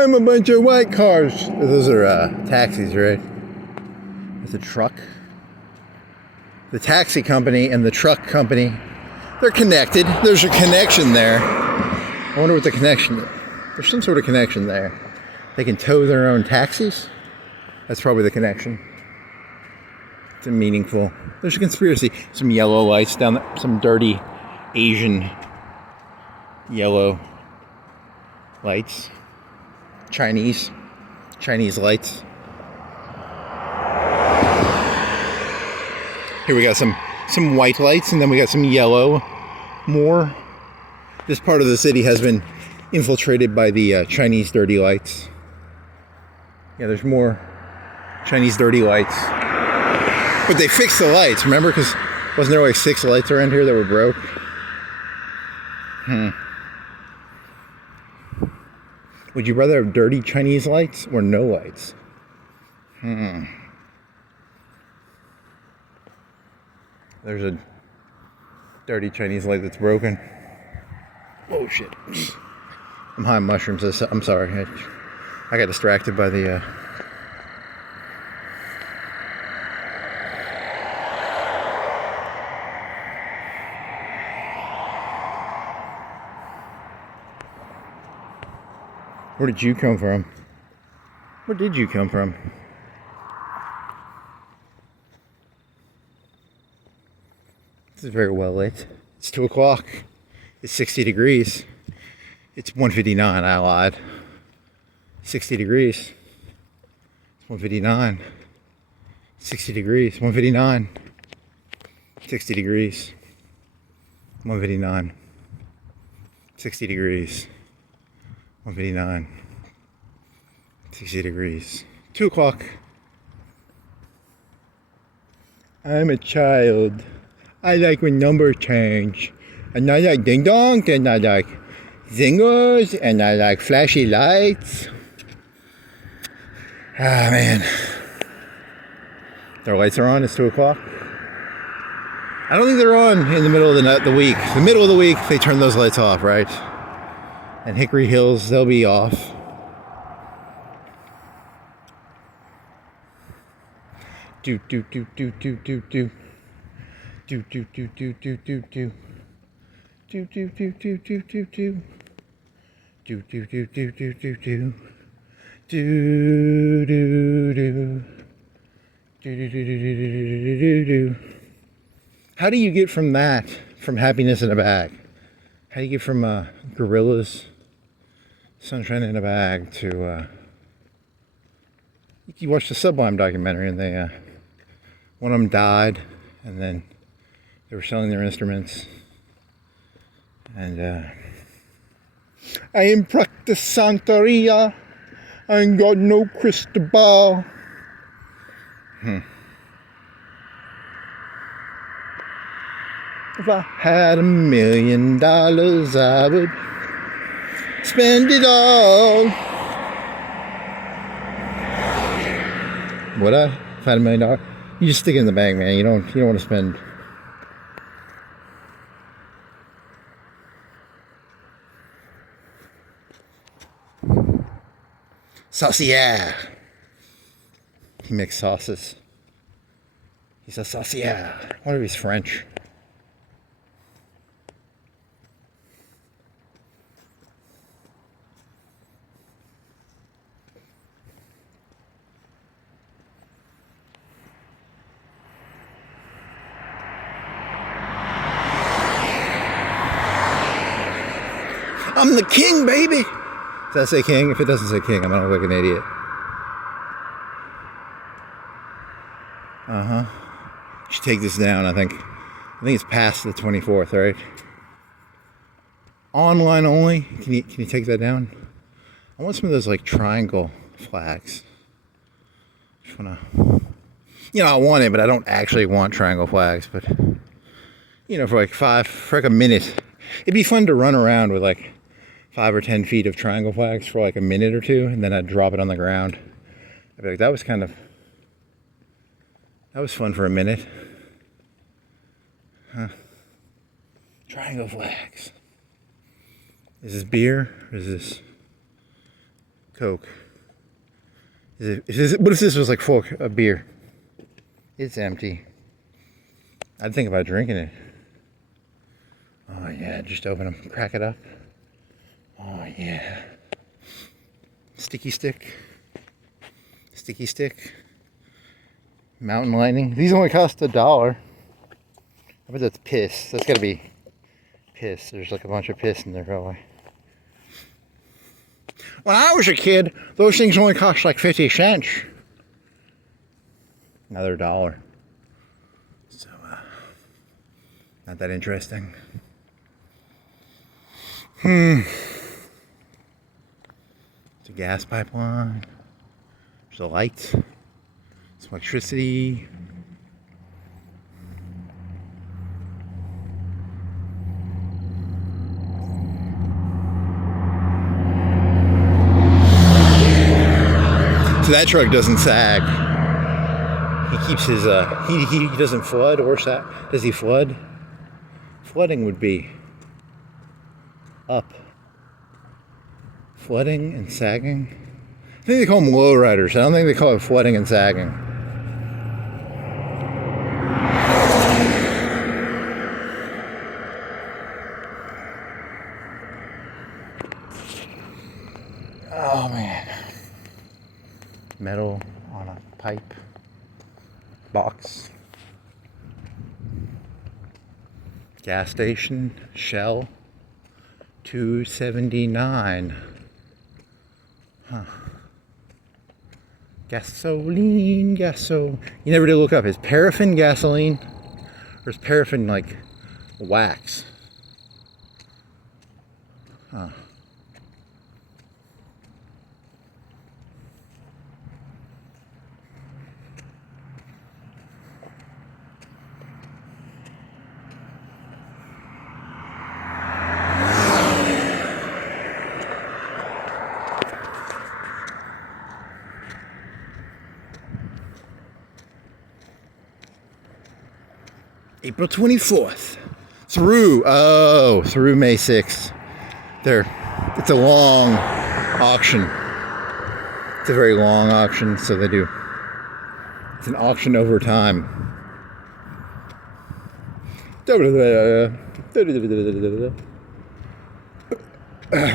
I'm a bunch of white cars. Those are taxis, right? There's a truck. The taxi company and the truck company, they're connected. There's a connection there. I wonder what the connection is. There's some sort of connection there. They can tow their own taxis? That's probably the connection. It's meaningful. There's a conspiracy. Some yellow lights down there. Some dirty Asian yellow lights. Chinese lights. Here we got some white lights, and then we got some yellow. More. This part of the city has been infiltrated by the Chinese dirty lights. Yeah, there's more Chinese dirty lights. But they fixed the lights, remember? Because wasn't there like 6 lights around here that were broke? Would you rather have dirty Chinese lights or no lights? There's a dirty Chinese light that's broken. Oh shit. I'm high on mushrooms. I'm sorry. I got distracted by the... Where did you come from? Where did you come from? This is very well lit. It's 2 o'clock. It's 60 degrees. It's 1:59. I lied. 60 degrees. It's 1:59. 60 degrees. 1:59. 60 degrees. 1:59. 60 degrees. 1:59. 60 degrees. 2 o'clock. I'm a child. I like when numbers change. And I like ding dongs, and I like zingers, and I like flashy lights. Ah, man. Their lights are on. It's 2 o'clock. I don't think they're on in the middle of the week. The middle of the week, they turn those lights off, right? And Hickory Hills, they'll be off. Do do do do do do do. Do do do do do do do. Do do do do do do do. Do do do do do do do. Do do do. Do do do do do do do. How do you get from that, from happiness in a bag? How do you get from gorillas, sunshine in a bag, to you watch the Sublime documentary, and they one of them died, and then they were selling their instruments, and I am practice Santeria. I ain't got no crystal ball. If I had $1 million, I would spend it all. Would I? If I had $1 million, you just stick it in the bank, man. You don't want to spend. Saucier. He makes sauces. He's a saucier. I wonder if he's French. I'm the king, baby. Does that say king? If it doesn't say king, I'm gonna look like an idiot. Should take this down. I think it's past the 24th, right? Online only. Can you take that down? I want some of those like triangle flags. Just wanna, I want it, but I don't actually want triangle flags. But for like a minute, it'd be fun to run around with like 5 or 10 feet of triangle flags for like a minute or two, and then I'd drop it on the ground. I'd be like, that was fun for a minute. Huh. Triangle flags. Is this beer? Or is this Coke. What if this was like full of beer? It's empty. I'd think about drinking it. Oh yeah, just open them, crack it up. Oh yeah. Sticky stick. Sticky stick. Mountain lightning. These only cost $1. I bet that's piss. That's gotta be piss. There's like a bunch of piss in there probably. When I was a kid, those things only cost like 50 cents. Now they're $1. So, not that interesting. It's a gas pipeline. There's a light. Some electricity. So that truck doesn't sag. He keeps his, he doesn't flood or sag. Does he flood? Flooding would be up. Flooding and sagging? I think they call them low riders. I don't think they call it flooding and sagging. Oh man. Metal on a pipe box. Gas station, Shell, 279. Huh. Gasoline. You never did look up. Is paraffin gasoline? Or is paraffin like wax? Huh. April 24th. Through May 6th. It's a long auction. It's a very long auction, so they do. It's an auction over time. I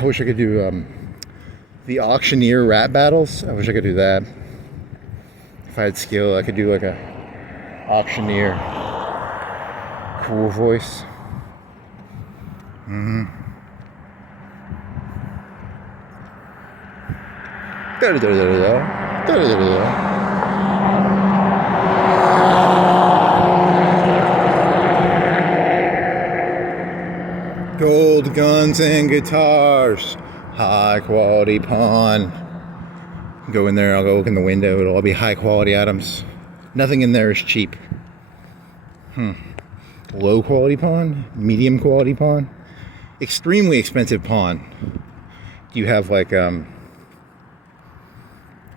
wish I could do the auctioneer rap battles. I wish I could do that. If I had skill, I could do like a auctioneer. Cool voice. Gold guns and guitars. High quality pawn. Go in there, I'll go look in the window. It'll all be high quality items. Nothing in there is cheap. Low quality pawn, medium quality pawn, extremely expensive pawn. Do you have like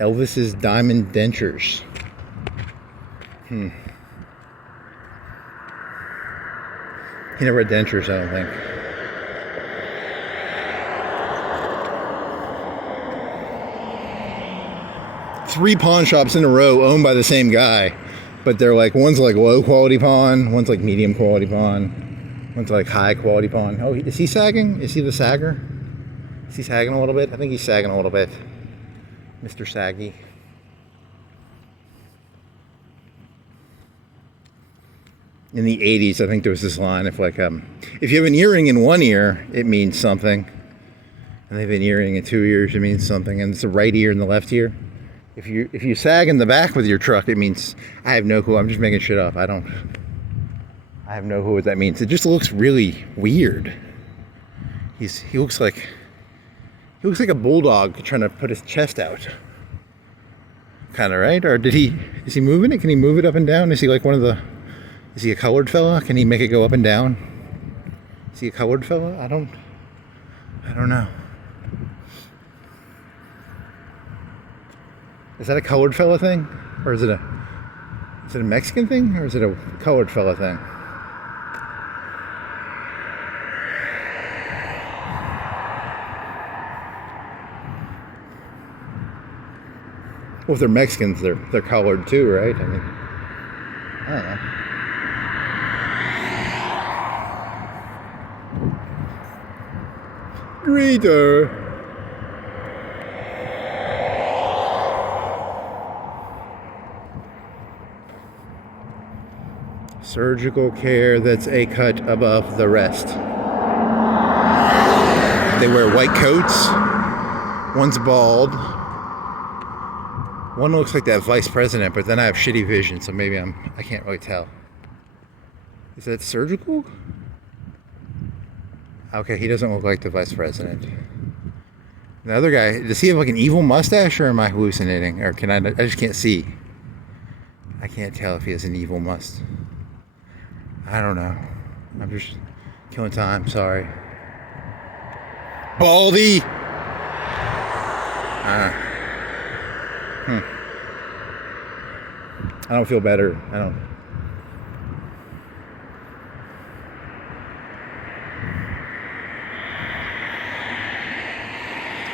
Elvis's diamond dentures? He never had dentures, I don't think. Three pawn shops in a row owned by the same guy. But they're like, one's like low quality pawn, one's like medium quality pawn, one's like high quality pawn. Oh, is he sagging? Is he the sagger? Is he sagging a little bit? I think he's sagging a little bit. Mr. Saggy. In the 80s, I think there was this line of like, if you have an earring in one ear, it means something. And if you have an earring in 2 ears, it means something. And it's the right ear and the left ear. If you sag in the back with your truck, it means, I have no clue. I'm just making shit up. I have no clue what that means. It just looks really weird. He looks like a bulldog trying to put his chest out. Kind of, right? Or is he moving it? Can he move it up and down? Is he like is he a colored fella? Can he make it go up and down? Is he a colored fella? I don't know. Is that a colored fella thing? Or is it a Mexican thing? Or is it a colored fella thing? Well, if they're Mexicans, they're colored too, right? I mean, I don't know. Greeter. Surgical care that's a cut above the rest. They wear white coats. One's bald. One looks like that vice president, but then I have shitty vision, so maybe I can't really tell. Is that surgical? Okay, he doesn't look like the vice president. The other guy, does he have like an evil mustache, or am I hallucinating? Or I just can't see. I can't tell if he has an evil mustache. I don't know. I'm just killing time, sorry. Baldy! I don't feel better.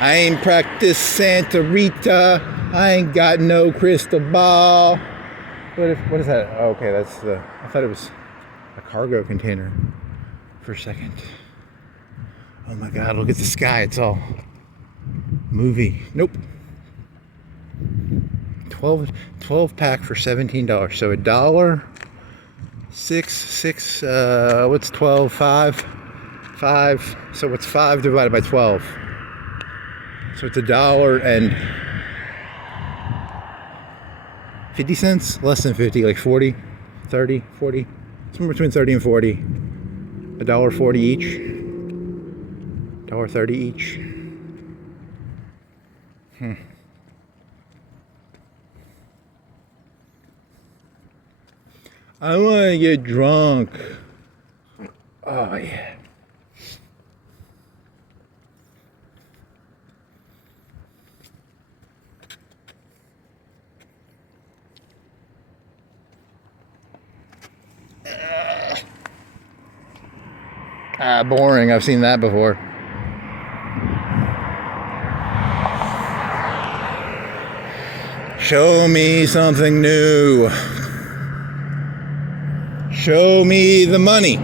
I ain't practiced Santa Rita. I ain't got no crystal ball. What is that? Oh, okay, I thought it was a cargo container for a second. Oh my God, look at the sky. It's all movie. Nope. 12 pack for $17. So $1, six, what's 12? 5. So what's 5 divided by 12? So it's $1.50, less than 50, like 40, 30, 40, somewhere between 30 and 40. $1.40 each. $1.30 each. I want to get drunk. Oh, yeah. Boring. I've seen that before. Show me something new. Show me the money.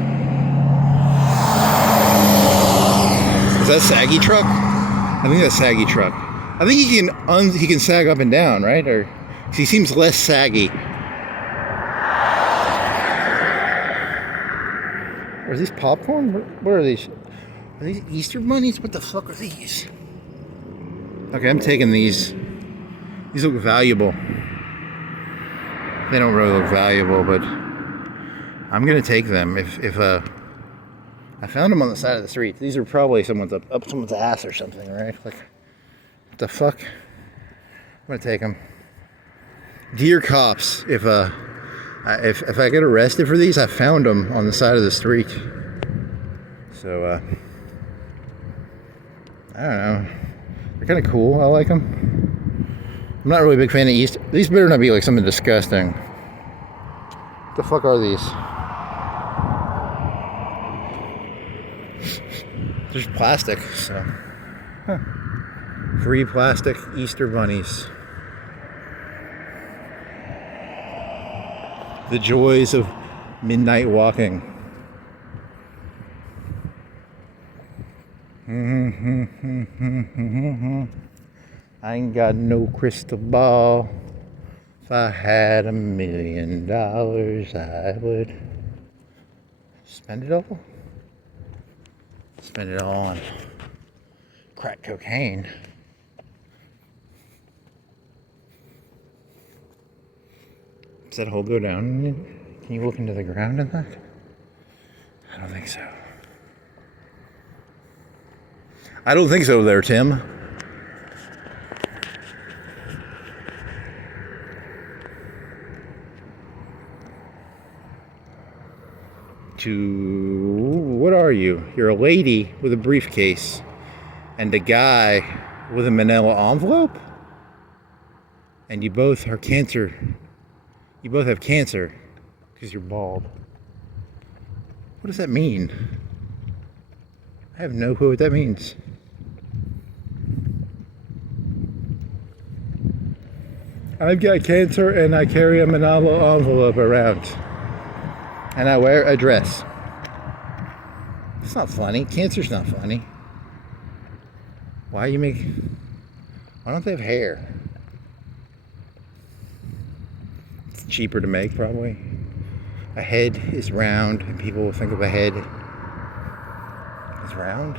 Is that saggy truck? I think that's saggy truck. I think he can sag up and down, right? Or he seems less saggy. Are these popcorn? What are these? Are these Easter bunnies? What the fuck are these? Okay, I'm taking these. These look valuable. They don't really look valuable, but I'm gonna take them. If I found them on the side of the street. These are probably someone's up someone's ass or something, right? Like, what the fuck? I'm gonna take them. Dear cops, if I get arrested for these, I found them on the side of the street. So, I don't know. They're kind of cool. I like them. I'm not really a big fan of Easter. These better not be like something disgusting. What the fuck are these? There's plastic, so. Huh. Free plastic Easter bunnies. The joys of midnight walking. I ain't got no crystal ball. If I had $1 million, I would spend it all. Spend it all on crack cocaine. Does that hole go down? Can you look into the ground in that? I don't think so. I don't think so there, Tim. What are you? You're a lady with a briefcase and a guy with a manila envelope? And you both are cancer. You both have cancer because you're bald. What does that mean? I have no clue what that means. I've got cancer and I carry a Manolo envelope around. And I wear a dress. It's not funny. Cancer's not funny. Why don't they have hair? It's cheaper to make, probably. A head is round, and people will think of a head as round.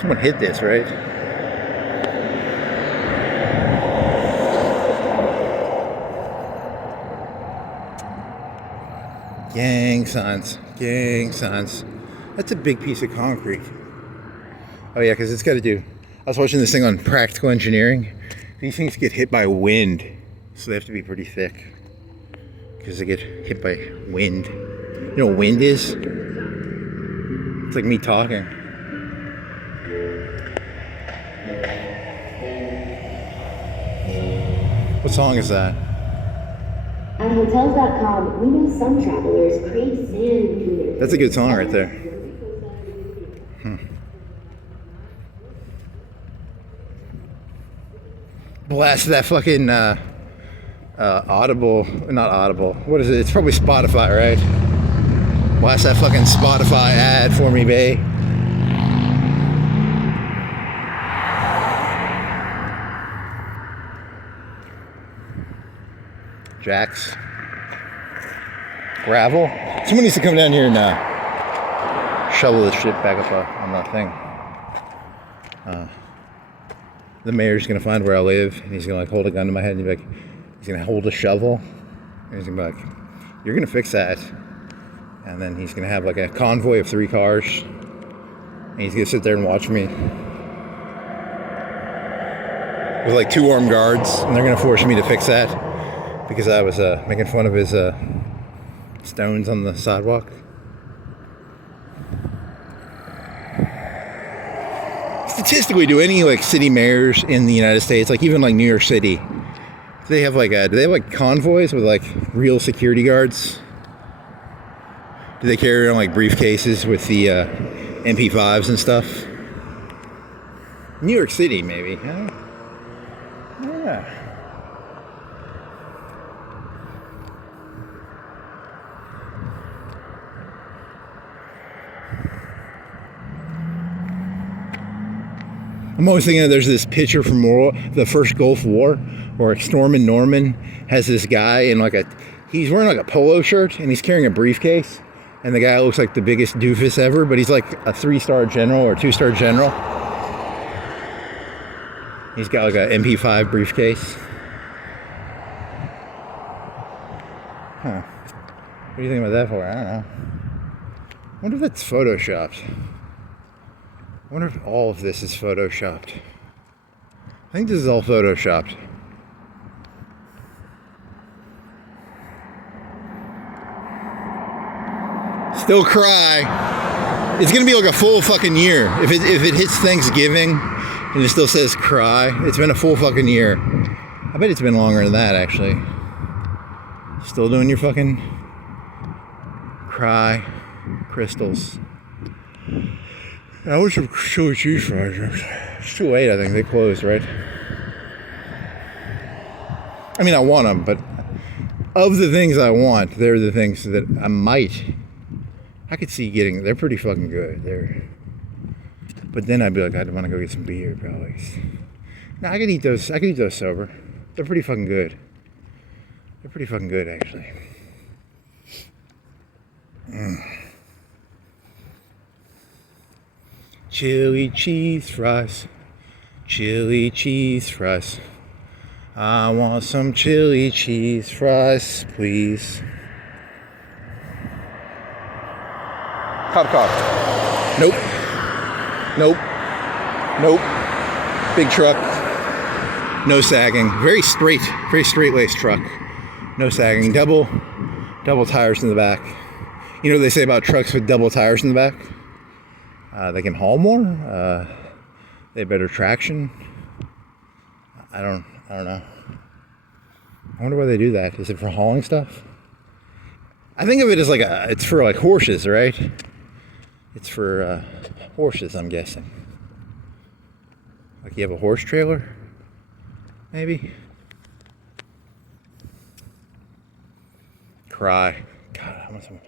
Someone hit this, right? Gang signs. Gang signs. That's a big piece of concrete. Oh yeah, because it's got to do... I was watching this thing on practical engineering. These things get hit by wind, so they have to be pretty thick. Because they get hit by wind. You know what wind is? It's like me talking. What song is that? At Hotels.com, we know some travelers crave sand between their... That's a good song right there. Blast that fucking not Audible. What is it? It's probably Spotify, right? Blast that fucking Spotify ad for me, bae. Jacks. Gravel. Someone needs to come down here and shovel this shit back up on that thing. The mayor's gonna find where I live, and he's gonna like hold a gun to my head, and he's gonna hold a shovel, and he's gonna be like, "You're gonna fix that," and then he's gonna have like a convoy of 3 cars, and he's gonna sit there and watch me with like 2 armed guards, and they're gonna force me to fix that because I was making fun of his stones on the sidewalk. Statistically, do any like city mayors in the United States, like even like New York City, do they have like convoys with like real security guards? Do they carry around like briefcases with the MP5s and stuff? New York City, maybe. Huh? Yeah. I'm always thinking there's this picture from the first Gulf War where Stormin' Norman has this guy in he's wearing like a polo shirt and he's carrying a briefcase, and the guy looks like the biggest doofus ever, but he's like a 3-star general or 2-star general. He's got like an MP5 briefcase. Huh. What do you think about that for? I don't know. I wonder if that's photoshopped. I wonder if all of this is photoshopped. I think this is all photoshopped. Still cry. It's gonna be like a full fucking year. If it hits Thanksgiving and it still says cry, it's been a full fucking year. I bet it's been longer than that, actually. Still doing your fucking cry crystals. I wish some chili cheese fries. It's too late, I think. They closed, right? I mean, I want them, but of the things I want, they're the things that I could see getting. They're pretty fucking good. But then I'd be like, I'd want to go get some beer, probably. No, I could eat those sober. They're pretty fucking good. They're pretty fucking good, actually. Chili cheese fries. Chili cheese fries. I want some chili cheese fries, please. Cop. Nope. Big truck. No sagging. Very straight laced truck. No sagging. Double tires in the back. You know what they say about trucks with double tires in the back? They can haul more. They have better traction. I don't know. I wonder why they do that. Is it for hauling stuff? I think of it as it's for like horses, right? It's for horses, I'm guessing. Like you have a horse trailer. Maybe. Cry. God, I want some.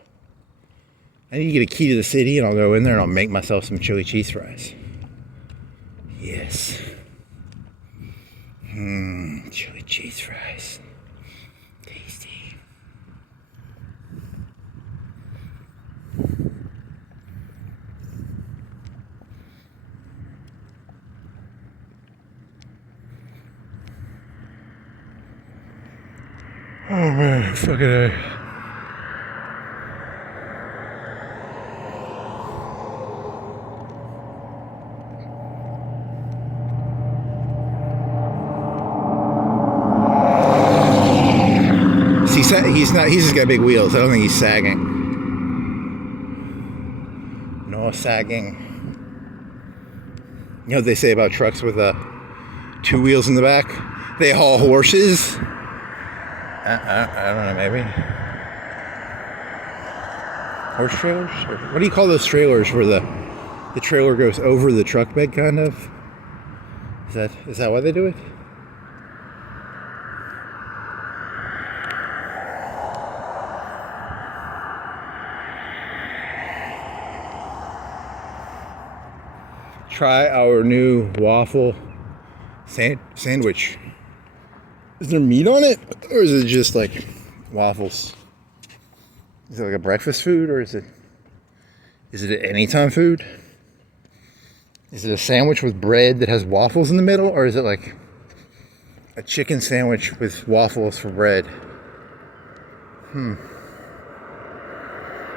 I need to get a key to the city and I'll go in there and I'll make myself some chili cheese fries. Yes. Chili cheese fries. Tasty. Oh man, fucking A. He's just got big wheels. I don't think he's sagging. No sagging. You know what they say about trucks with 2 wheels in the back? They haul horses. I don't know, maybe. Horse trailers? What do you call those trailers where the trailer goes over the truck bed, kind of? Is that why they do it? Try our new waffle sandwich. Is there meat on it? Or is it just like waffles? Is it like a breakfast food, or is it an anytime food? Is it a sandwich with bread that has waffles in the middle, or is it like a chicken sandwich with waffles for bread?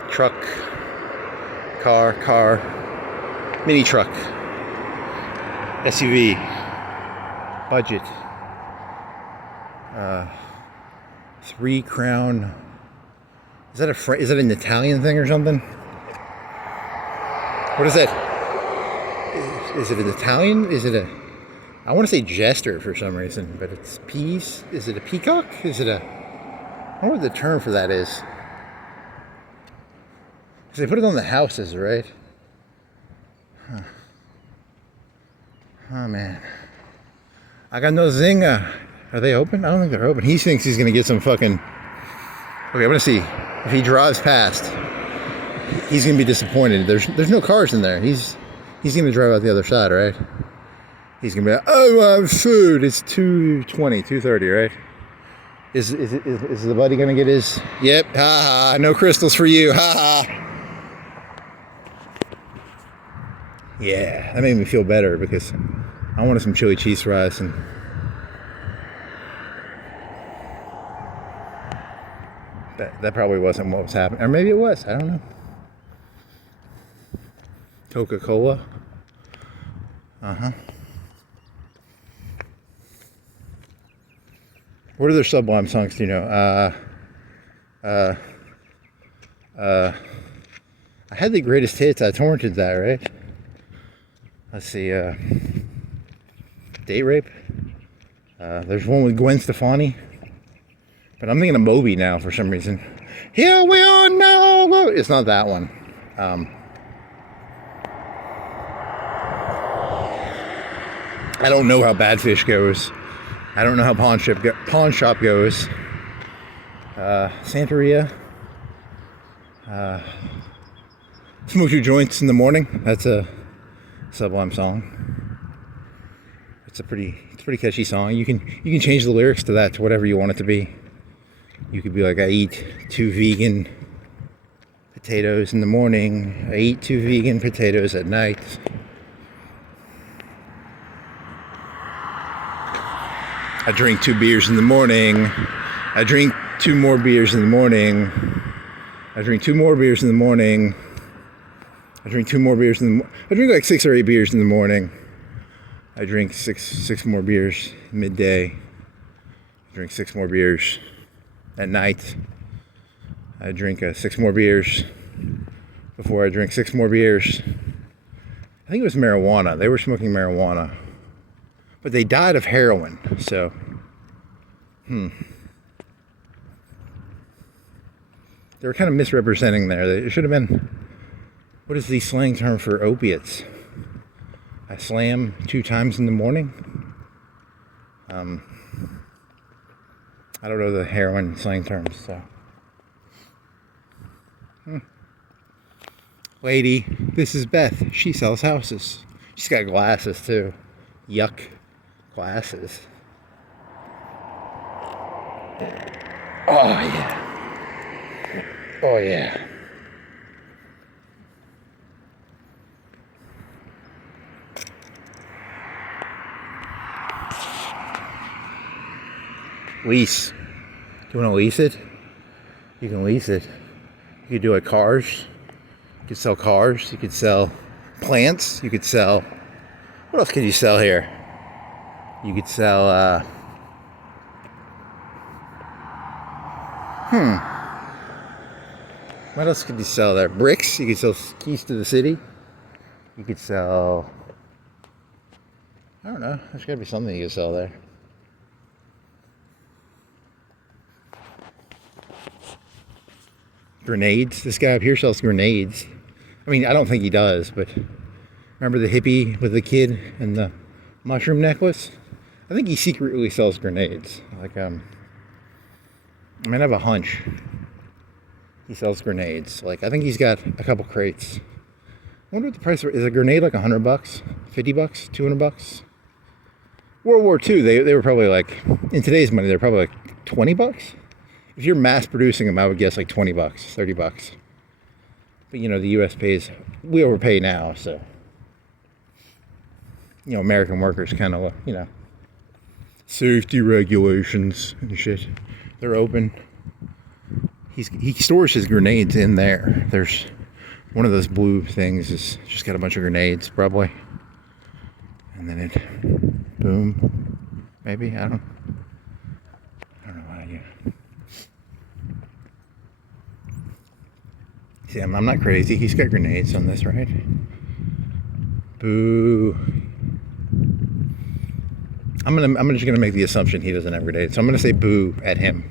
Truck, car, mini truck, SUV, budget, 3 Crown. Is that an Italian thing or something? What is that? Is it an Italian? I want to say jester for some reason, but it's peas. Is it a peacock? I wonder what the term for that is. Because they put it on the houses, right? Huh. Oh man. I got no Zinger. Are they open? I don't think they're open. He thinks he's gonna get some fucking. Okay, I'm gonna see. If he drives past, he's gonna be disappointed. There's no cars in there. He's gonna drive out the other side, right? He's gonna be like, oh, I have food. It's 2:20, 2:30, right? Is the buddy gonna get his? Yep. Ha ha. No crystals for you. Ha ha. Yeah, that made me feel better because I wanted some chili cheese fries and. That probably wasn't what was happening. Or maybe it was. I don't know. Coca-Cola. What are their Sublime songs, do you know? I had the greatest hits. I torrented that, right? Let's see. Date Rape. There's one with Gwen Stefani. But I'm thinking of Moby now for some reason. Here we are now. It's not that one. I don't know how Badfish goes. I don't know how Pawn Shop goes. Santeria. Smoke 2 joints in the morning. That's a Sublime song. It's a pretty catchy song. You can change the lyrics to that to whatever you want it to be. You could be like, I eat 2 vegan potatoes in the morning. I eat 2 vegan potatoes at night. I drink 2 beers in the morning. I drink 2 more beers in the morning. I drink 2 more beers in the morning. I drink 2 more beers in the I drink like 6 or 8 beers in the morning. I drink six more beers midday. I drink 6 more beers at night. I drink 6 more beers before I drink 6 more beers. I think it was marijuana. They were smoking marijuana. But they died of heroin, so. They were kind of misrepresenting there. It should have been, what is the slang term for opiates? I slam 2 times in the morning. I don't know the heroin slang terms, so. Lady, this is Beth. She sells houses. She's got glasses too. Yuck. Glasses. Oh yeah. Oh yeah. Lease. Do you want to lease it? You can lease it. You could do it cars. You could sell cars. You could sell plants. You could sell... What else could you sell here? You could sell... What else could you sell there? Bricks. You could sell keys to the city. You could sell... I don't know. There's got to be something you could sell there. Grenades. This guy up here sells grenades. I mean, I don't think he does, but remember the hippie with the kid and the mushroom necklace? I think he secretly sells grenades. Like, I mean, I have a hunch he sells grenades. Like, I think he's got a couple crates. I wonder what the price is. A grenade like $100, $50, $200? World War II, they were probably like, in today's money, they're probably like $20. If you're mass producing them, I would guess like $20, $30. But you know, the U.S. pays, we overpay now, so. You know, American workers kind of, you know, safety regulations and shit. They're open. He stores his grenades in there. There's one of those blue things is just got a bunch of grenades, probably. And then it, boom, maybe, I don't know how you. See, I'm not crazy. He's got grenades on this, right? Boo. I'm just gonna make the assumption he doesn't have grenades. So I'm gonna say boo at him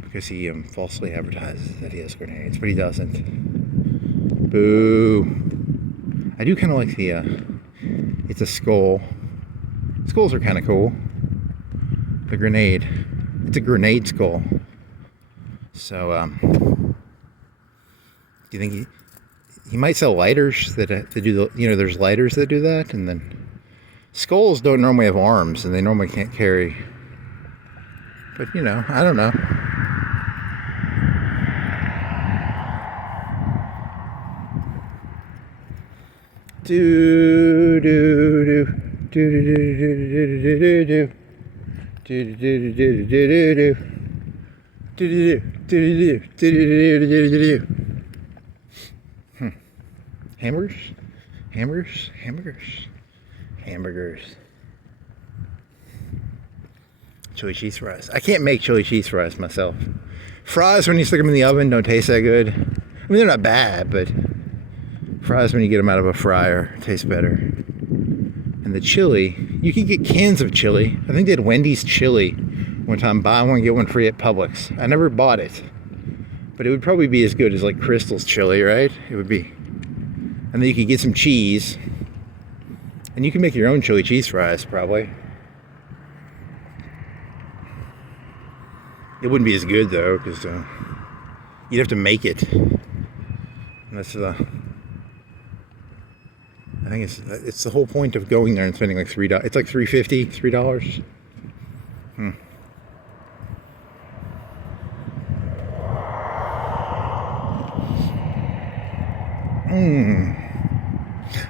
because he falsely advertises that he has grenades, but he doesn't. Boo. I do kind of like the. It's a skull. Skulls are kind of cool. The grenade. It's a grenade skull. So do you think he might sell lighters that to do the, you know, there's lighters that do that, and then skulls don't normally have arms and they normally can't carry, but you know, I don't know. Do do do do do do do do do do do. Hamburgers, hamburgers, hamburgers, hamburgers. Chili cheese fries. I can't make chili cheese fries myself. Fries, when you stick them in the oven, don't taste that good. I mean, they're not bad, but fries, when you get them out of a fryer, taste better. And the chili, you can get cans of chili. I think they had Wendy's chili one time. Buy one, get one free at Publix. I never bought it, but it would probably be as good as like Crystal's chili, right? It would be. And then you could get some cheese. And you can make your own chili cheese fries, probably. It wouldn't be as good, though, because you'd have to make it. And that's I think it's the whole point of going there and spending like $3. It's like $3.50, $3.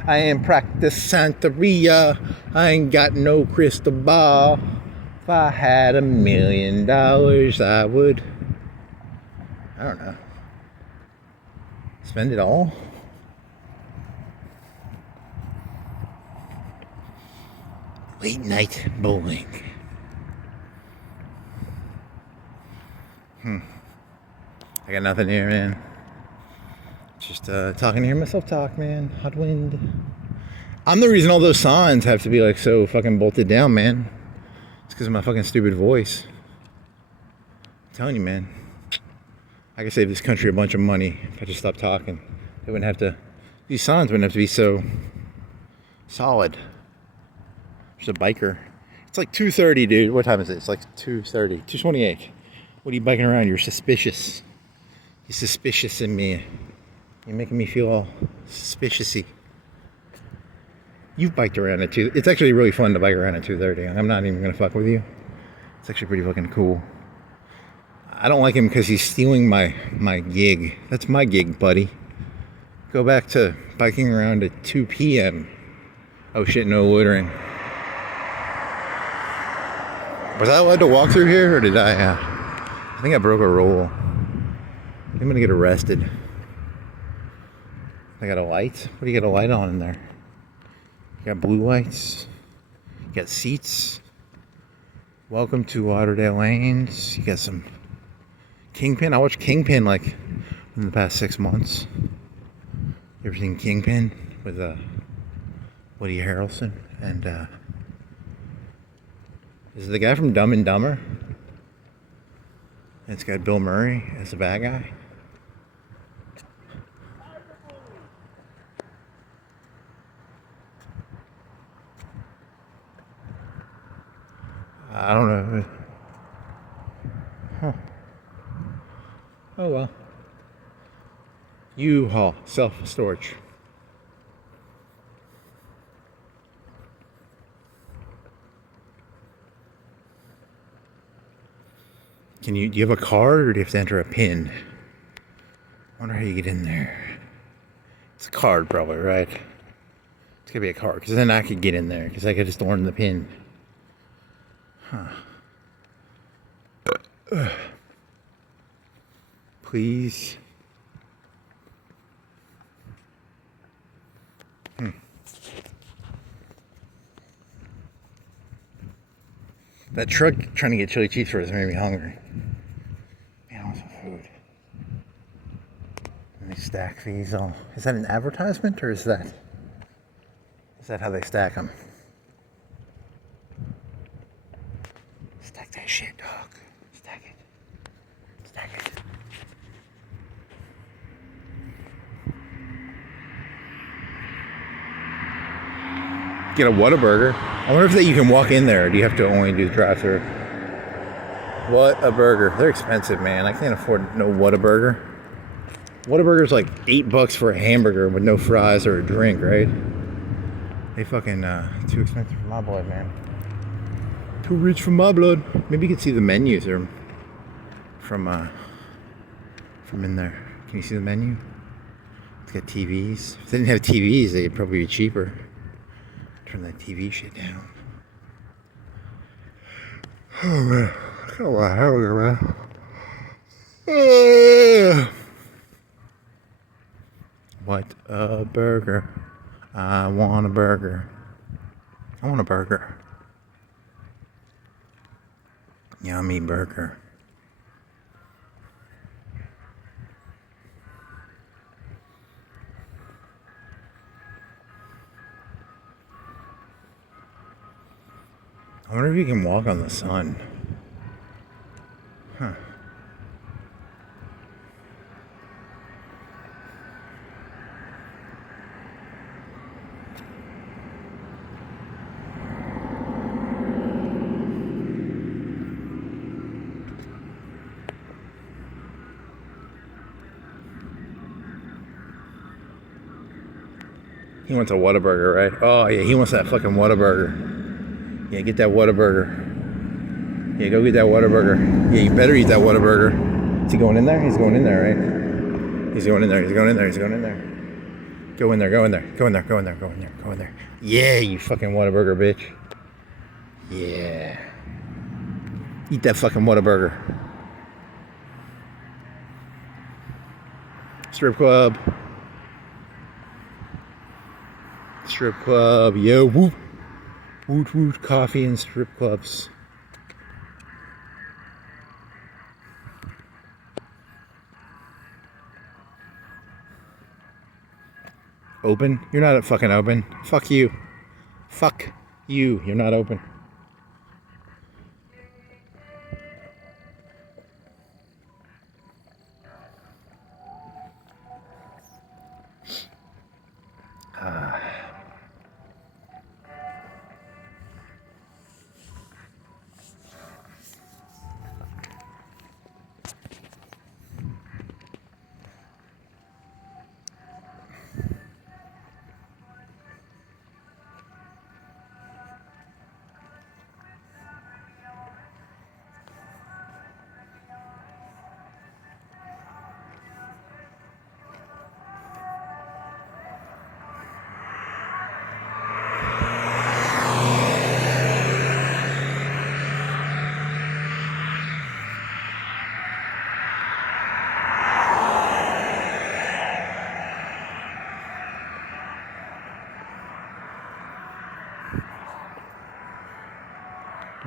I am practice Santeria. I ain't got no crystal ball. If I had $1 million, I would, I don't know, spend it all. Late night bowling. I got nothing here, man. Just talking to hear myself talk, man. Hot wind. I'm the reason all those signs have to be like so fucking bolted down, man. It's because of my fucking stupid voice. I'm telling you, man. I could save this country a bunch of money if I just stopped talking. They wouldn't have to. These signs wouldn't have to be so solid. There's a biker. It's like 2:30, dude. What time is it? It's like 2:30. 2:28. What are you biking around? You're suspicious. You're suspicious in me. You're making me feel all suspiciousy. You've biked around at 2. It's actually really fun to bike around at 2:30. I'm not even gonna fuck with you. It's actually pretty fucking cool. I don't like him because he's stealing my gig. That's my gig, buddy. Go back to biking around at 2 p.m. Oh shit, no loitering. Was I allowed to walk through here, or did I think I broke a rule. I'm gonna get arrested. I got a light? What do you got a light on in there? You got blue lights. You got seats. Welcome to Lauderdale Lanes. You got some Kingpin. I watched Kingpin like in the past 6 months. You ever seen Kingpin with Woody Harrelson and is it the guy from Dumb and Dumber? And it's got Bill Murray as the bad guy. I don't know. Huh. Oh well. U-Haul, self-storage. Do you have a card, or do you have to enter a PIN? I wonder how you get in there. It's a card, probably, right? It's gonna be a card, because then I could get in there, because I could just learn the PIN. Huh. Please. That truck trying to get chili cheeseburgers made me hungry. Man, I want some food. Let me stack these all. Is that an advertisement, or is that how they stack them? Stack that shit, dog. Stack it. Stack it. Get a Whataburger. I wonder if you can walk in there, or do you have to only do drive-through? What a burger. They're expensive, man. I can't afford no Whataburger. Whataburger's like $8 for a hamburger with no fries or a drink, right? They fucking too expensive for my blood, man. Too rich for my blood. Maybe you can see the menus or from in there. Can you see the menu? It's got TVs. If they didn't have TVs, they'd probably be cheaper. Turn that TV shit down. Oh man, I got a lot of hamburger, man. What a burger. I want a burger. I want a burger. Yummy burger. I wonder if you can walk on the sun. Huh. He wants a Whataburger, right? Oh yeah, he wants that fucking Whataburger. Yeah, get that Whataburger. Yeah, go get that Whataburger. Yeah, you better eat that Whataburger. Is he going in there? He's going in there, right? He's going in there. He's going in there. He's going in there. Go in there. Go in there. Go in there. Go in there. Go in there. Go in there. Yeah, you fucking Whataburger, bitch. Yeah. Eat that fucking Whataburger. Strip club. Strip club. Yo, whoop. Woot woot, coffee and strip clubs. Open? You're not fucking open. Fuck you. Fuck you. You're not open.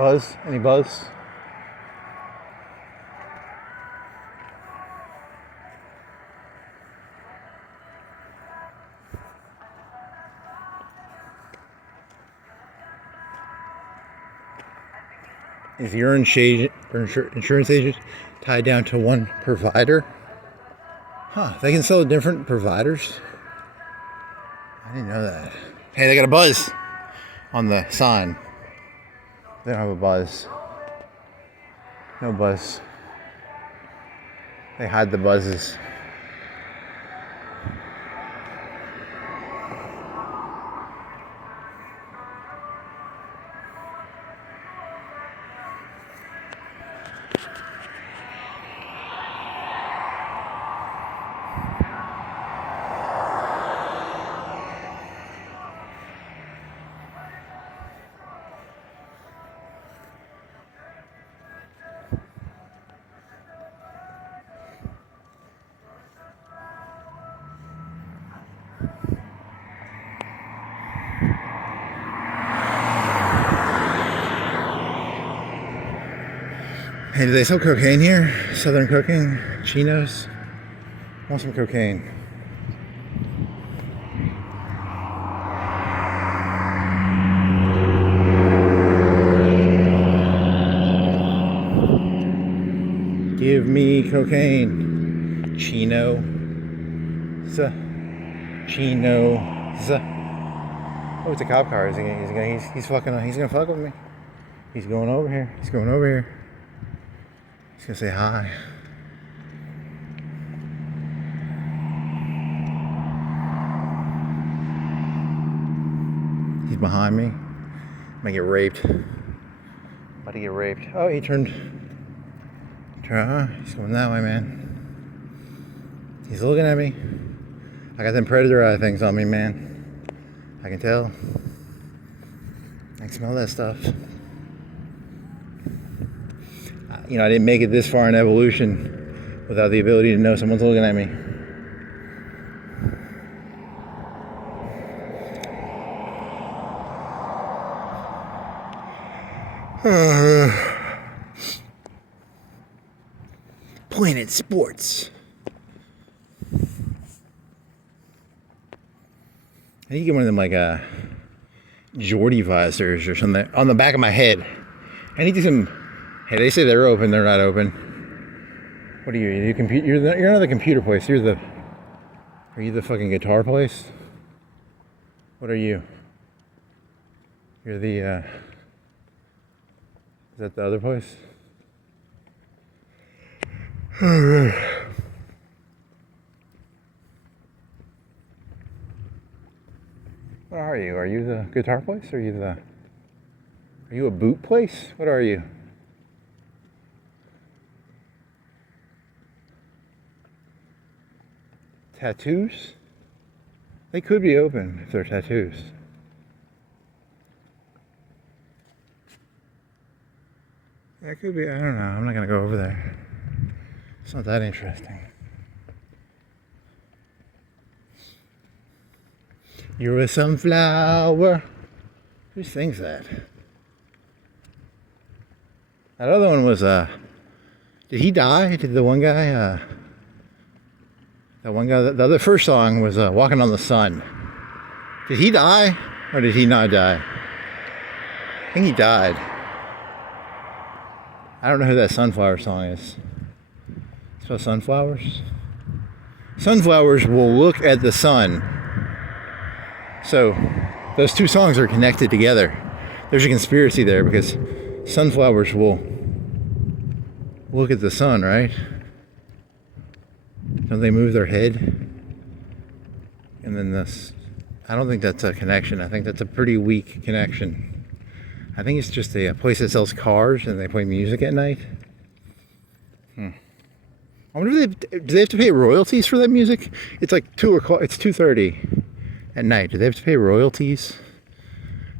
Buzz? Any buzz? Is your insurance agent tied down to one provider? Huh, they can sell to different providers? I didn't know that. Hey, they got a buzz on the sign. They don't have a buzz. No buzz. They hide the buzzes. Hey, do they sell cocaine here? Southern cooking? Chinos? I want some cocaine. Give me cocaine. Chino. Chino. Oh, it's a cop car. He's gonna fuck with me. He's going over here. He's going over here. He's gonna say hi. He's behind me. I'm gonna get raped. About to get raped. Oh, he turned. He's going that way, man. He's looking at me. I got them predator eye things on me, man. I can tell. I can smell that stuff. You know, I didn't make it this far in evolution without the ability to know someone's looking at me. Planet Sports. I need to get one of them like Jordy visors or something on the back of my head. I need some. Hey, they say they're open. They're not open. What are you? You're not the computer place. Are you the fucking guitar place? What are you? You're the. Is that the other place? What are you? Are you the guitar place? Or are you a boot place? What are you? Tattoos? They could be open if they're tattoos. Yeah, it could be. I don't know. I'm not gonna go over there. It's not that interesting. You're a sunflower. Who sings that? That other one was, did he die? Did the one guy, the other first song was, Walking on the Sun. Did he die? Or did he not die? I think he died. I don't know who that Sunflower song is. It's about sunflowers? Sunflowers will look at the sun. So, those two songs are connected together. There's a conspiracy there because sunflowers will look at the sun, right? Don't they move their head? And then I don't think that's a connection. I think that's a pretty weak connection. I think it's just a place that sells cars and they play music at night. I wonder if do they have to pay royalties for that music? It's like it's 2:30 at night. Do they have to pay royalties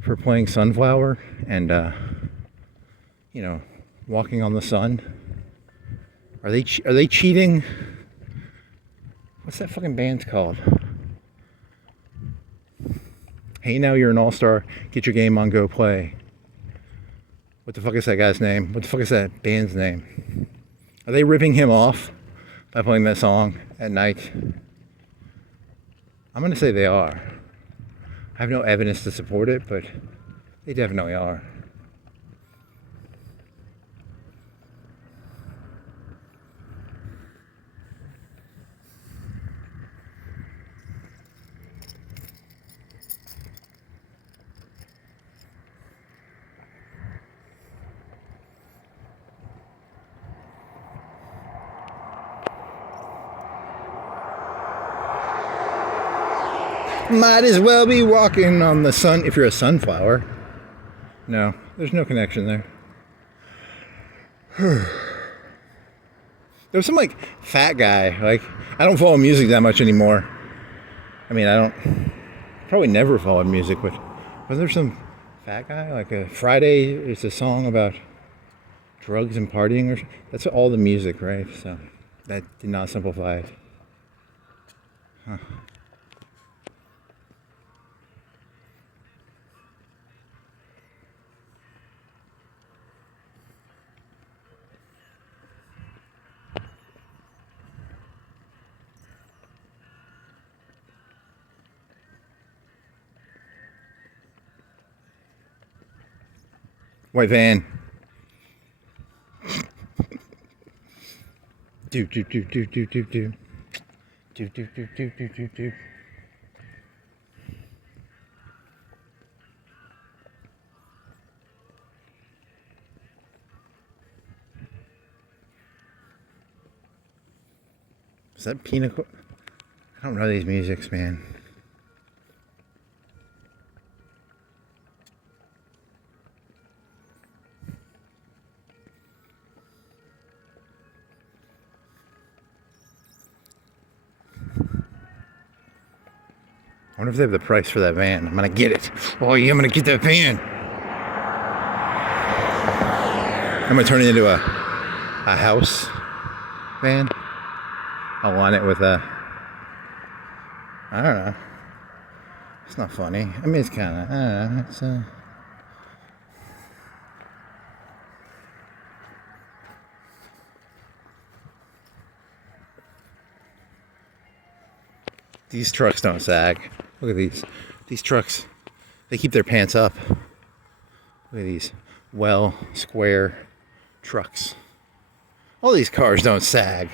for playing Sunflower and Walking on the Sun? Are they cheating? What's that fucking band called? Hey, now you're an all-star. Get your game on, go play. What the fuck is that guy's name? What the fuck is that band's name? Are they ripping him off by playing that song at night? I'm gonna say they are. I have no evidence to support it, but they definitely are. Might as well be walking on the sun if you're a sunflower. No, there's no connection there. There was some like fat guy. Like, I don't follow music that much anymore. I mean, I don't probably never followed music, but was there some fat guy? Like a Friday is a song about drugs and partying, or that's all the music, right? So that did not simplify it. Huh. White van. Do do do do do do do. Do do do do do do do. Is that Pinnacle? I don't know these musics, man. I wonder if they have the price for that van. I'm gonna get it. Oh yeah, I'm gonna get that van. I'm gonna turn it into a house van. I want it with a, I don't know. It's not funny. I mean, it's kind of, I don't know. It's these trucks don't sag. Look at these. These trucks, they keep their pants up. Look at these well square trucks. All these cars don't sag.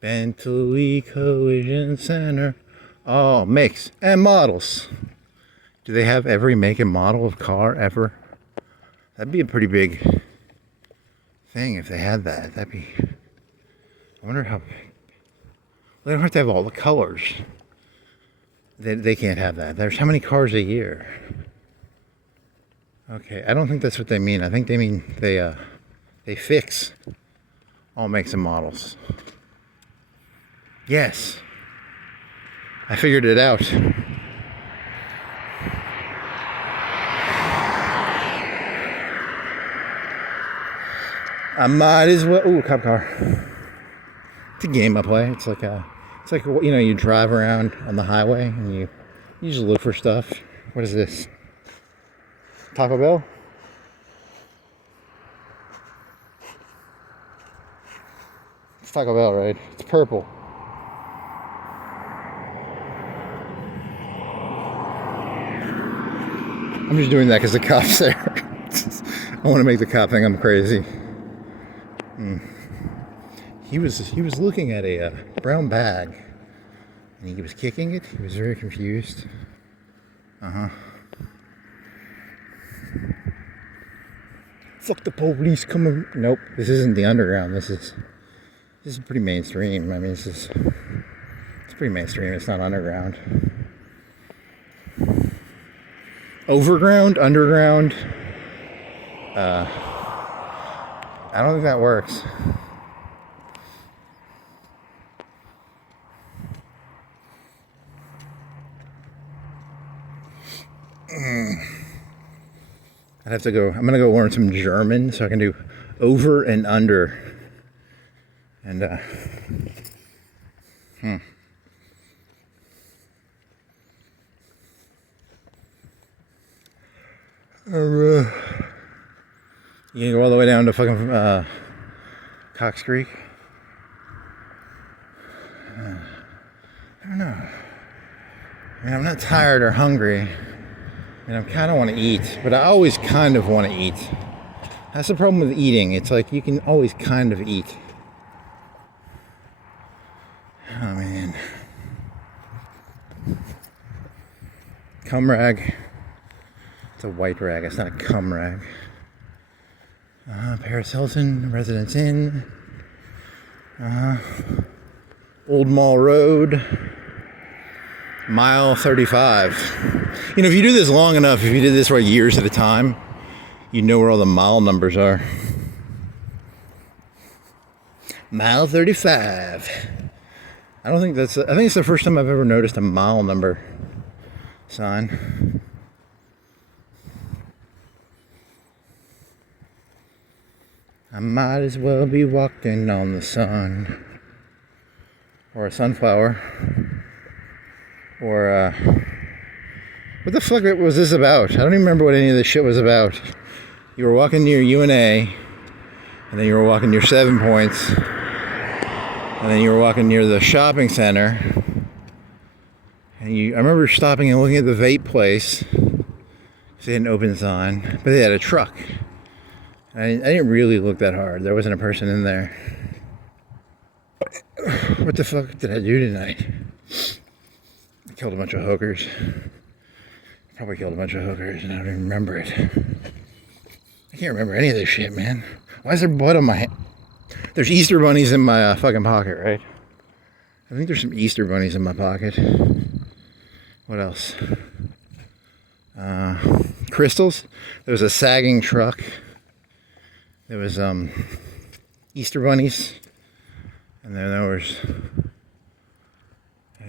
Bentley Collision Center. Oh, makes and models. Do they have every make and model of car ever? That'd be a pretty big thing if they had that. That'd be. I wonder how. They don't have to have all the colors. They can't have that. There's how many cars a year? Okay, I don't think that's what they mean. I think they mean they fix all makes and models. Yes, I figured it out. I might as well. Ooh, cop car. It's a game I play. It's like you know, you drive around on the highway and you just look for stuff. What is this? Taco Bell? It's Taco Bell, right? It's purple. I'm just doing that because the cop's there. I want to make the cop think I'm crazy. He was looking at a brown bag, and he was kicking it. He was very confused. fuck the police coming. Nope, this isn't the underground. This is pretty mainstream. I mean, it's pretty mainstream. It's not underground. Overground, underground. I don't think that works. I'd have to go. I'm gonna go learn some German so I can do over and under. And you can go all the way down to fucking Cox Creek. I don't know. I mean, I'm not tired or hungry. And I kind of want to eat, but I always kind of want to eat. That's the problem with eating. It's like you can always kind of eat. Oh, man. Cum rag. It's a white rag. It's not a cum rag. Paris Hilton, Residence Inn. Old Mall Road. Mile 35. You know, if you do this long enough, if you did this for years at a time, you know where all the mile numbers are. Mile 35. I think it's the first time I've ever noticed a mile number sign. I might as well be walking on the sun. Or a sunflower. Or, what the fuck was this about? I don't even remember what any of this shit was about. You were walking near UNA, and then you were walking near 7 Points, and then you were walking near the shopping center, and I remember stopping and looking at the vape place, because they had an open sign, but they had a truck. I didn't really look that hard. There wasn't a person in there. What the fuck did I do tonight? Killed a bunch of hookers. Probably killed a bunch of hookers and I don't even remember it. I can't remember any of this shit, man. Why is there blood on my hand? There's Easter bunnies in my fucking pocket, right? I think there's some Easter bunnies in my pocket. What else? Crystals. There was a sagging truck. There was Easter bunnies. And then there was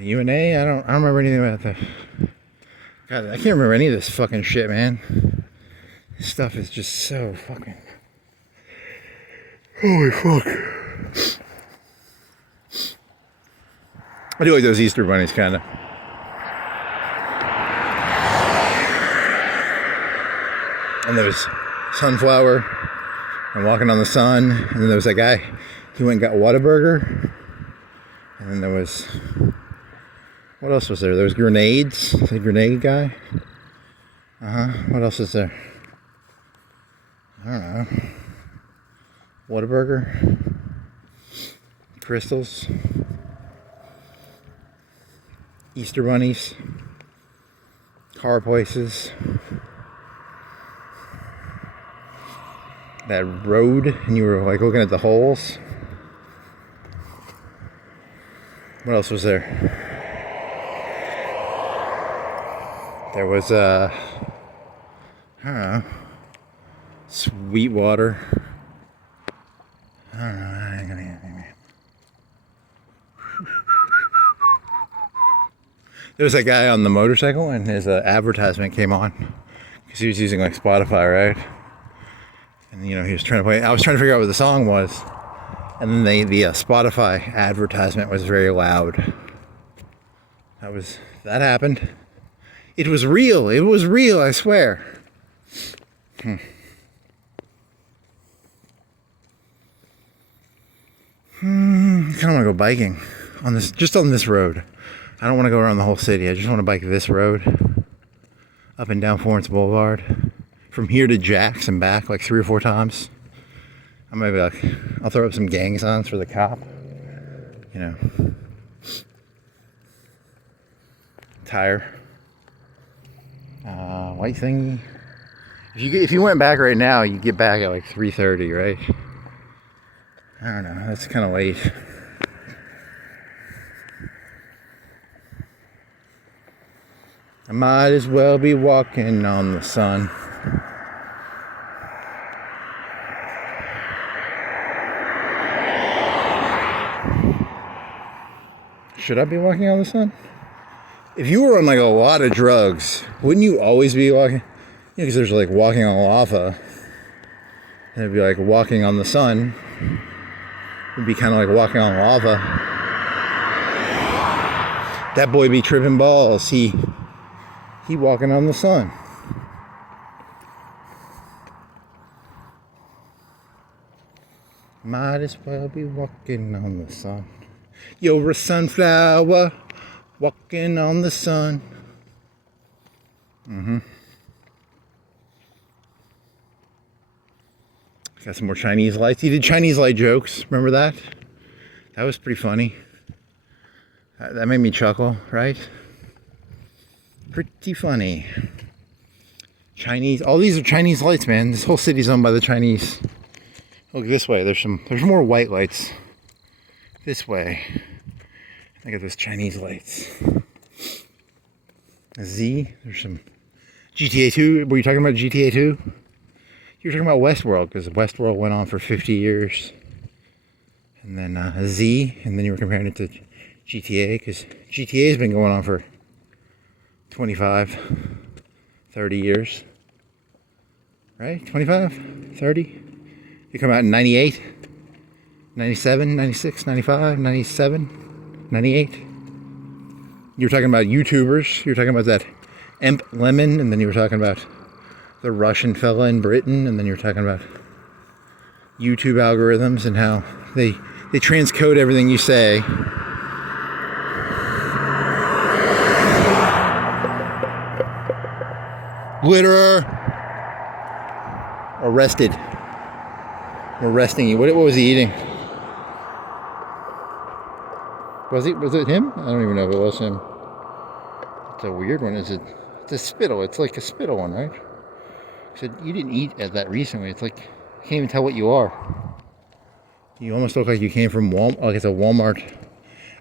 UNA. I don't remember anything about that. God, I can't remember any of this fucking shit, man. This stuff is just so fucking. Holy fuck. I do like those Easter bunnies, kind of. And there was sunflower and walking on the sun. And then there was that guy. He went and got Whataburger. And then there was. What else was there? There was grenades. The grenade guy. What else is there? I don't know. Whataburger. Crystals. Easter bunnies. Car places. That road, and you were like looking at the holes. What else was there? There was I don't know, Sweetwater. I don't know. There was a guy on the motorcycle, and his advertisement came on because he was using like Spotify, right? And you know, he was trying to play. I was trying to figure out what the song was, and then the Spotify advertisement was very loud. That happened. It was real. It was real. I swear. Kind of want to go biking on this road. I don't want to go around the whole city. I just want to bike this road up and down Florence Boulevard from here to Jack's and back like 3 or 4 times. I'll throw up some gang signs for the cop. You know, tire, white thingy. If you went back right now, you'd get back at like 3:30, right? I don't know. That's kind of late. I might as well be walking on the sun. Should I be walking on the sun? If you were on like a lot of drugs, wouldn't you always be walking? Yeah, because there's like walking on lava. And it'd be like walking on the sun. It'd be kind of like walking on lava. That boy be tripping balls. He walking on the sun. Might as well be walking on the sun. You're a sunflower walking on the sun. Got some more Chinese lights. He did Chinese light jokes. Remember that? That was pretty funny. That made me chuckle, right? Pretty funny. Chinese. All these are Chinese lights, man. This whole city's owned by the Chinese. Look this way. There's more white lights. This way. Look at those Chinese lights. Z. There's some GTA 2. Were you talking about GTA 2? You were talking about Westworld, because Westworld went on for 50 years. And then Z, and then you were comparing it to GTA, because GTA has been going on for 25, 30 years. Right? 25, 30? You come out in 98, 97, 96, 95, 97, 98. You were talking about YouTubers. You were talking about that Emp Lemon, and then you were talking about the Russian fella in Britain, and then you're talking about YouTube algorithms and how they transcode everything you say. Glitterer! Arrested. We're arresting you. What was he eating? Was it him? I don't even know if it was him. It's a weird one. It's a spittle. It's like a spittle one, right? Said you didn't eat at that recently. It's like I can't even tell what you are. You almost look like you came from Walmart. Like it's a Walmart.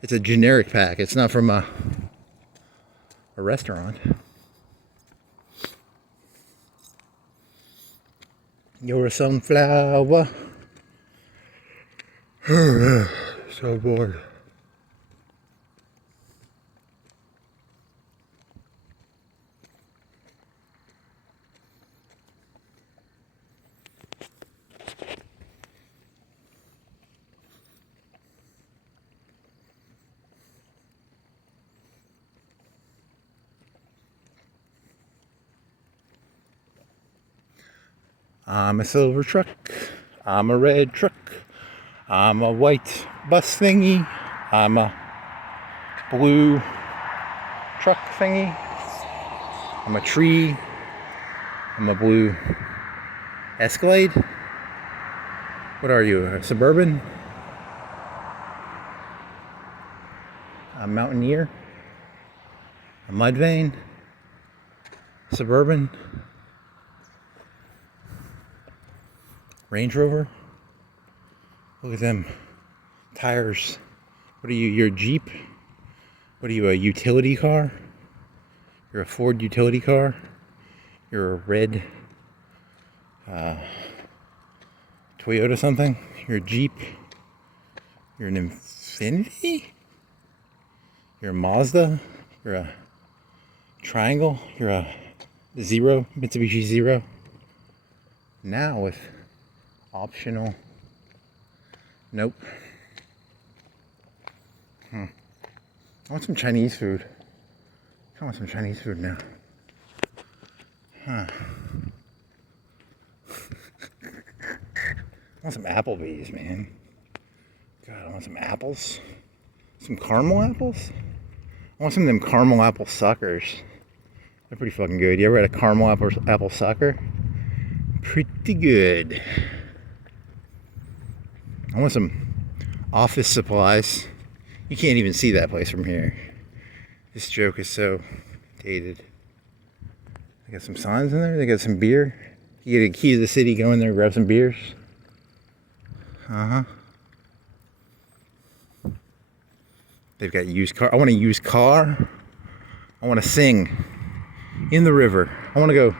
It's a generic pack. It's not from a restaurant. You're a sunflower. So bored. I'm a silver truck, I'm a red truck, I'm a white bus thingy, I'm a blue truck thingy, I'm a tree, I'm a blue Escalade. What are you, a Suburban? A Mountaineer? A Mudvayne? Suburban? Range Rover? Look at them tires. What are you? You're a Jeep? What are you, a utility car? You're a Ford utility car? You're a red Toyota something? You're a Jeep? You're an Infiniti? You're a Mazda? You're a Triangle? You're a Zero? Mitsubishi Zero? Now with optional. Nope. I want some Chinese food. I want some Chinese food now. I want some Applebee's, man. God, I want some apples. Some caramel apples? I want some of them caramel apple suckers. They're pretty fucking good. You ever had a caramel apple sucker? Pretty good. I want some office supplies. You can't even see that place from here. This joke is so dated. They got some signs in there. They got some beer. You get a key to the city, go in there, grab some beers. They've got used car. I want a used car. I want to sing in the river. I want to go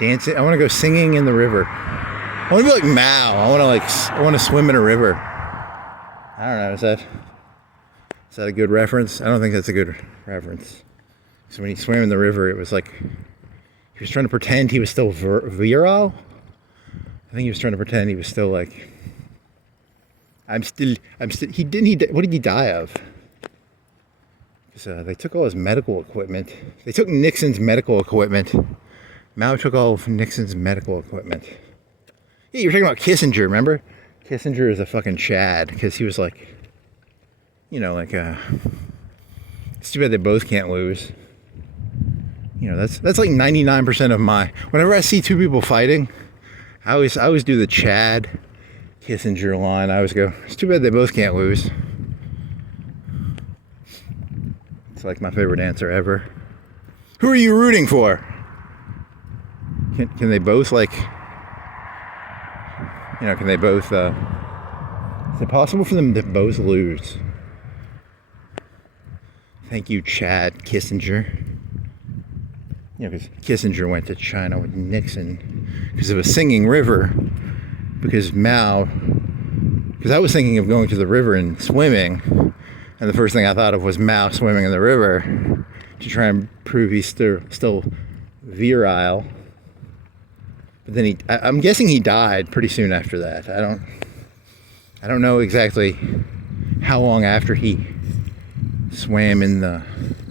dancing. I want to go singing in the river. I want to be like Mao. I want to swim in a river. I don't know. Is that a good reference? I don't think that's a good reference. So when he swam in the river, it was like he was trying to pretend he was still virile. I think he was trying to pretend he was still like, I'm still, what did he die of? Because they took all his medical equipment. They took Nixon's medical equipment. Mao took all of Nixon's medical equipment. Yeah, you were talking about Kissinger, remember? Kissinger is a fucking Chad, because he was like, you know, like, it's too bad they both can't lose. You know, that's like 99% of my, whenever I see two people fighting, I always do the Chad Kissinger line. I always go, it's too bad they both can't lose. It's like my favorite answer ever. Who are you rooting for? Can they both, like, you know, can they both, is it possible for them to both lose? Thank you, Chad Kissinger. You know, because Kissinger went to China with Nixon because of a singing river. Because Mao, because I was thinking of going to the river and swimming, and the first thing I thought of was Mao swimming in the river to try and prove he's still virile. But then I'm guessing he died pretty soon after that. I don't know exactly how long after he swam in the,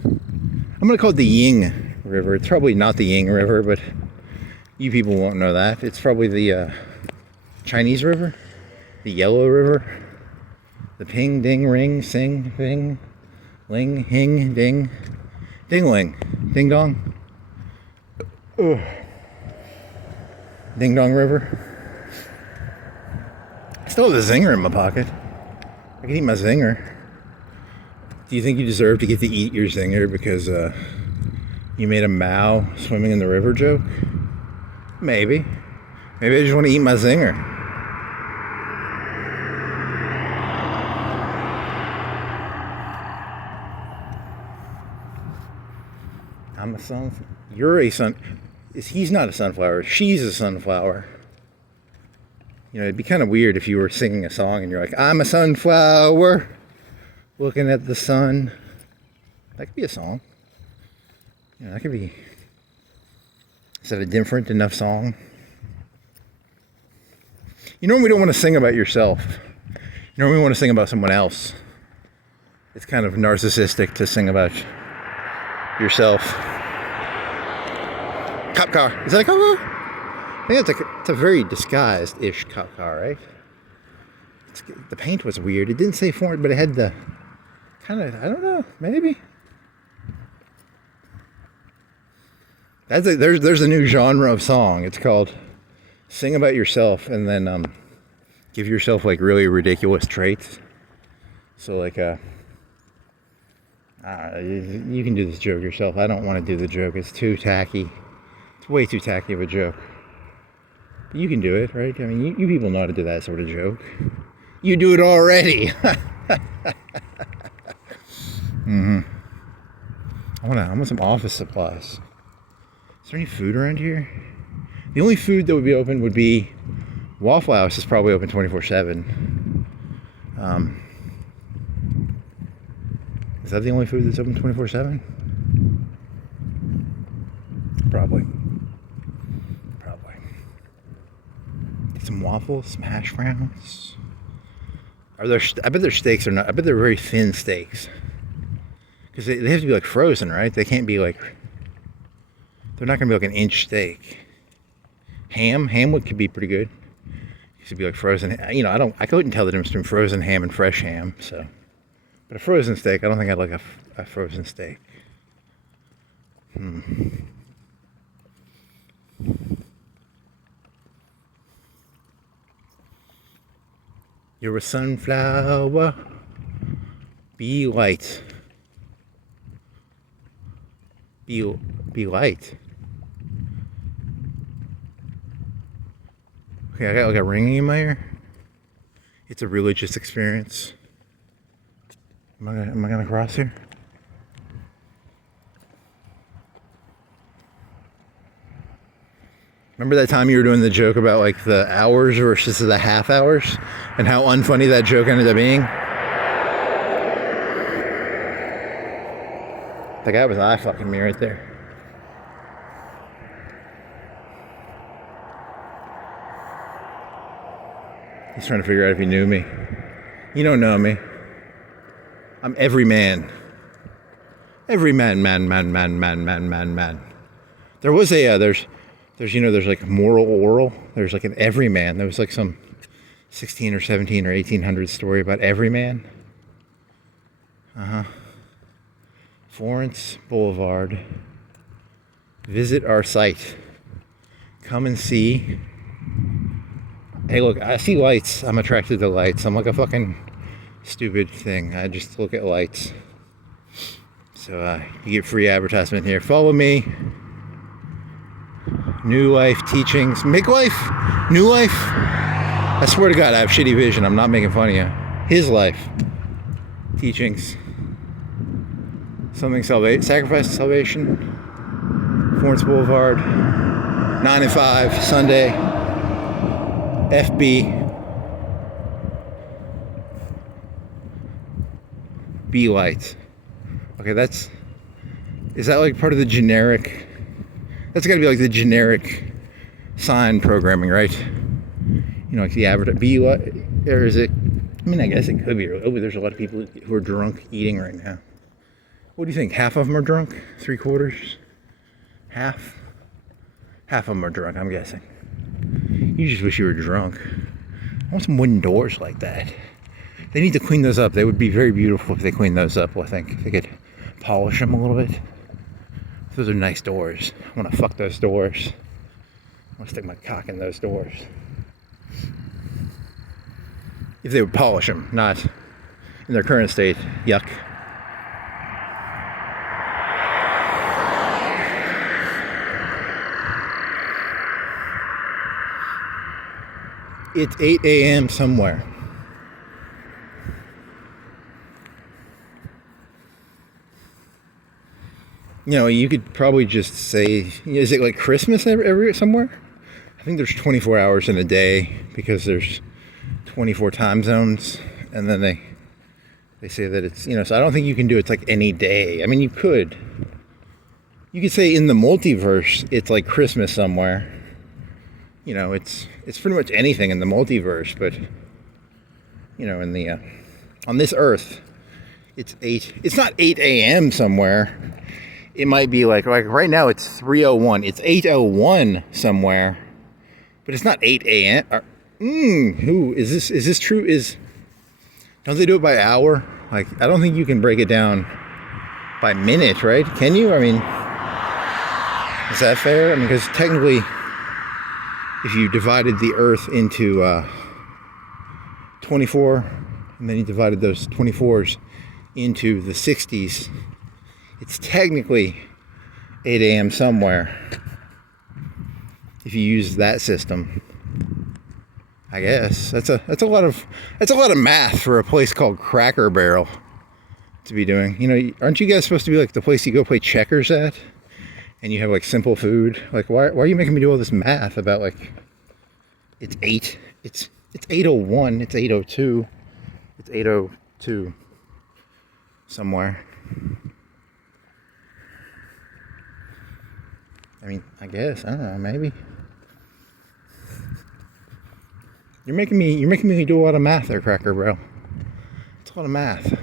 I'm going to call it the Ying River. It's probably not the Ying River, but you people won't know that. It's probably the Chinese River, the Yellow River, the Ping, Ding, Ring, Sing, Ping, Ling, Hing, Ding, Ding, Ling, Ding Dong. Ugh. Ding Dong River. I still have a zinger in my pocket. I can eat my zinger. Do you think you deserve to get to eat your zinger because you made a Mao swimming in the river joke? Maybe. Maybe I just want to eat my zinger. I'm a sunflower. You're a sun. He's not a sunflower. She's a sunflower. You know, it'd be kind of weird if you were singing a song and you're like, I'm a sunflower, looking at the sun. That could be a song. You know, that could be. Is that a different enough song? You normally don't want to sing about yourself. You normally want to sing about someone else. It's kind of narcissistic to sing about yourself. Cop car. Is that a cop car? I think it's a very disguised-ish cop car, right? The paint was weird. It didn't say Ford, but it had the kind of, I don't know, maybe. There's a new genre of song. It's called sing about yourself and then give yourself like really ridiculous traits. So like you can do this joke yourself. I don't want to do the joke. It's too tacky. It's way too tacky of a joke. But you can do it, right? I mean, you people know how to do that sort of joke. You do it already. Mm-hmm. I want some office supplies. Is there any food around here? The only food that would be open would be Waffle House is probably open 24/7. Is that the only food that's open 24/7? Probably. Get some waffles, some hash browns. I bet their steaks are not. I bet they're very thin steaks. Because they have to be like frozen, right? They can't be like. They're not gonna be like an inch steak. Ham could be pretty good. It should be like frozen. You know, I couldn't tell the difference between frozen ham and fresh ham. So, but a frozen steak, I don't think I'd like a frozen steak. You're a sunflower. Be light. Be light. Okay, I got like a ringing in my ear. It's a religious experience. Am I gonna cross here? Remember that time you were doing the joke about like the hours versus the half hours and how unfunny that joke ended up being? That guy was eye fucking me right there. He's trying to figure out if he knew me. You don't know me. I'm every man. Every man. There was a, there's like moral oral. There's like an everyman. There was like some 16 or 17 or 1800 story about everyman. Florence Boulevard. Visit our site. Come and see. Hey, look, I see lights. I'm attracted to lights. I'm like a fucking stupid thing. I just look at lights. So you get free advertisement here. Follow me. New Life Teachings. Make Life? New Life? I swear to God, I have shitty vision. I'm not making fun of you. His Life Teachings. Something Sacrifice to Salvation. Florence Boulevard. 9 and 5. Sunday. FB. B lights. Okay, is that like part of the generic? That's got to be like the generic sign programming, right? You know, like the average B light, or is it? I mean, I guess it could be. Oh, there's a lot of people who are drunk eating right now. What do you think? Half of them are drunk? 3/4? Half? Half of them are drunk, I'm guessing. You just wish you were drunk. I want some wooden doors like that. They need to clean those up. They would be very beautiful if they cleaned those up, I think. If they could polish them a little bit. Those are nice doors. I want to fuck those doors. I want to stick my cock in those doors. If they would polish them, not in their current state. Yuck. It's 8 a.m. somewhere. You know, you could probably just say, is it like Christmas every somewhere? I think there's 24 hours in a day because there's 24 time zones, and then they say that it's, you know, so I don't think you can do it's like any day. I mean, you could say in the multiverse it's like Christmas somewhere. You know, it's pretty much anything in the multiverse, but you know, in the on this Earth, it's not 8 a.m. somewhere. It might be like right now it's 3:01. It's 8:01 somewhere, but it's not 8 a.m. Who is this? Is this true? Don't they do it by hour? Like, I don't think you can break it down by minute, right? Can you? I mean, is that fair? I mean, because technically, if you divided the Earth into 24, and then you divided those 24s into the 60s, it's technically 8 a.m. somewhere. If you use that system, I guess that's a lot of math for a place called Cracker Barrel to be doing. You know, aren't you guys supposed to be like the place you go play checkers at? And you have like simple food. Like, why are you making me do all this math about like it's 8:01, it's 8:02, it's 8:02 somewhere. I mean, I guess, I don't know, maybe. You're making me do a lot of math there, Cracker Barrel. It's a lot of math.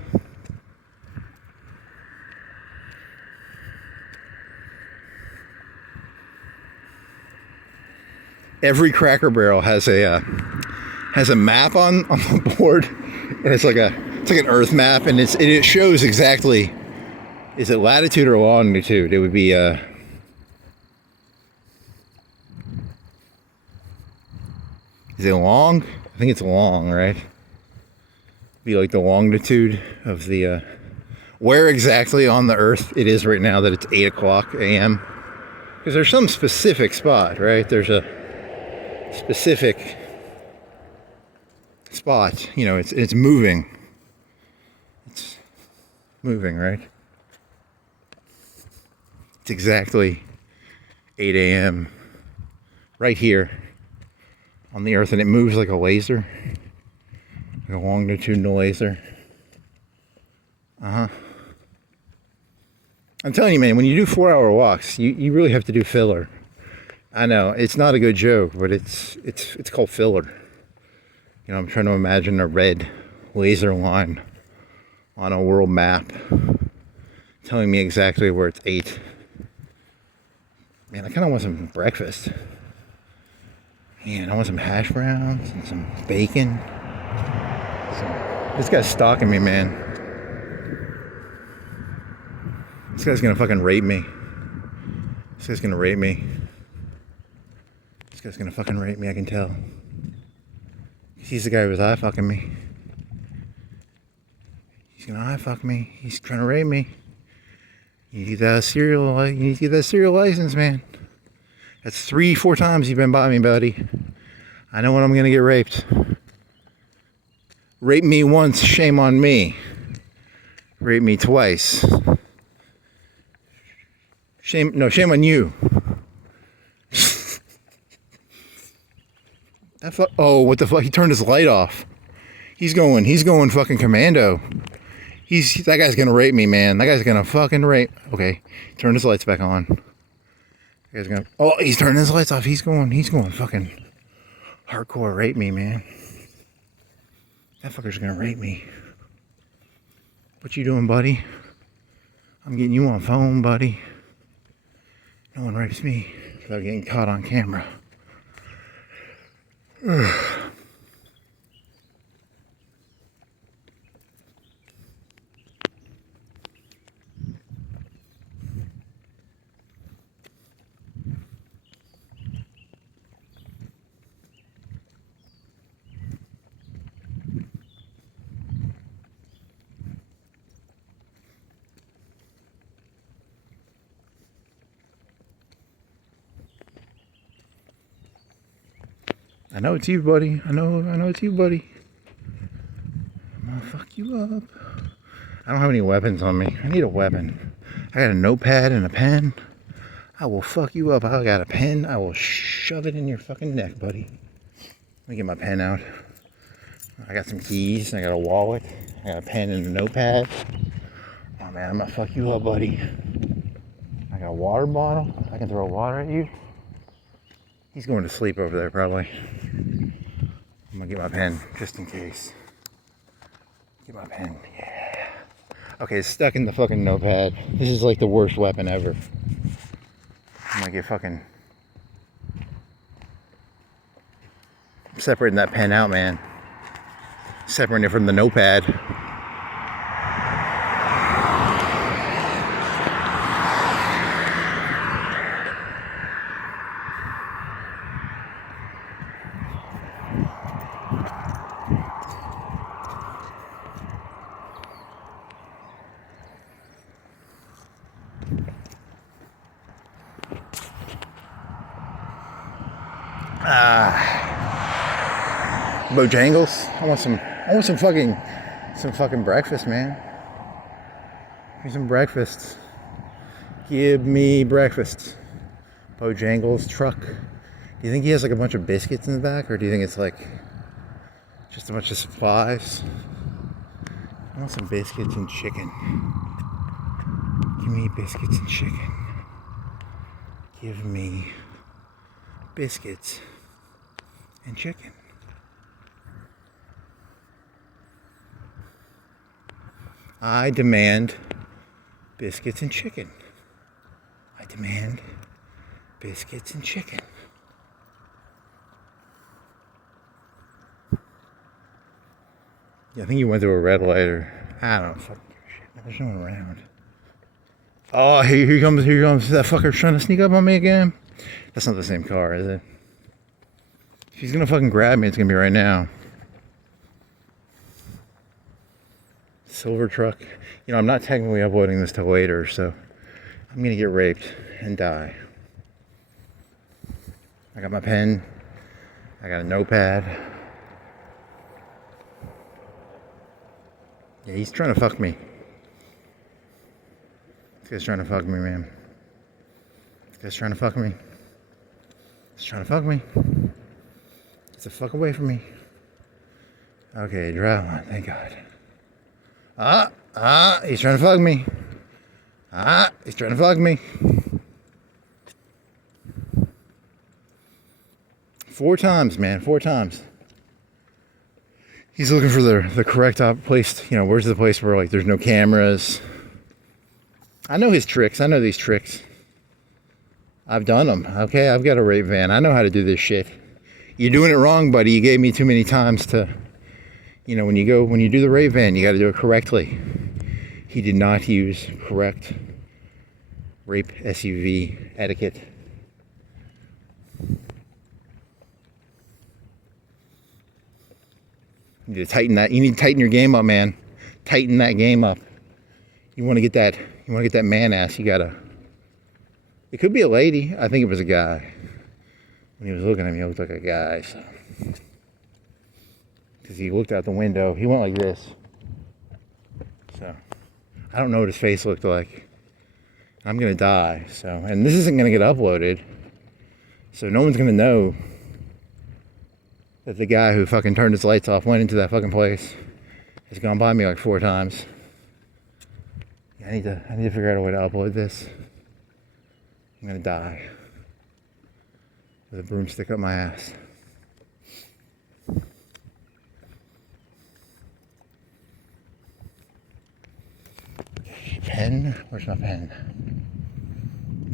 Every Cracker Barrel has a map on the board, and it's like an Earth map, and it shows exactly, is it latitude or longitude? It would be is it long? I think it's long, right? Be like the longitude of the where exactly on the Earth it is right now that it's 8 o'clock a.m. Because there's some specific spot, right? There's a specific spot. You know, it's moving. It's moving, right? It's exactly 8 a.m. right here on the earth, and it moves like a laser, like a longitudinal laser. I'm telling you, man, when you do 4-hour walks, you really have to do filler. I know it's not a good joke, but it's called filler. You know, I'm trying to imagine a red laser line on a world map telling me exactly where it's 8. Man, I kind of want some breakfast. Man, I want some hash browns and some bacon. This guy's stalking me, man. This guy's gonna fucking rape me. This guy's gonna rape me. This guy's gonna fucking rape me, I can tell. He's the guy who was eye fucking me. He's gonna eye fuck me. He's trying to rape me. You need that cereal license, man. That's 3-4 times you've been by me, buddy. I know when I'm gonna get raped. Rape me once, shame on me. Rape me twice. Shame on you. Oh, what the fuck? He turned his light off. He's going fucking commando. That guy's gonna rape me, man. That guy's gonna fucking rape. Okay, turn his lights back on. That guy's gonna. Oh, he's turning his lights off. He's going fucking hardcore rape me, man. That fucker's gonna rape me. What you doing, buddy? I'm getting you on phone, buddy. No one rapes me without getting caught on camera. I know it's you, buddy. I know it's you, buddy. I'm gonna fuck you up. I don't have any weapons on me. I need a weapon. I got a notepad and a pen. I will fuck you up. I got a pen. I will shove it in your fucking neck, buddy. Let me get my pen out. I got some keys. I got a wallet. I got a pen and a notepad. Oh man, I'm gonna fuck you up, buddy. I got a water bottle. I can throw water at you. He's going to sleep over there, probably. I'm gonna get my pen, just in case. Get my pen, yeah. Okay, it's stuck in the fucking notepad. This is like the worst weapon ever. I'm gonna get fucking... I'm separating that pen out, man. Separating it from the notepad. Bojangles. I want some fucking breakfast, man. Give me some breakfast. Give me breakfast. Bojangles truck. Do you think he has like a bunch of biscuits in the back, or do you think it's like just a bunch of supplies? I want some biscuits and chicken. Give me biscuits and chicken. Give me biscuits and chicken. I demand biscuits and chicken. I demand biscuits and chicken. Yeah, I think you went through a red light, or I don't know. Fuck shit. There's no one around. Oh, here comes that fucker trying to sneak up on me again. That's not the same car, is it? If he's gonna fucking grab me, it's gonna be right now. Silver truck. You know, I'm not technically uploading this till later, so I'm gonna get raped and die. I got my pen. I got a notepad. Yeah, he's trying to fuck me. This guy's trying to fuck me, man. This guy's trying to fuck me. He's trying to fuck me. Get the fuck away from me. Okay, drive on, thank God. He's trying to fuck me. He's trying to fuck me. 4 times, man, 4 times. He's looking for the correct place, you know, where's the place where, like, there's no cameras. I know his tricks, I know these tricks. I've done them, okay? I've got a rape van, I know how to do this shit. You're doing it wrong, buddy. You gave me too many times to, you know, when you do the rape van, you got to do it correctly. He did not use correct rape SUV etiquette. You need to tighten that. You need to tighten your game up, man. Tighten that game up. You want to get that. You want to get that man ass. You gotta. It could be a lady. I think it was a guy. When he was looking at me, he looked like a guy. So. Because he looked out the window. He went like this. So I don't know what his face looked like. I'm gonna die. So, and this isn't gonna get uploaded. So no one's gonna know that the guy who fucking turned his lights off went into that fucking place. Has gone by me like 4 times. Yeah, I need to figure out a way to upload this. I'm gonna die with a broomstick up my ass. Pen? Where's my pen?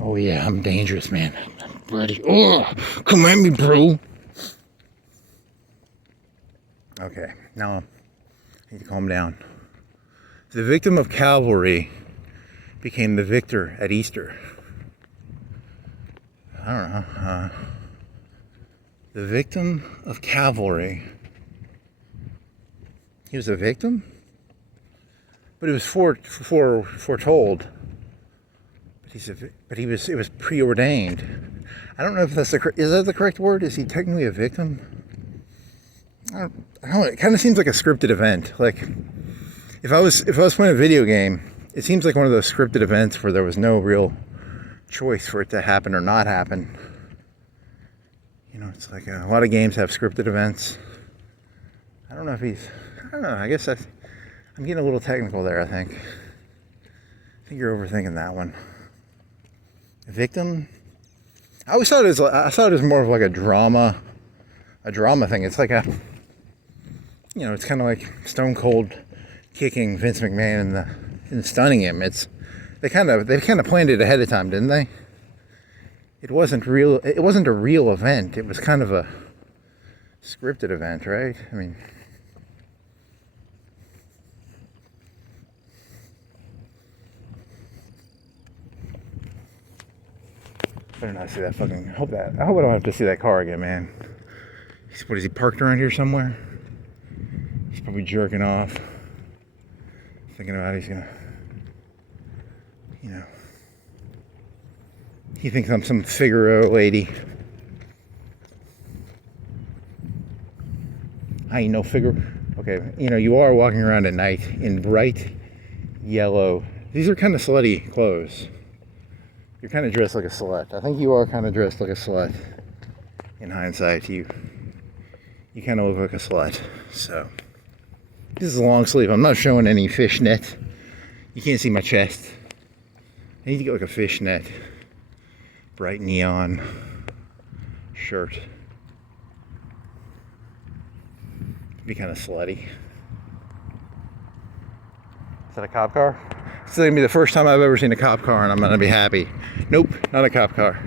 Oh yeah, I'm dangerous, man. I'm ready. Oh, come at me, bro. Okay, now I need to calm down. The victim of cavalry became the victor at Easter. I don't know. The victim of cavalry. He was a victim? But it was foretold. But it was preordained. I don't know if is that the correct word? Is he technically a victim? I don't know. It kind of seems like a scripted event. Like if I was playing a video game, it seems like one of those scripted events where there was no real choice for it to happen or not happen. You know, it's like a lot of games have scripted events. I don't know if I don't know. I guess I'm getting a little technical there. I think you're overthinking that one. Victim. I always thought it was more of like a drama thing. It's like it's kind of like Stone Cold kicking Vince McMahon and stunning him. They kind of planned it ahead of time, didn't they? It wasn't a real event. It was kind of a scripted event, right? I mean, better not see that fucking. I hope I don't have to see that car again, man. What is he parked around here somewhere? He's probably jerking off, thinking about he's gonna, he thinks I'm some Figaro lady. I ain't no Figaro. Okay, you are walking around at night in bright yellow. These are kind of slutty clothes. You're kind of dressed like a slut. I think you are kind of dressed like a slut. In hindsight, you kind of look like a slut. So, this is a long sleeve. I'm not showing any fishnet. You can't see my chest. I need to get like a fishnet. Bright neon shirt. Be kind of slutty. Is that a cop car? This is gonna be the first time I've ever seen a cop car, and I'm gonna be happy. Nope, not a cop car.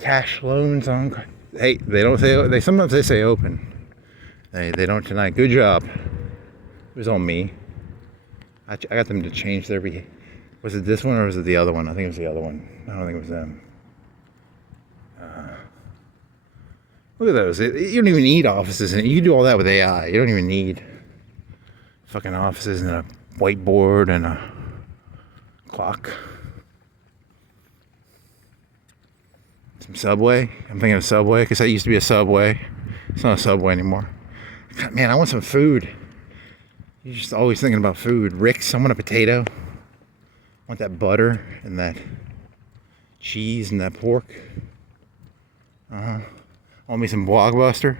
Cash loans on. Hey, they don't say. Sometimes they say open. They don't tonight. Good job. It was on me. I got them to change their behavior. Was it this one or was it the other one? I think it was the other one. I don't think it was them. Look at those. You don't even need offices. You can do all that with AI. You don't even need fucking offices and a whiteboard and a clock. Some Subway. I'm thinking of Subway because that used to be a Subway. It's not a Subway anymore. God, man, I want some food. You're just always thinking about food. Rick's, I want a potato. I want that butter and that cheese and that pork. I want me some Blockbuster.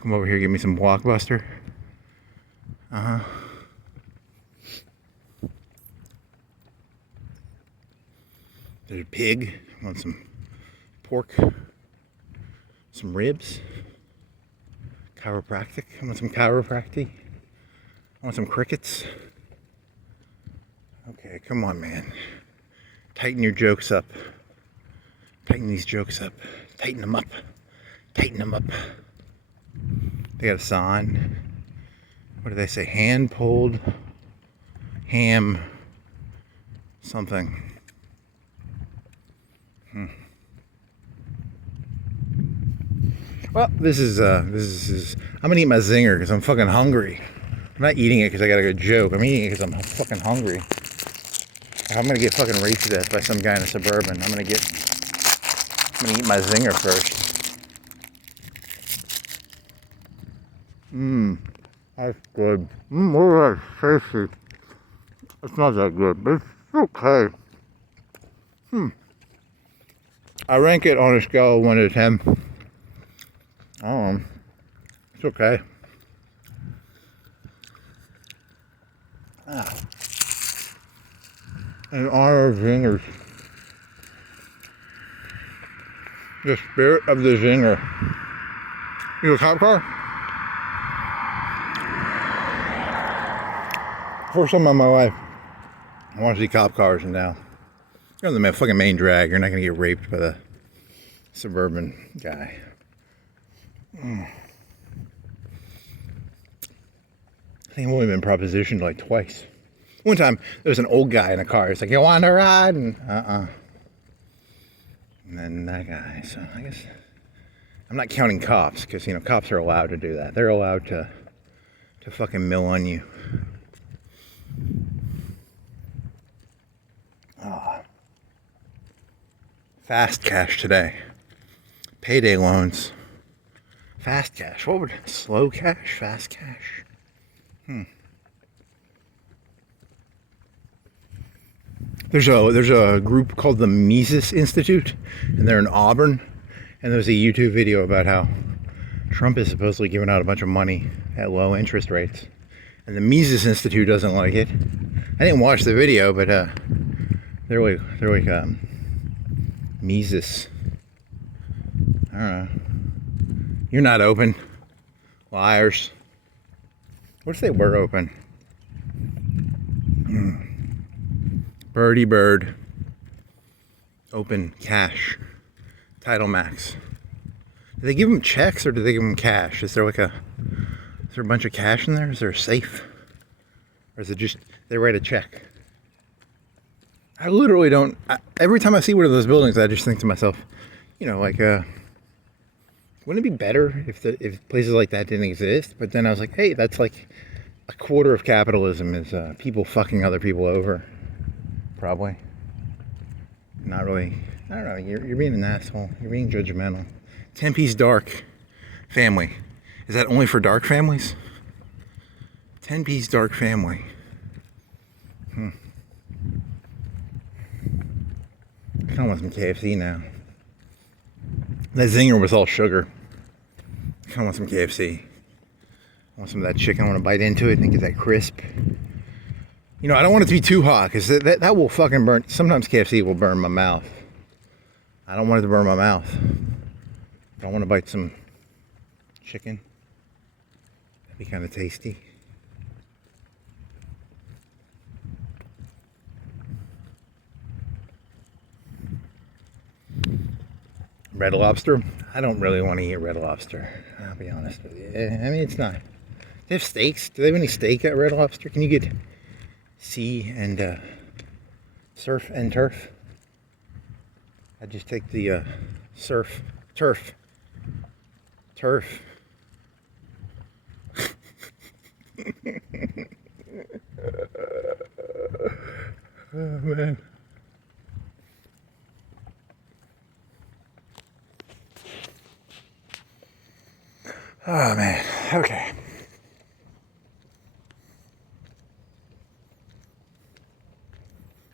Come over here, give me some Blockbuster. There's a pig. I want some pork. Some ribs. Chiropractic. I want some chiropractic. I want some crickets. Okay, come on, man. Tighten your jokes up. Tighten these jokes up. Tighten them up. Tighten them up. They got a sign. What do they say? Hand pulled ham something. Well, this is I'm gonna eat my Zinger because I'm fucking hungry. I'm not eating it because I got a good joke. I'm eating it because I'm fucking hungry. I'm gonna get fucking raped to death by some guy in a Suburban. I'm gonna eat my Zinger first. That's good. Oh, that's tasty. It's not that good, but it's okay. I rank it on a scale of 1 to 10. It's okay. In honor of Zingers. The spirit of the Zinger. You a cop car? First time in my life, I want to see cop cars, and now you're on the fucking main drag. You're not going to get raped by the Suburban guy. I think I've only been propositioned like twice. One time, there was an old guy in a car. He's like, "You want to ride?" And And then that guy. So I guess I'm not counting cops because cops are allowed to do that. They're allowed to fucking mill on you. Fast cash today. Payday loans. Fast cash. What would slow cash? Fast cash. There's a group called the Mises Institute, and they're in Auburn. And there's a YouTube video about how Trump is supposedly giving out a bunch of money at low interest rates, and the Mises Institute doesn't like it. I didn't watch the video, but they're like Mises. I don't know. You're not open. Liars. What if they were open? Birdie bird. Open cash. Title Max. Do they give them checks or do they give them cash? Is there a bunch of cash in there? Is there a safe? Or is it just they write a check? I literally don't. Every time I see one of those buildings, I just think to myself, wouldn't it be better if places like that didn't exist? But then I was like, hey, that's like a quarter of capitalism is people fucking other people over. Probably. Not really. I don't know. You're being an asshole. You're being judgmental. 10-piece dark family. Is that only for dark families? 10-piece dark family. I kind of want some KFC now. That Zinger was all sugar. I kind of want some KFC. I want some of that chicken. I want to bite into it and get that crisp. I don't want it to be too hot because that will fucking burn. Sometimes KFC will burn my mouth. I don't want it to burn my mouth. I want to bite some chicken. That'd be kind of tasty. Red Lobster? I don't really want to eat Red Lobster. I'll be honest with you. I mean, it's not. They have steaks. Do they have any steak at Red Lobster? Can you get sea and surf and turf? I just take the turf. turf. Oh, man. Oh, man. Okay.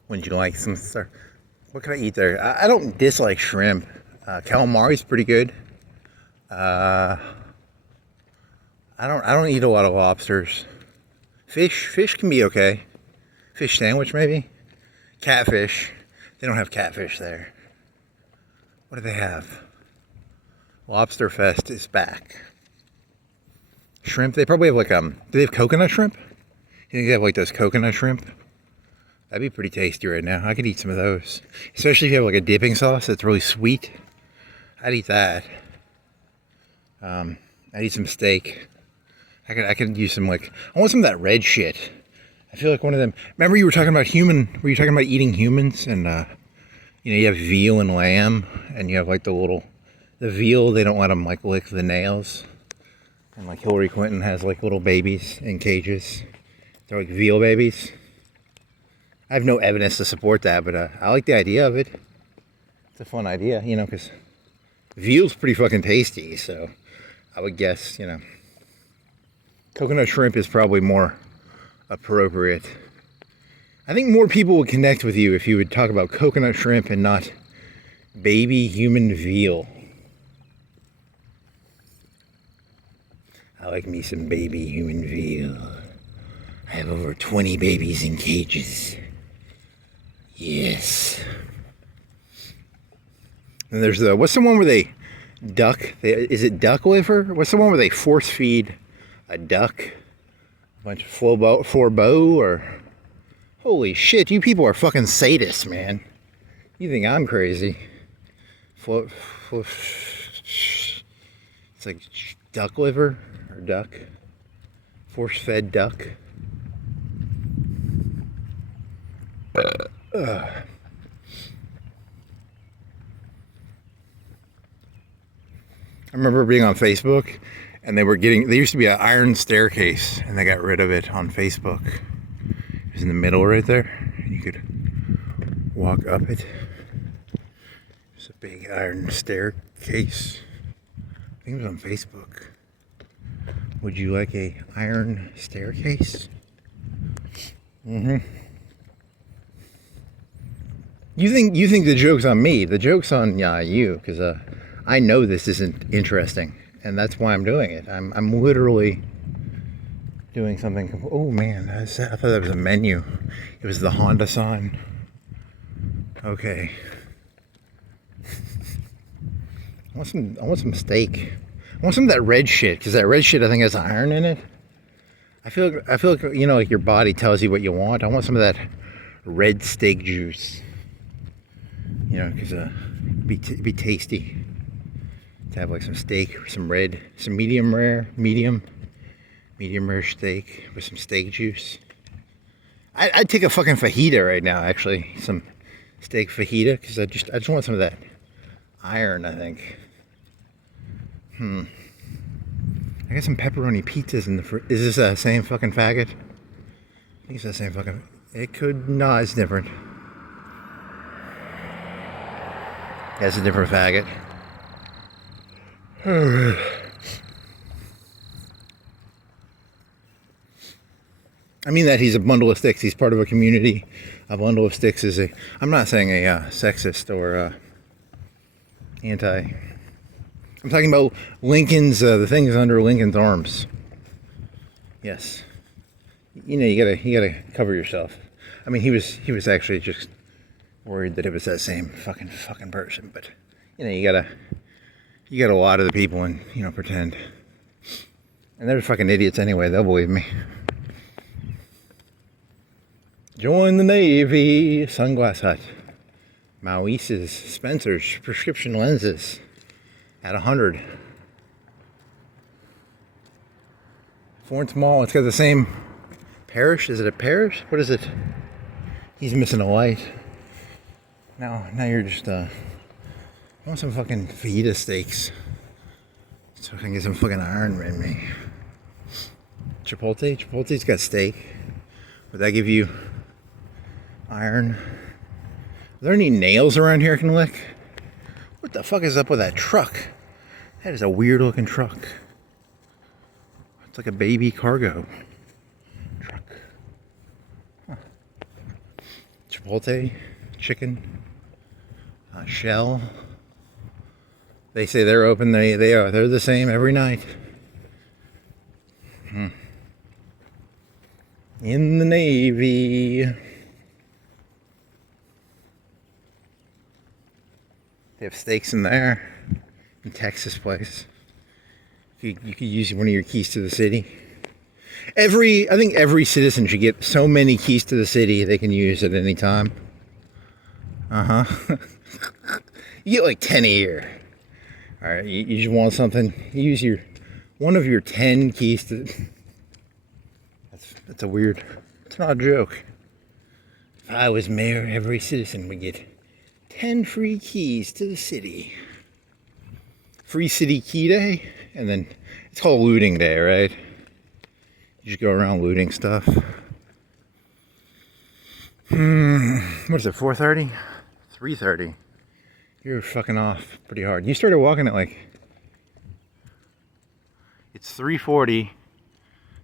Would you like some stuff? What can I eat there? I don't dislike shrimp. Calamari's pretty good. I don't eat a lot of lobsters. Fish can be okay. Fish sandwich maybe. Catfish. They don't have catfish there. What do they have? Lobster Fest is back. Shrimp. They probably have like do they have coconut shrimp? You think they have like those coconut shrimp? That'd be pretty tasty right now. I could eat some of those. Especially if you have like a dipping sauce that's really sweet. I'd eat that. I'd eat some steak. I could use some I want some of that red shit. I feel like one of them. Remember you were talking about were you talking about eating humans? And, you have veal and lamb. And you have like the veal, they don't let them like lick the nails. And like Hillary Clinton has like little babies in cages. They're like veal babies. I have no evidence to support that, but I like the idea of it. It's a fun idea, because veal's pretty fucking tasty, so I would guess, coconut shrimp is probably more appropriate. I think more people would connect with you if you would talk about coconut shrimp and not baby human veal. I like me some baby human veal. I have over 20 babies in cages. Yes. And there's what's the one where they duck? Is it duck liver? What's the one where they force feed a duck a bunch of Forbo or? Holy shit, you people are fucking sadists, man. You think I'm crazy? It's like duck liver or duck. Force-fed duck. I remember being on Facebook and there used to be an iron staircase and they got rid of it on Facebook. It was in the middle right there and you could walk up it. It's a big iron staircase. I think it was on Facebook. Would you like a iron staircase? Mm-hmm. You think the joke's on me? The joke's on you, because I know this isn't interesting, and that's why I'm doing it. I'm literally doing something. Oh man, I thought that was a menu. It was the Honda sign. Okay. I want some steak. I want some of that red shit, because that red shit I think has iron in it. I feel like like your body tells you what you want. I want some of that red steak juice. Because it'd be tasty to have like some steak or some medium rare steak with some steak juice. I'd take a fucking fajita right now, actually, some steak fajita, because I just want some of that iron, I think. I got some pepperoni pizzas in the fridge. Is this the same fucking faggot? I think it's the same fucking. It could. No, it's different. That's a different faggot. I mean that he's a bundle of sticks. He's part of a community. A bundle of sticks is I'm not saying a sexist or anti. I'm talking about Lincoln's, the things under Lincoln's arms. Yes. You gotta cover yourself. I mean, he was actually just worried that it was that same fucking person, but you gotta a lot of the people and pretend, and they're fucking idiots anyway. They'll believe me. Join the Navy. Sunglass Hut, Maoise's, Spencer's prescription lenses at 100. Florence Mall. It's got the same parish. Is it a parish? What is it? He's missing a light. Now you're just, I want some fucking fajita steaks. So I can get some fucking iron in me. Chipotle? Chipotle's got steak. Would that give you iron? Are there any nails around here I can lick? What the fuck is up with that truck? That is a weird looking truck. It's like a baby cargo truck. Huh. Chipotle, chicken, shell. They say they're open. They are. They're the same every night. In the Navy. They have steaks in there. In Texas place. You could use one of your keys to the city. I think every citizen should get so many keys to the city they can use at any time. You get like 10 a year. Alright, you just want something, you use one of your 10 keys to... That's a weird... It's not a joke. If I was mayor, every citizen would get 10 free keys to the city. Free city key day, and then it's called looting day, right? You just go around looting stuff. What is it, 4:30? 3:30. You're fucking off pretty hard. You started walking at like... It's 3:40.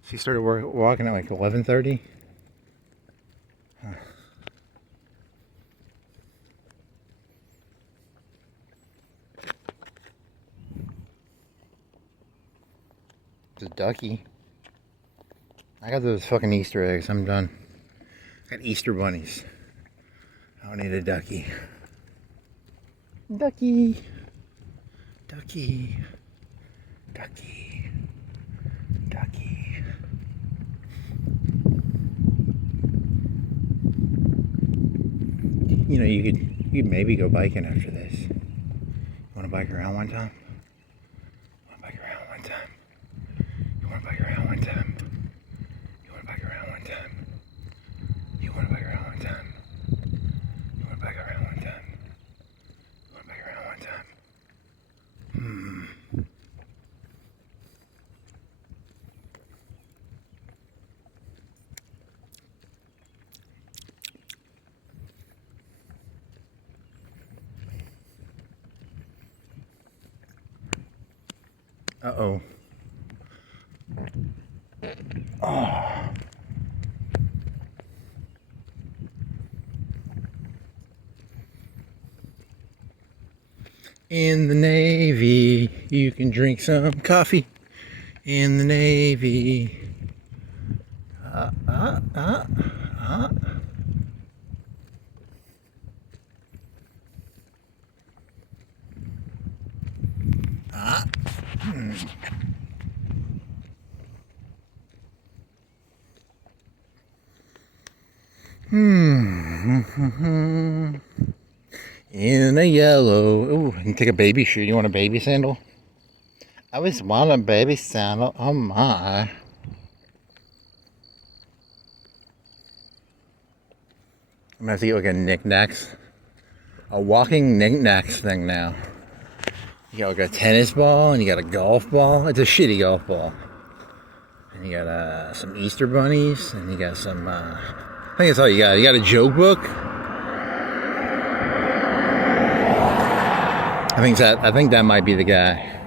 So you started walking at like 11:30? Huh. It's a ducky. I got those fucking Easter eggs. I'm done. I got Easter bunnies. I don't need a ducky. Ducky. Ducky. Ducky. Ducky. You know, you could maybe go biking after this. You wanna bike around one time? You wanna bike around one time? You wanna bike around one time? You wanna bike around one time? You wanna bike around one time? You wanna bike around one time? You wanna bike around one time? Uh-oh. Oh. In the Navy, you can drink some coffee. In the Navy. In a yellow. Ooh, you can take a baby shoe. You want a baby sandal? I always want a baby sandal. Oh my. I'm gonna have to get like a knickknacks. A walking knickknacks thing now. You got like a tennis ball and you got a golf ball. It's a shitty golf ball. And you got some Easter bunnies and you got some I think that's all you got. You got a joke book. I think that might be the guy.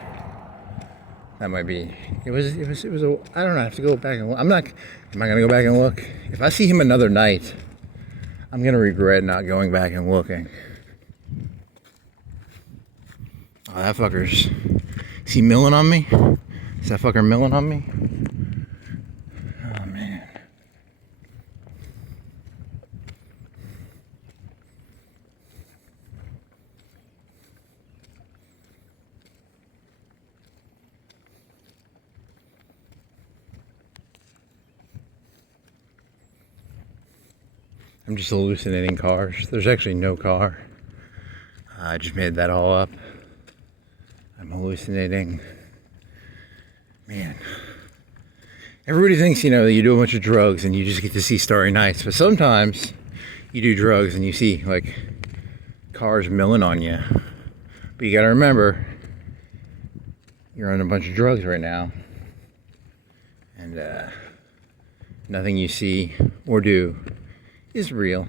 That might be. It was a, I don't know, I have to go back and look. Am I gonna go back and look? If I see him another night, I'm gonna regret not going back and looking. Oh, that fucker's... Is he milling on me? Is that fucker milling on me? Oh, man. I'm just hallucinating cars. There's actually no car. I just made that all up. I'm hallucinating. Man. Everybody thinks, you know, that you do a bunch of drugs and you just get to see starry nights. But sometimes you do drugs and you see, like, cars milling on you. But you gotta remember, you're on a bunch of drugs right now. And nothing you see or do is real.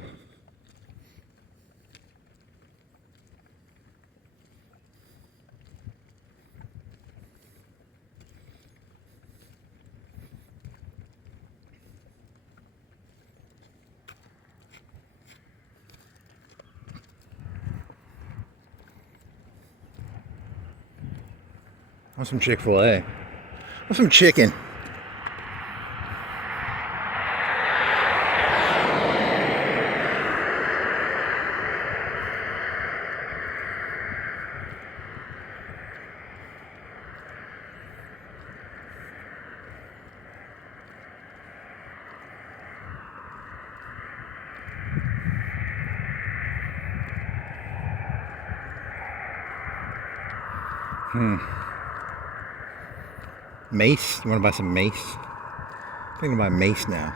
I want some Chick-fil-A. I want some chicken. Mace? You want to buy some mace? I'm thinking to buy mace now.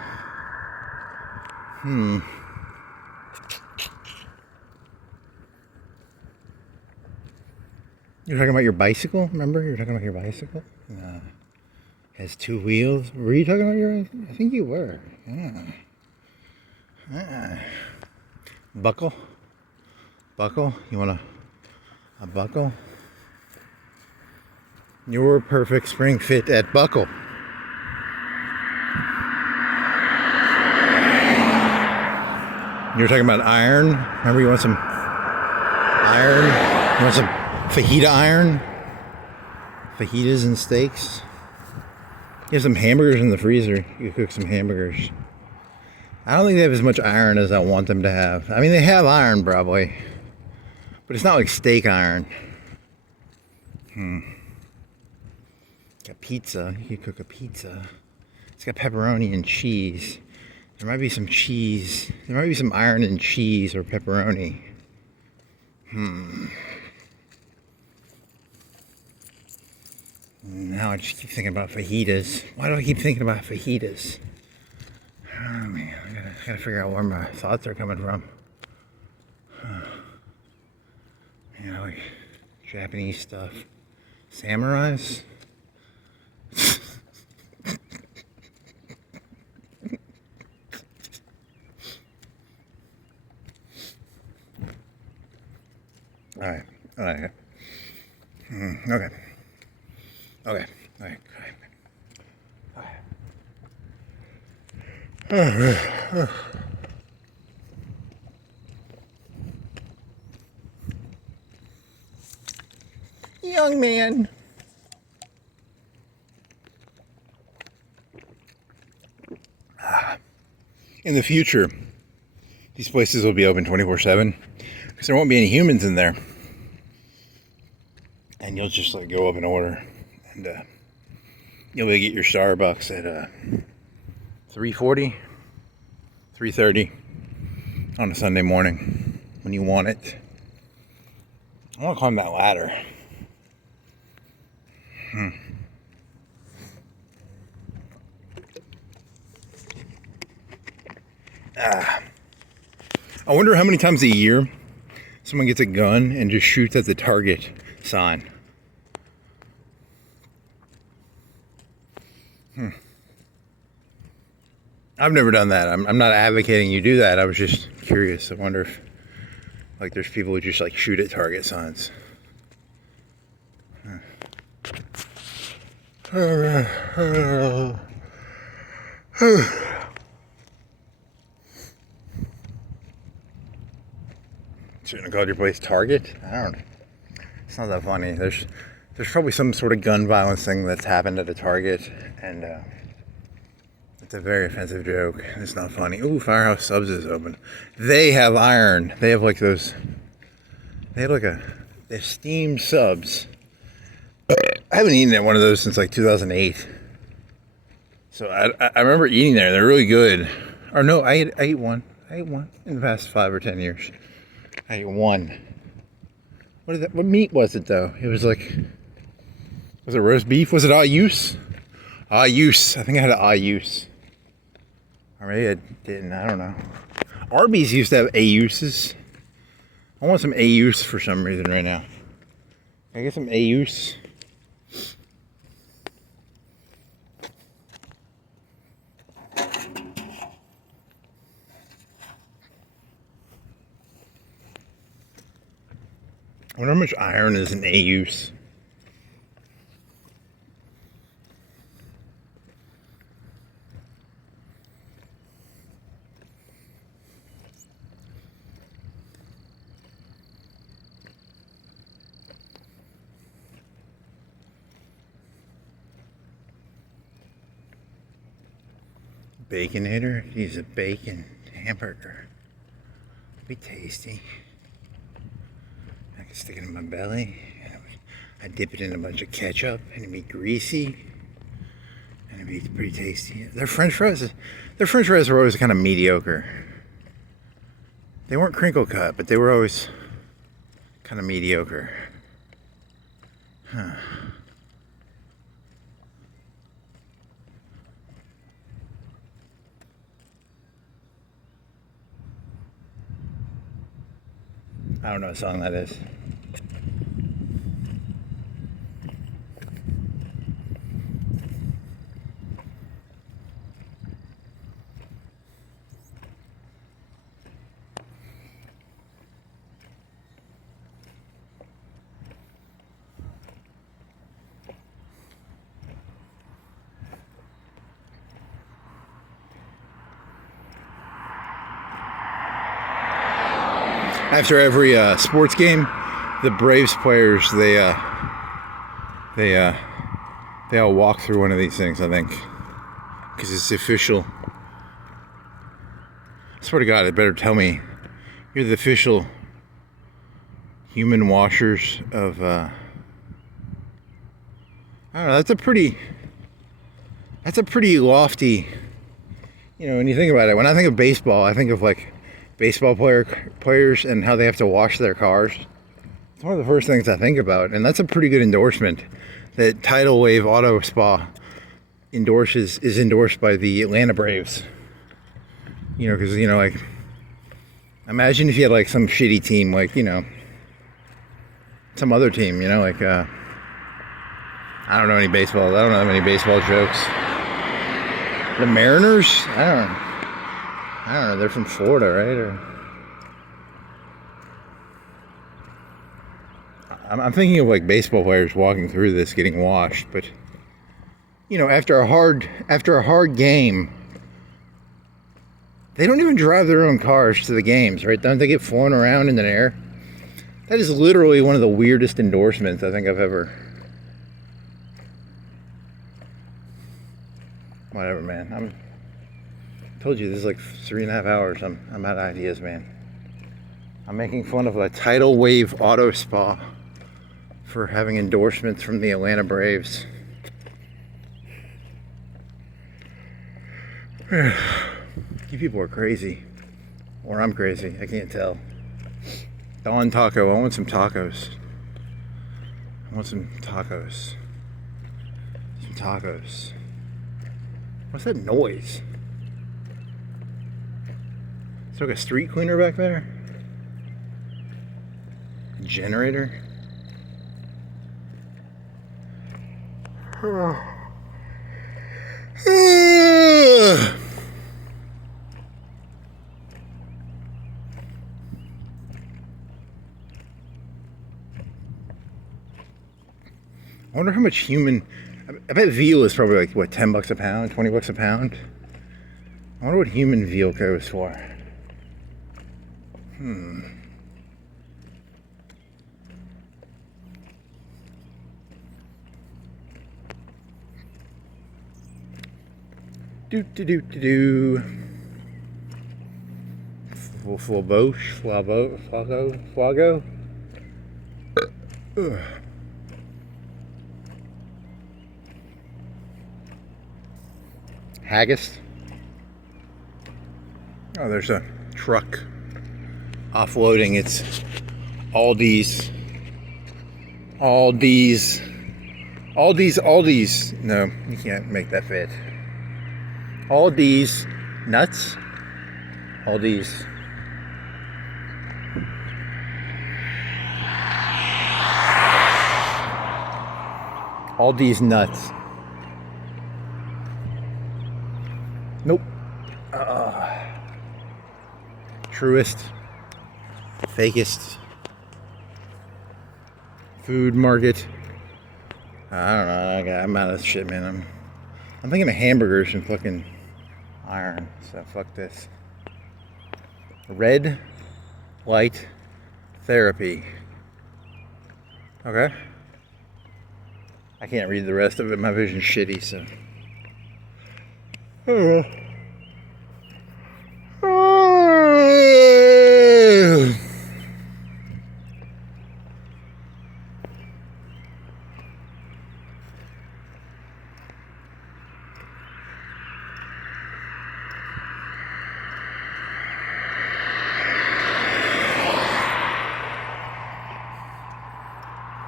You're talking about your bicycle? Remember? You're talking about your bicycle? Has 2 wheels. Were you talking about your... I think you were. Yeah. Buckle? Buckle? You want a buckle? Your perfect spring fit at Buckle. You were talking about iron. Remember you want some iron? You want some fajita iron? Fajitas and steaks. You have some hamburgers in the freezer. You cook some hamburgers. I don't think they have as much iron as I want them to have. I mean, they have iron probably, but it's not like steak iron. Got pizza. You could cook a pizza. It's got pepperoni and cheese. There might be some cheese. There might be some iron in cheese or pepperoni. Now I just keep thinking about fajitas. Why do I keep thinking about fajitas? Oh man, I gotta figure out where my thoughts are coming from. You know, like Japanese stuff. Samurais? Alright. Okay. Young man. In the future, these places will be open 24/7 because there won't be any humans in there. And you'll just like go up and order, and you'll be able to get your Starbucks at 3:40, 3:30 on a Sunday morning when you want it. I want to climb that ladder. I wonder how many times a year someone gets a gun and just shoots at the Target sign. I've never done that. I'm not advocating you do that. I was just curious. I wonder if like there's people who just like shoot at Target signs. Shouldn't have called your place Target. I don't know. It's not that funny. There's probably some sort of gun violence thing that's happened at a Target, and it's a very offensive joke. It's not funny. Ooh, Firehouse Subs is open. They have iron. They have like those. They have like they have steamed subs. I haven't eaten at one of those since like 2008. So I remember eating there. They're really good. Or no, I ate one. I ate one in the past 5 or 10 years. I ate one. What meat was it though? It was like, was it roast beef? Was it ayus? Ayus. I think I had an ayus. Or maybe I didn't. I don't know. Arby's used to have ayuses. I want some ayus for some reason right now. Can I get some ayus? I wonder how much iron is in a use. Baconator? Use a bacon hamburger. Be tasty. I can stick it in my belly. I dip it in a bunch of ketchup and it'd be greasy. And it'd be pretty tasty. Their French fries were always kind of mediocre. They weren't crinkle cut, but they were always kind of mediocre. Huh. I don't know what song that is. After every sports game, the Braves players they all walk through one of these things, I think, because it's official. I swear to God, it better tell me you're the official human washers of. I don't know. That's a pretty lofty. You know, when you think about it, when I think of baseball, I think of like baseball players and how they have to wash their cars. It's one of the first things I think about, and that's a pretty good endorsement that Tidal Wave Auto Spa is endorsed by the Atlanta Braves. You know, because, you know, like, imagine if you had like some shitty team, like, you know, some other team, you know, like I don't know any baseball. I don't know many baseball jokes. The Mariners? I don't know, they're from Florida, right? I'm thinking of like baseball players walking through this getting washed, but you know, after a hard game, they don't even drive their own cars to the games, right? Don't they get flown around in the air? That is literally one of the weirdest endorsements I think I've ever. Whatever, man. I told you this is like 3.5 hours. I'm out of ideas, man. I'm making fun of a Tidal Wave Auto Spa for having endorsements from the Atlanta Braves. You people are crazy. Or I'm crazy. I can't tell. Dawn Taco. I want some tacos. Some tacos. What's that noise? Is there like a street cleaner back there? A generator? I wonder how much human. I bet veal is probably like what, $10 a pound, $20 a pound. I wonder what human veal goes for. Do. Flago. Haggis. Oh, there's a truck offloading its Aldi's. No, you can't make that fit. Aldi's nuts. Aldi's. Aldi's nuts. Nope. Truest, fakest, food market. I don't know. I'm out of shit, man. I'm thinking of hamburgers and fucking iron. So fuck this. Red light therapy. Okay. I can't read the rest of it. My vision's shitty, so.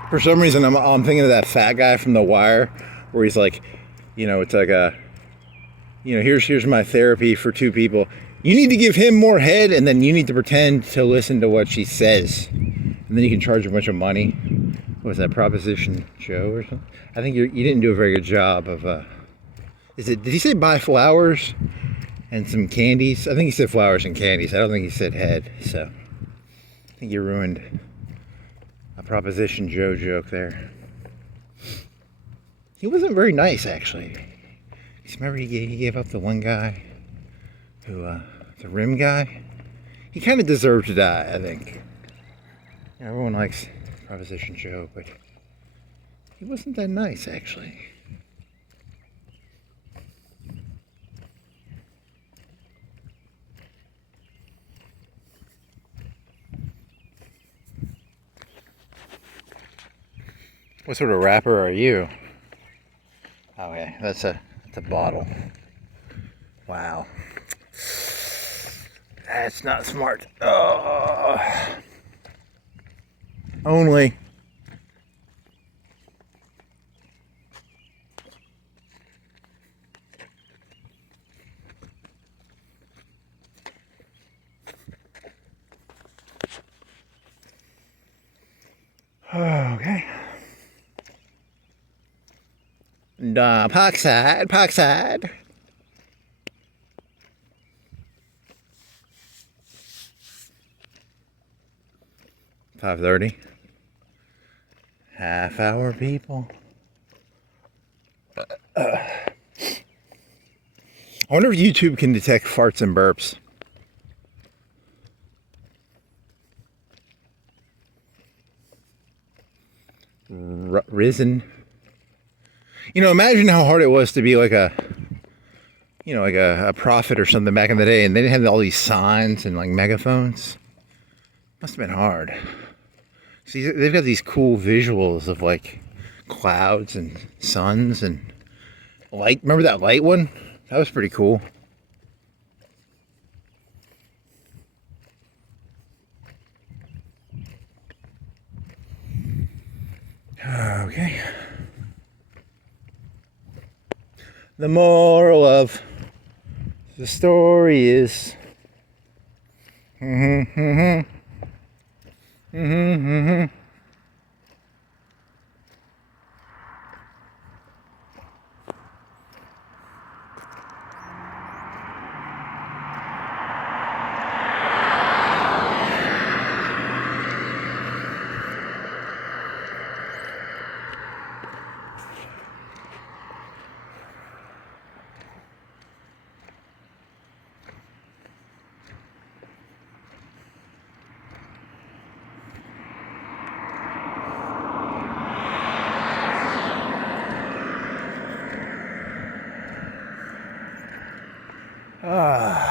For some reason, I'm thinking of that fat guy from The Wire, where he's like, it's like here's my therapy for two people. You need to give him more head, and then you need to pretend to listen to what she says, and then you can charge a bunch of money. What was that, Proposition Joe or something? I think you didn't do a very good job of. Did he say buy flowers and some candies? I think he said flowers and candies. I don't think he said head. So I think you ruined a Proposition Joe joke there. He wasn't very nice, actually. Remember he gave up the one guy who, the rim guy? He kind of deserved to die, I think. Everyone likes Proposition Joe, but he wasn't that nice, actually. What sort of rapper are you? Okay, that's a bottle. Wow. That's not smart. Only. Okay. Parkside. 5:30. Half hour, people. I wonder if YouTube can detect farts and burps. Risen. Imagine how hard it was to be like a prophet or something back in the day, and they didn't have all these signs and like megaphones. Must have been hard. See, they've got these cool visuals of like clouds and suns and light. Remember that light one? That was pretty cool. Okay. The moral of the story is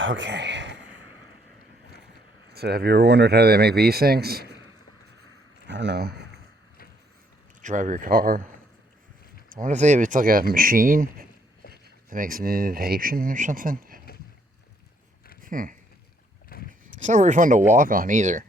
okay. So have you ever wondered how they make these things? I don't know. Drive your car. I wonder if it's like a machine that makes an indentation or something. It's not very fun to walk on either.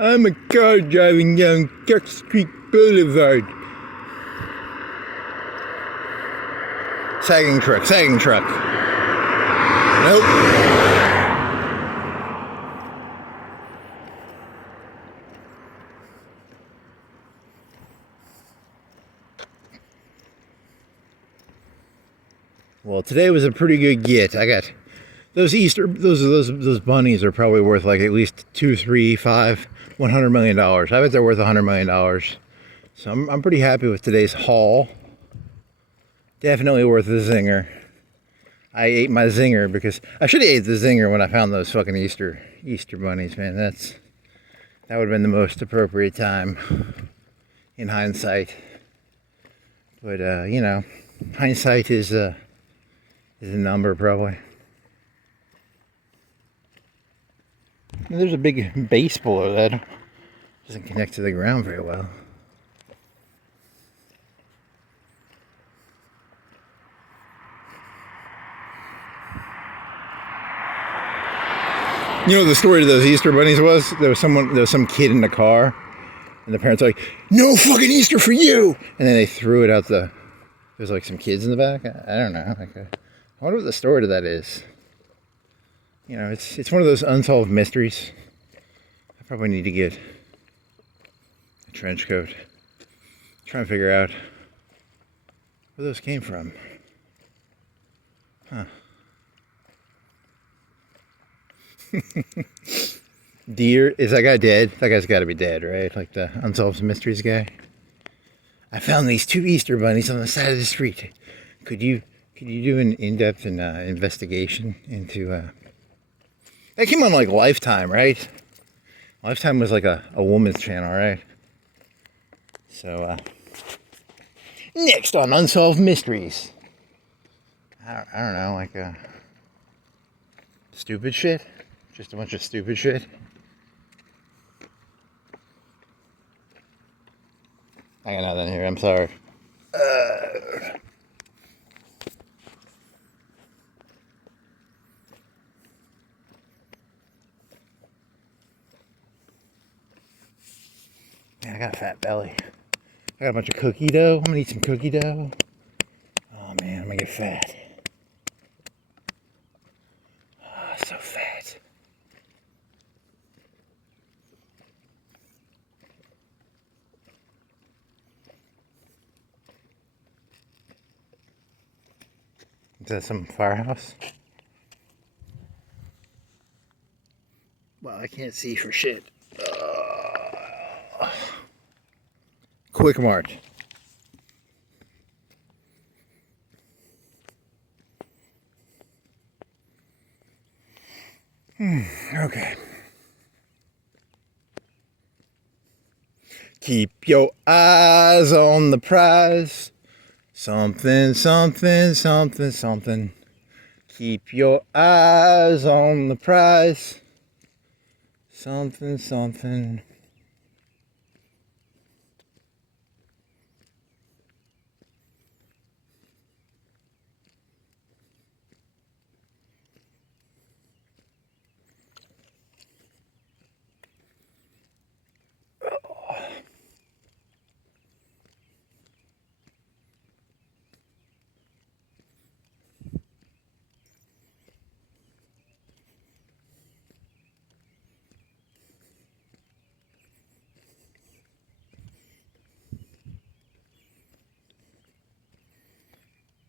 I'm a car driving down Duck Street Boulevard. Sagging truck, sagging truck. Nope. Well, today was a pretty good get. I got those those bunnies are probably worth like at least $2, $3, $5, $100 million. I bet they're worth $100 million. So I'm pretty happy with today's haul. Definitely worth the zinger. I ate my zinger because I should have ate the zinger when I found those fucking Easter bunnies, man. That would have been the most appropriate time in hindsight. But you know, hindsight is a number probably. And there's a big base below that. Doesn't connect to the ground very well. You know what the story of those Easter bunnies was? There was some kid in the car, and the parents were like, "No fucking Easter for you!" And then they threw it out the. There's like some kids in the back. I don't know. I wonder what the story to that is. You know, it's one of those unsolved mysteries. I probably need to get a trench coat. Try and figure out where those came from. Huh. Deer, is that guy dead? That guy's got to be dead, right? Like the Unsolved Mysteries guy. I found these 2 Easter bunnies on the side of the street. Could you do an in-depth investigation into? That came on like Lifetime, right? Lifetime was like a woman's channel, right? So next on Unsolved Mysteries, I don't know, like stupid shit. Just a bunch of stupid shit. I got nothing here, I'm sorry. Man, I got a fat belly. I got a bunch of cookie dough. I'm gonna eat some cookie dough. Oh man, I'm gonna get fat. Oh, so fat. Is that some firehouse? Well, I can't see for shit. Quick Mart. Okay. Keep your eyes on the prize. Something, something, something, something. Keep your eyes on the prize. Something, something.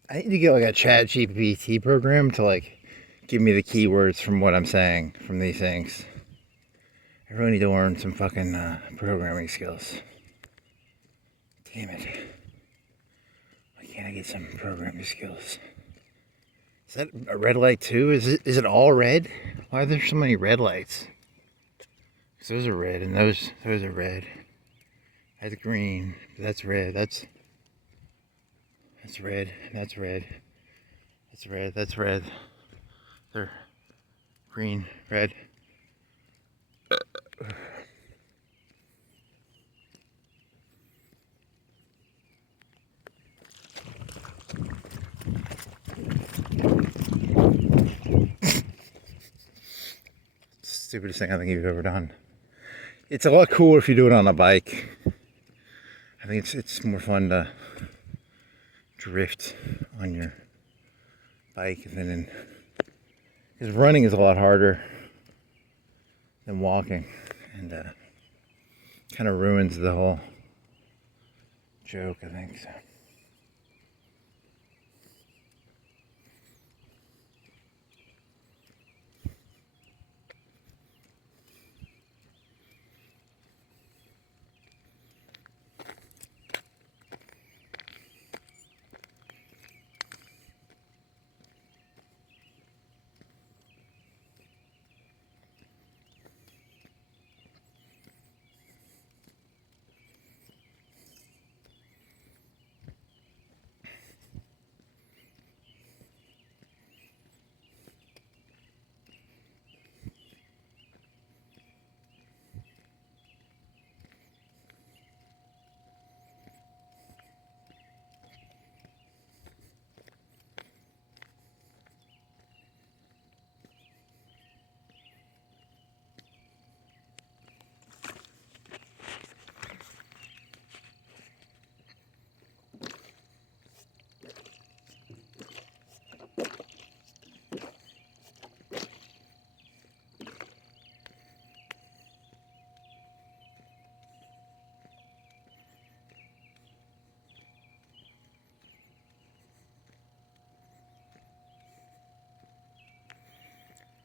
I need to get like a chat GPT program to like give me the keywords from what I'm saying from these things. I really need to learn some fucking programming skills. Damn it. Why can't I get some programming skills? Is that a red light too? Is it all red? Why are there so many red lights? Because those are red and those are red. That's green. That's red. That's red. That's red. That's red. That's red. They're green, red. Stupidest thing I think you've ever done. It's a lot cooler if you do it on a bike. I think it's more fun to drift on your bike than because running is a lot harder than walking, and kind of ruins the whole joke, I think. So.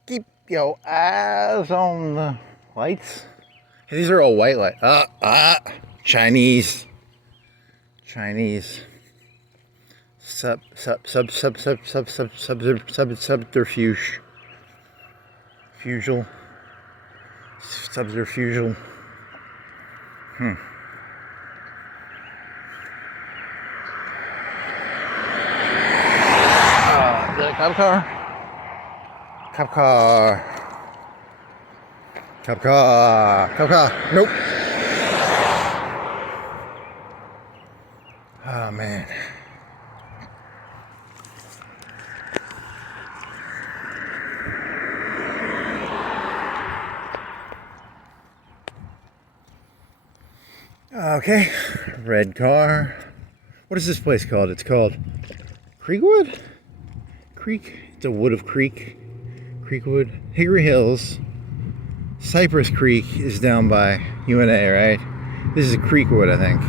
Keep your eyes on the lights. Hey, these are all white lights. Chinese. Subterfuge. Subterfugal. Is that a cop car? Cop car. Nope. Oh, man. Okay. Red car. What is this place called? It's called Creekwood? Creek? It's a wood of creek. Creekwood. Hickory Hills. Cypress Creek is down by UNA, right? This is Creekwood, I think.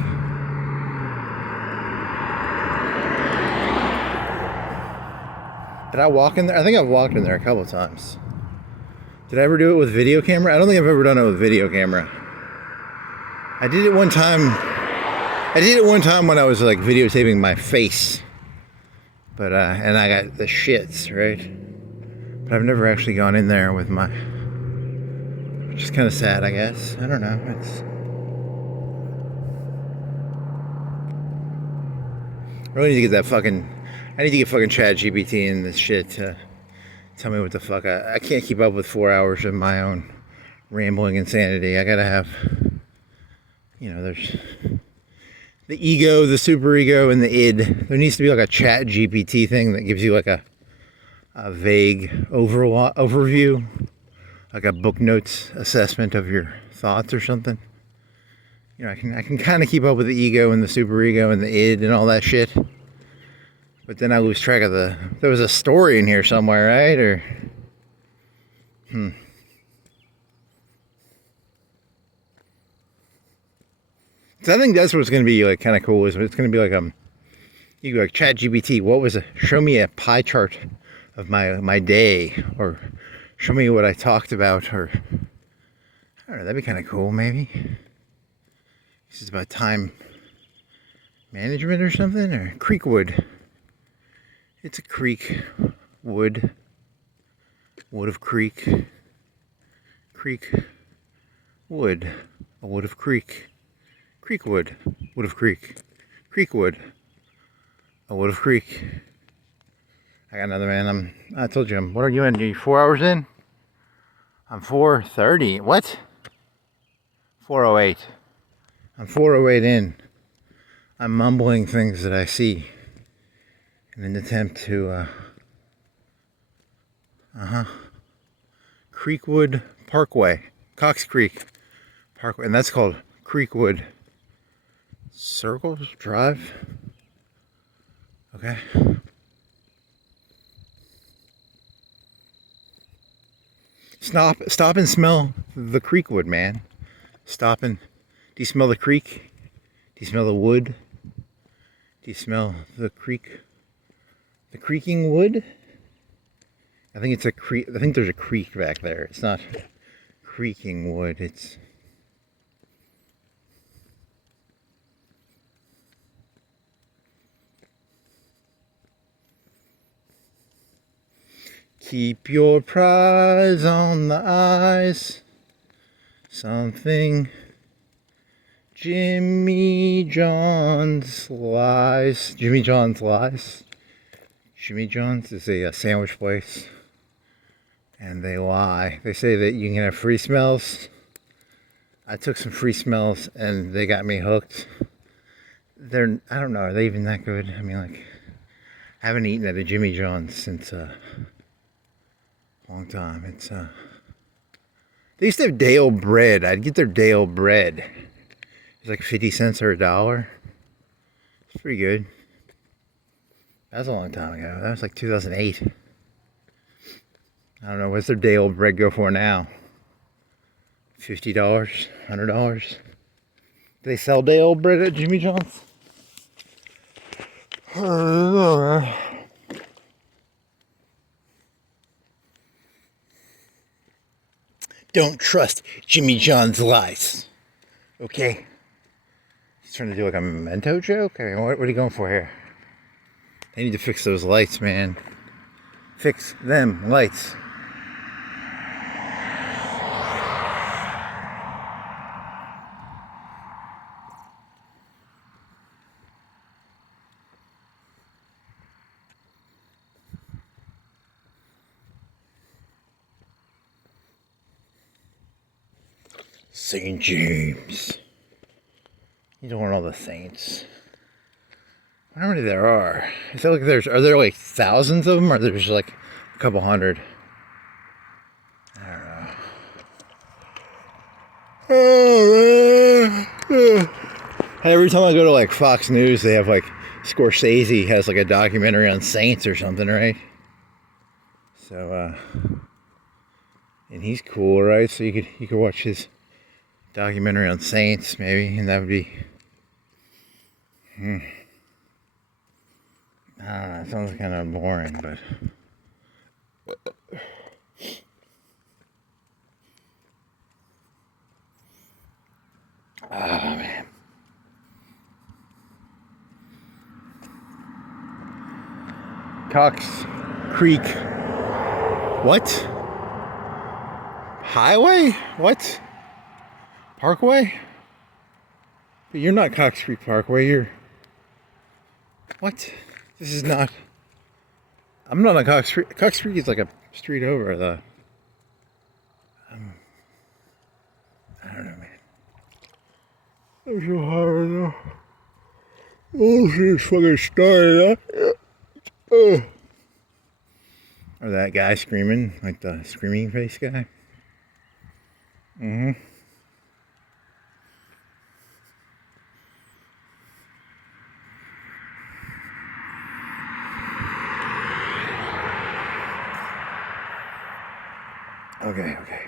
Did I walk in there? I think I've walked in there a couple of times. Did I ever do it with video camera? I don't think I've ever done it with video camera. I did it one time. When I was like videotaping my face. But, and I got the shits, right? But I've never actually gone in there with my... Which is kind of sad, I guess. I don't know. I really need to get that fucking... I need to get fucking ChatGPT in this shit to tell me what the fuck. I can't keep up with 4 hours of my own rambling insanity. I gotta have... You know, there's... The ego, the superego, and the id. There needs to be like a ChatGPT thing that gives you like a vague overview. Like a book notes assessment of your thoughts or something. You know, I can kind of keep up with the ego and the superego and the id and all that shit. But then I lose track of there was a story in here somewhere, right? Or So I think that's what's going to be like kind of cool. Is it's going to be like you go like ChatGPT. Show me a pie chart of my day, or show me what I talked about, or I don't know. That'd be kind of cool, maybe. This is about time management or something, or Creekwood. It's a creek, wood of creek, wood, a wood of creek. Creekwood, wood of creek, Creekwood, a wood of creek. I got another man. I told you, what are you in? Are you 4 hours in? I'm 4:30. What? 4:08. I'm 4:08 in. I'm mumbling things that I see in an attempt to, Creekwood Parkway, Cox Creek Parkway, and that's called Creekwood Circle Drive. Okay. Stop and smell the Creekwood, man. Stop and, do you smell the creek? Do you smell the wood? Do you smell the creek? The creaking wood? I think it's a creek. I think there's a creek back there. It's not creaking wood. It's keep your prize on the ice. Something Jimmy John's lies. Jimmy John's lies. Jimmy John's is a sandwich place. And they lie. They say that you can have free smells. I took some free smells and they got me hooked. I don't know, are they even that good? I mean, like, I haven't eaten at a Jimmy John's since a long time. It's they used to have day-old bread. I'd get their day-old bread. It's like 50 cents or $1. It's pretty good. That was a long time ago. That was like 2008. I don't know, what's their day-old bread go for now? $50? $100? Do they sell day-old bread at Jimmy John's? I don't know, man. Don't trust Jimmy John's lies. Okay? He's trying to do like a memento joke? I mean, what are you going for here? They need to fix those lights, man. Fix them lights. St. James. You don't want all the saints. I wonder how many there are. I feel like are there like thousands of them, or there's like a couple hundred? I don't know. Every time I go to like Fox News, they have like Scorsese has like a documentary on saints or something, right? So, and he's cool, right? So you could watch his documentary on saints, maybe, and that would be. I don't know, it sounds kind of boring, but. Oh, man. Cox Creek. What? Highway? What? Parkway? But you're not Cox Creek Parkway, you're... What? This is not... I'm not on Cox Creek. Cox Creek is like a street over the... I don't know, man. I'm so hot right now. Oh, this fucking started, huh? Oh. Or that guy screaming, like the screaming face guy. Mm-hmm. Okay. Okay.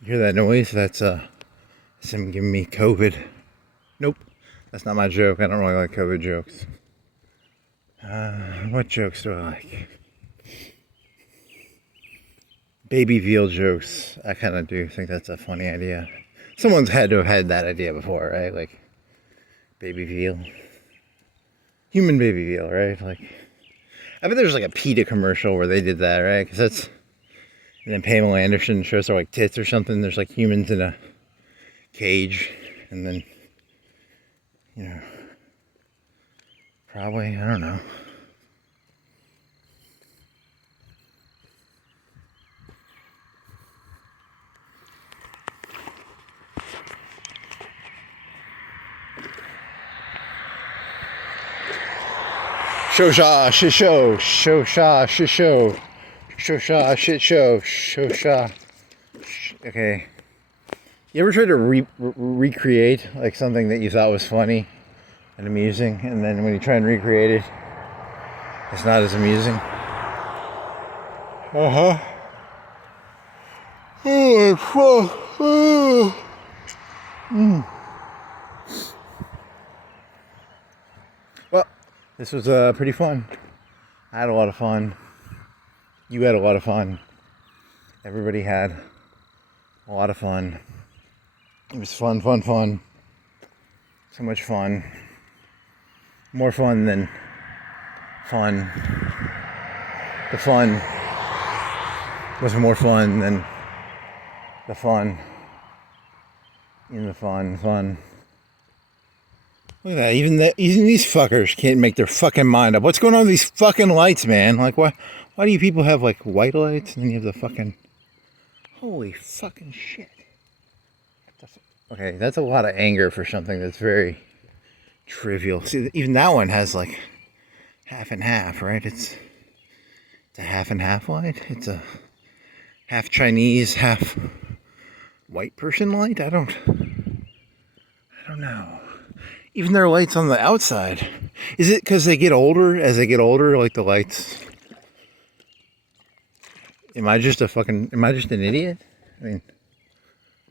You hear that noise? That's him giving me COVID. Nope, that's not my joke. I don't really like COVID jokes. What jokes do I like? Baby veal jokes. I kind of do think that's a funny idea. Someone's had to have had that idea before, right? Like, baby veal. Human baby veal, right? Like, I bet there's like a PETA commercial where they did that, right? Because that's... And then Pamela Anderson shows her like tits or something. There's like humans in a cage. And then, you know, probably, I don't know. Show sha shit show. Show sha shit show. Show sha shit show. Show sha. Okay. You ever try to recreate like something that you thought was funny and amusing, and then when you try and recreate it, it's not as amusing? Uh-huh. Well, this was pretty fun. I had a lot of fun. You had a lot of fun. Everybody had a lot of fun. It was fun. So much fun. More fun than fun. The fun was more fun than the fun in the fun. Look at that. Even these fuckers can't make their fucking mind up. What's going on with these fucking lights, man? Like, why do you people have like white lights and then you have the fucking... Holy fucking shit. Okay, that's a lot of anger for something that's very trivial. See, even that one has like half and half, right? It's a half and half light. It's a half Chinese, half white person light. I don't know. Even their lights on the outside. Is it because they get older? As they get older, like the lights. Am I just an idiot? I mean,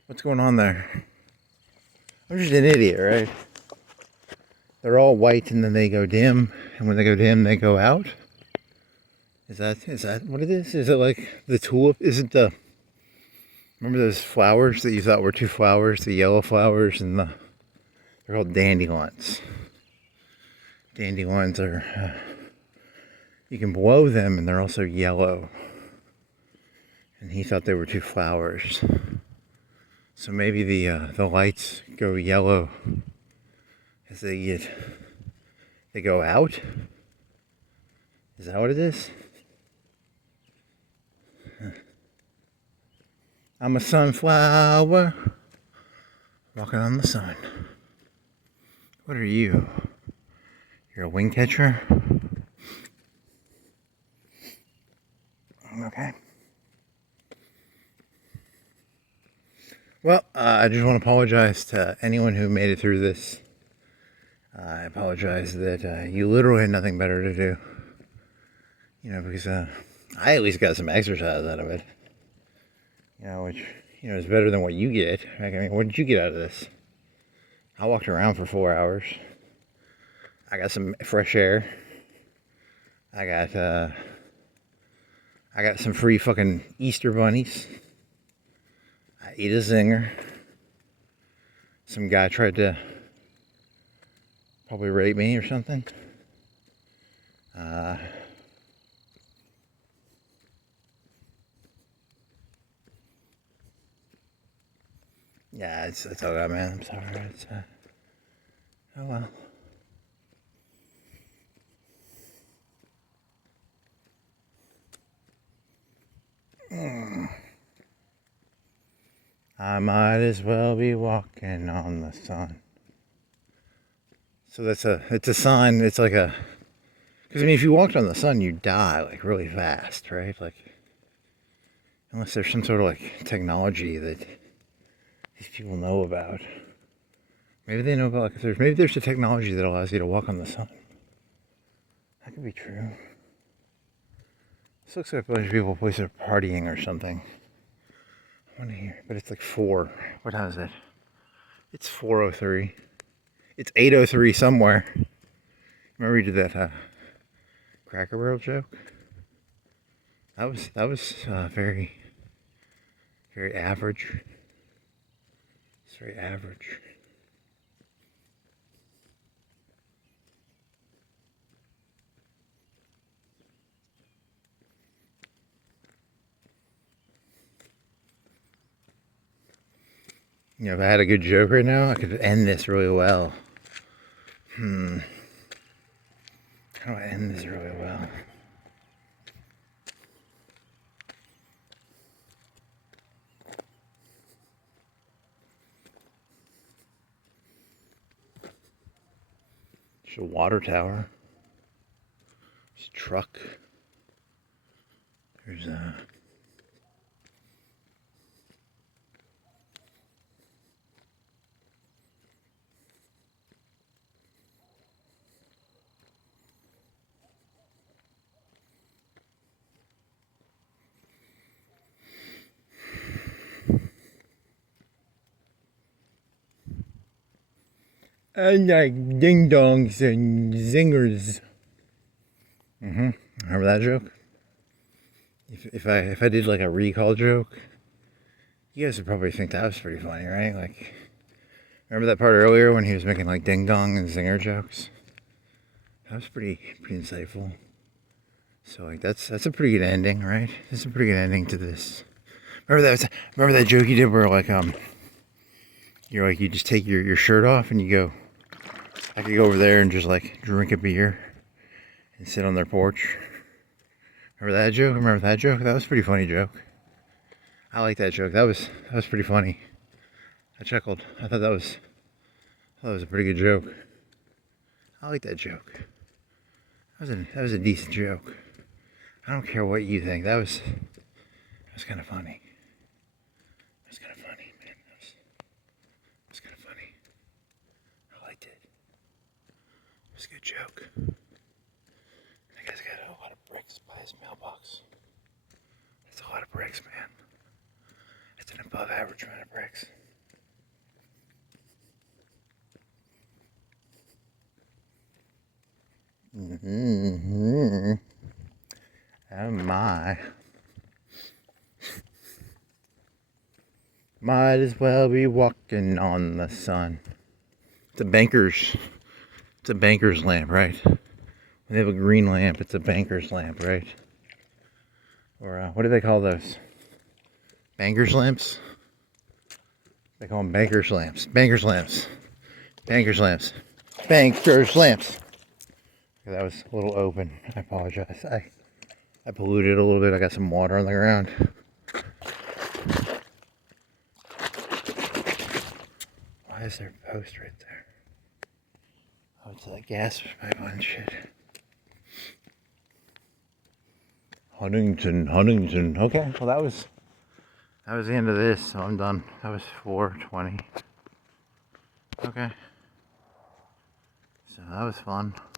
what's going on there? I'm just an idiot, right? They're all white and then they go dim, and when they go dim, they go out. Is that what it is? Is it like the tulip? Is it the... Remember those flowers that you thought were two flowers? The yellow flowers and they're called dandelions. Dandelions are... you can blow them and they're also yellow. And he thought they were two flowers. So maybe the lights go yellow as they go out. Is that what it is? I'm a sunflower walking on the sun. What are you? You're a wing catcher? Okay. Well, I just want to apologize to anyone who made it through this. I apologize that you literally had nothing better to do. You know, because I at least got some exercise out of it. You know, which, you know, is better than what you get. Like, I mean, what did you get out of this? I walked around for 4 hours. I got some fresh air. I got some free fucking Easter bunnies. I ate a zinger. Some guy tried to probably rape me or something. Yeah, it's all right, man. I'm sorry. It's oh well. I might as well be walking on the sun. So it's a sign. It's like a... Because I mean, if you walked on the sun, you die like really fast, right? Like, unless there's some sort of like technology that these people know about. Maybe they know about, like, maybe there's a technology that allows you to walk on the sun. That could be true. This looks like a bunch of people places are partying or something. I want to hear, but it's like 4. What time is it? It's 4:03. It's 8:03 somewhere. Remember we did that Cracker Barrel joke? That was very, very average. It's very average. You know, if I had a good joke right now, I could end this really well. How do I end this really well? It's a water tower. truck. There's and like ding dongs and zingers. Remember that joke? If I did like a recall joke, you guys would probably think that was pretty funny, right? Like, remember that part earlier when he was making like ding dong and zinger jokes? That was pretty insightful. So like that's a pretty good ending, right? That's a pretty good ending to this. Remember that joke you did where like you're like you just take your shirt off and you go, I could go over there and just like drink a beer and sit on their porch. Remember that joke? Remember that joke? That was a pretty funny joke. I like that joke. That was pretty funny. I chuckled. I thought that was a pretty good joke. I like that joke. That was a decent joke. I don't care what you think. That was kind of funny. That was kind of funny, man. That was kind of funny. I liked it. It was a good joke. That guy's got a lot of bricks by his mailbox. That's a lot of bricks, man. It's an above average amount of bricks. Oh my. Might as well be walking on the sun. It's a banker's lamp, right? When they have a green lamp, it's a banker's lamp, right? Or what do they call those? Banker's lamps? They call them banker's lamps. Banker's lamps. Banker's lamps. Banker's lamps. Okay, that was a little open. I apologize. I polluted a little bit. I got some water on the ground. Why is there a post right there? Oh, it's like gas pipeline shit. Huntington. Okay, well that was the end of this, so I'm done. That was 4:20. Okay. So that was fun.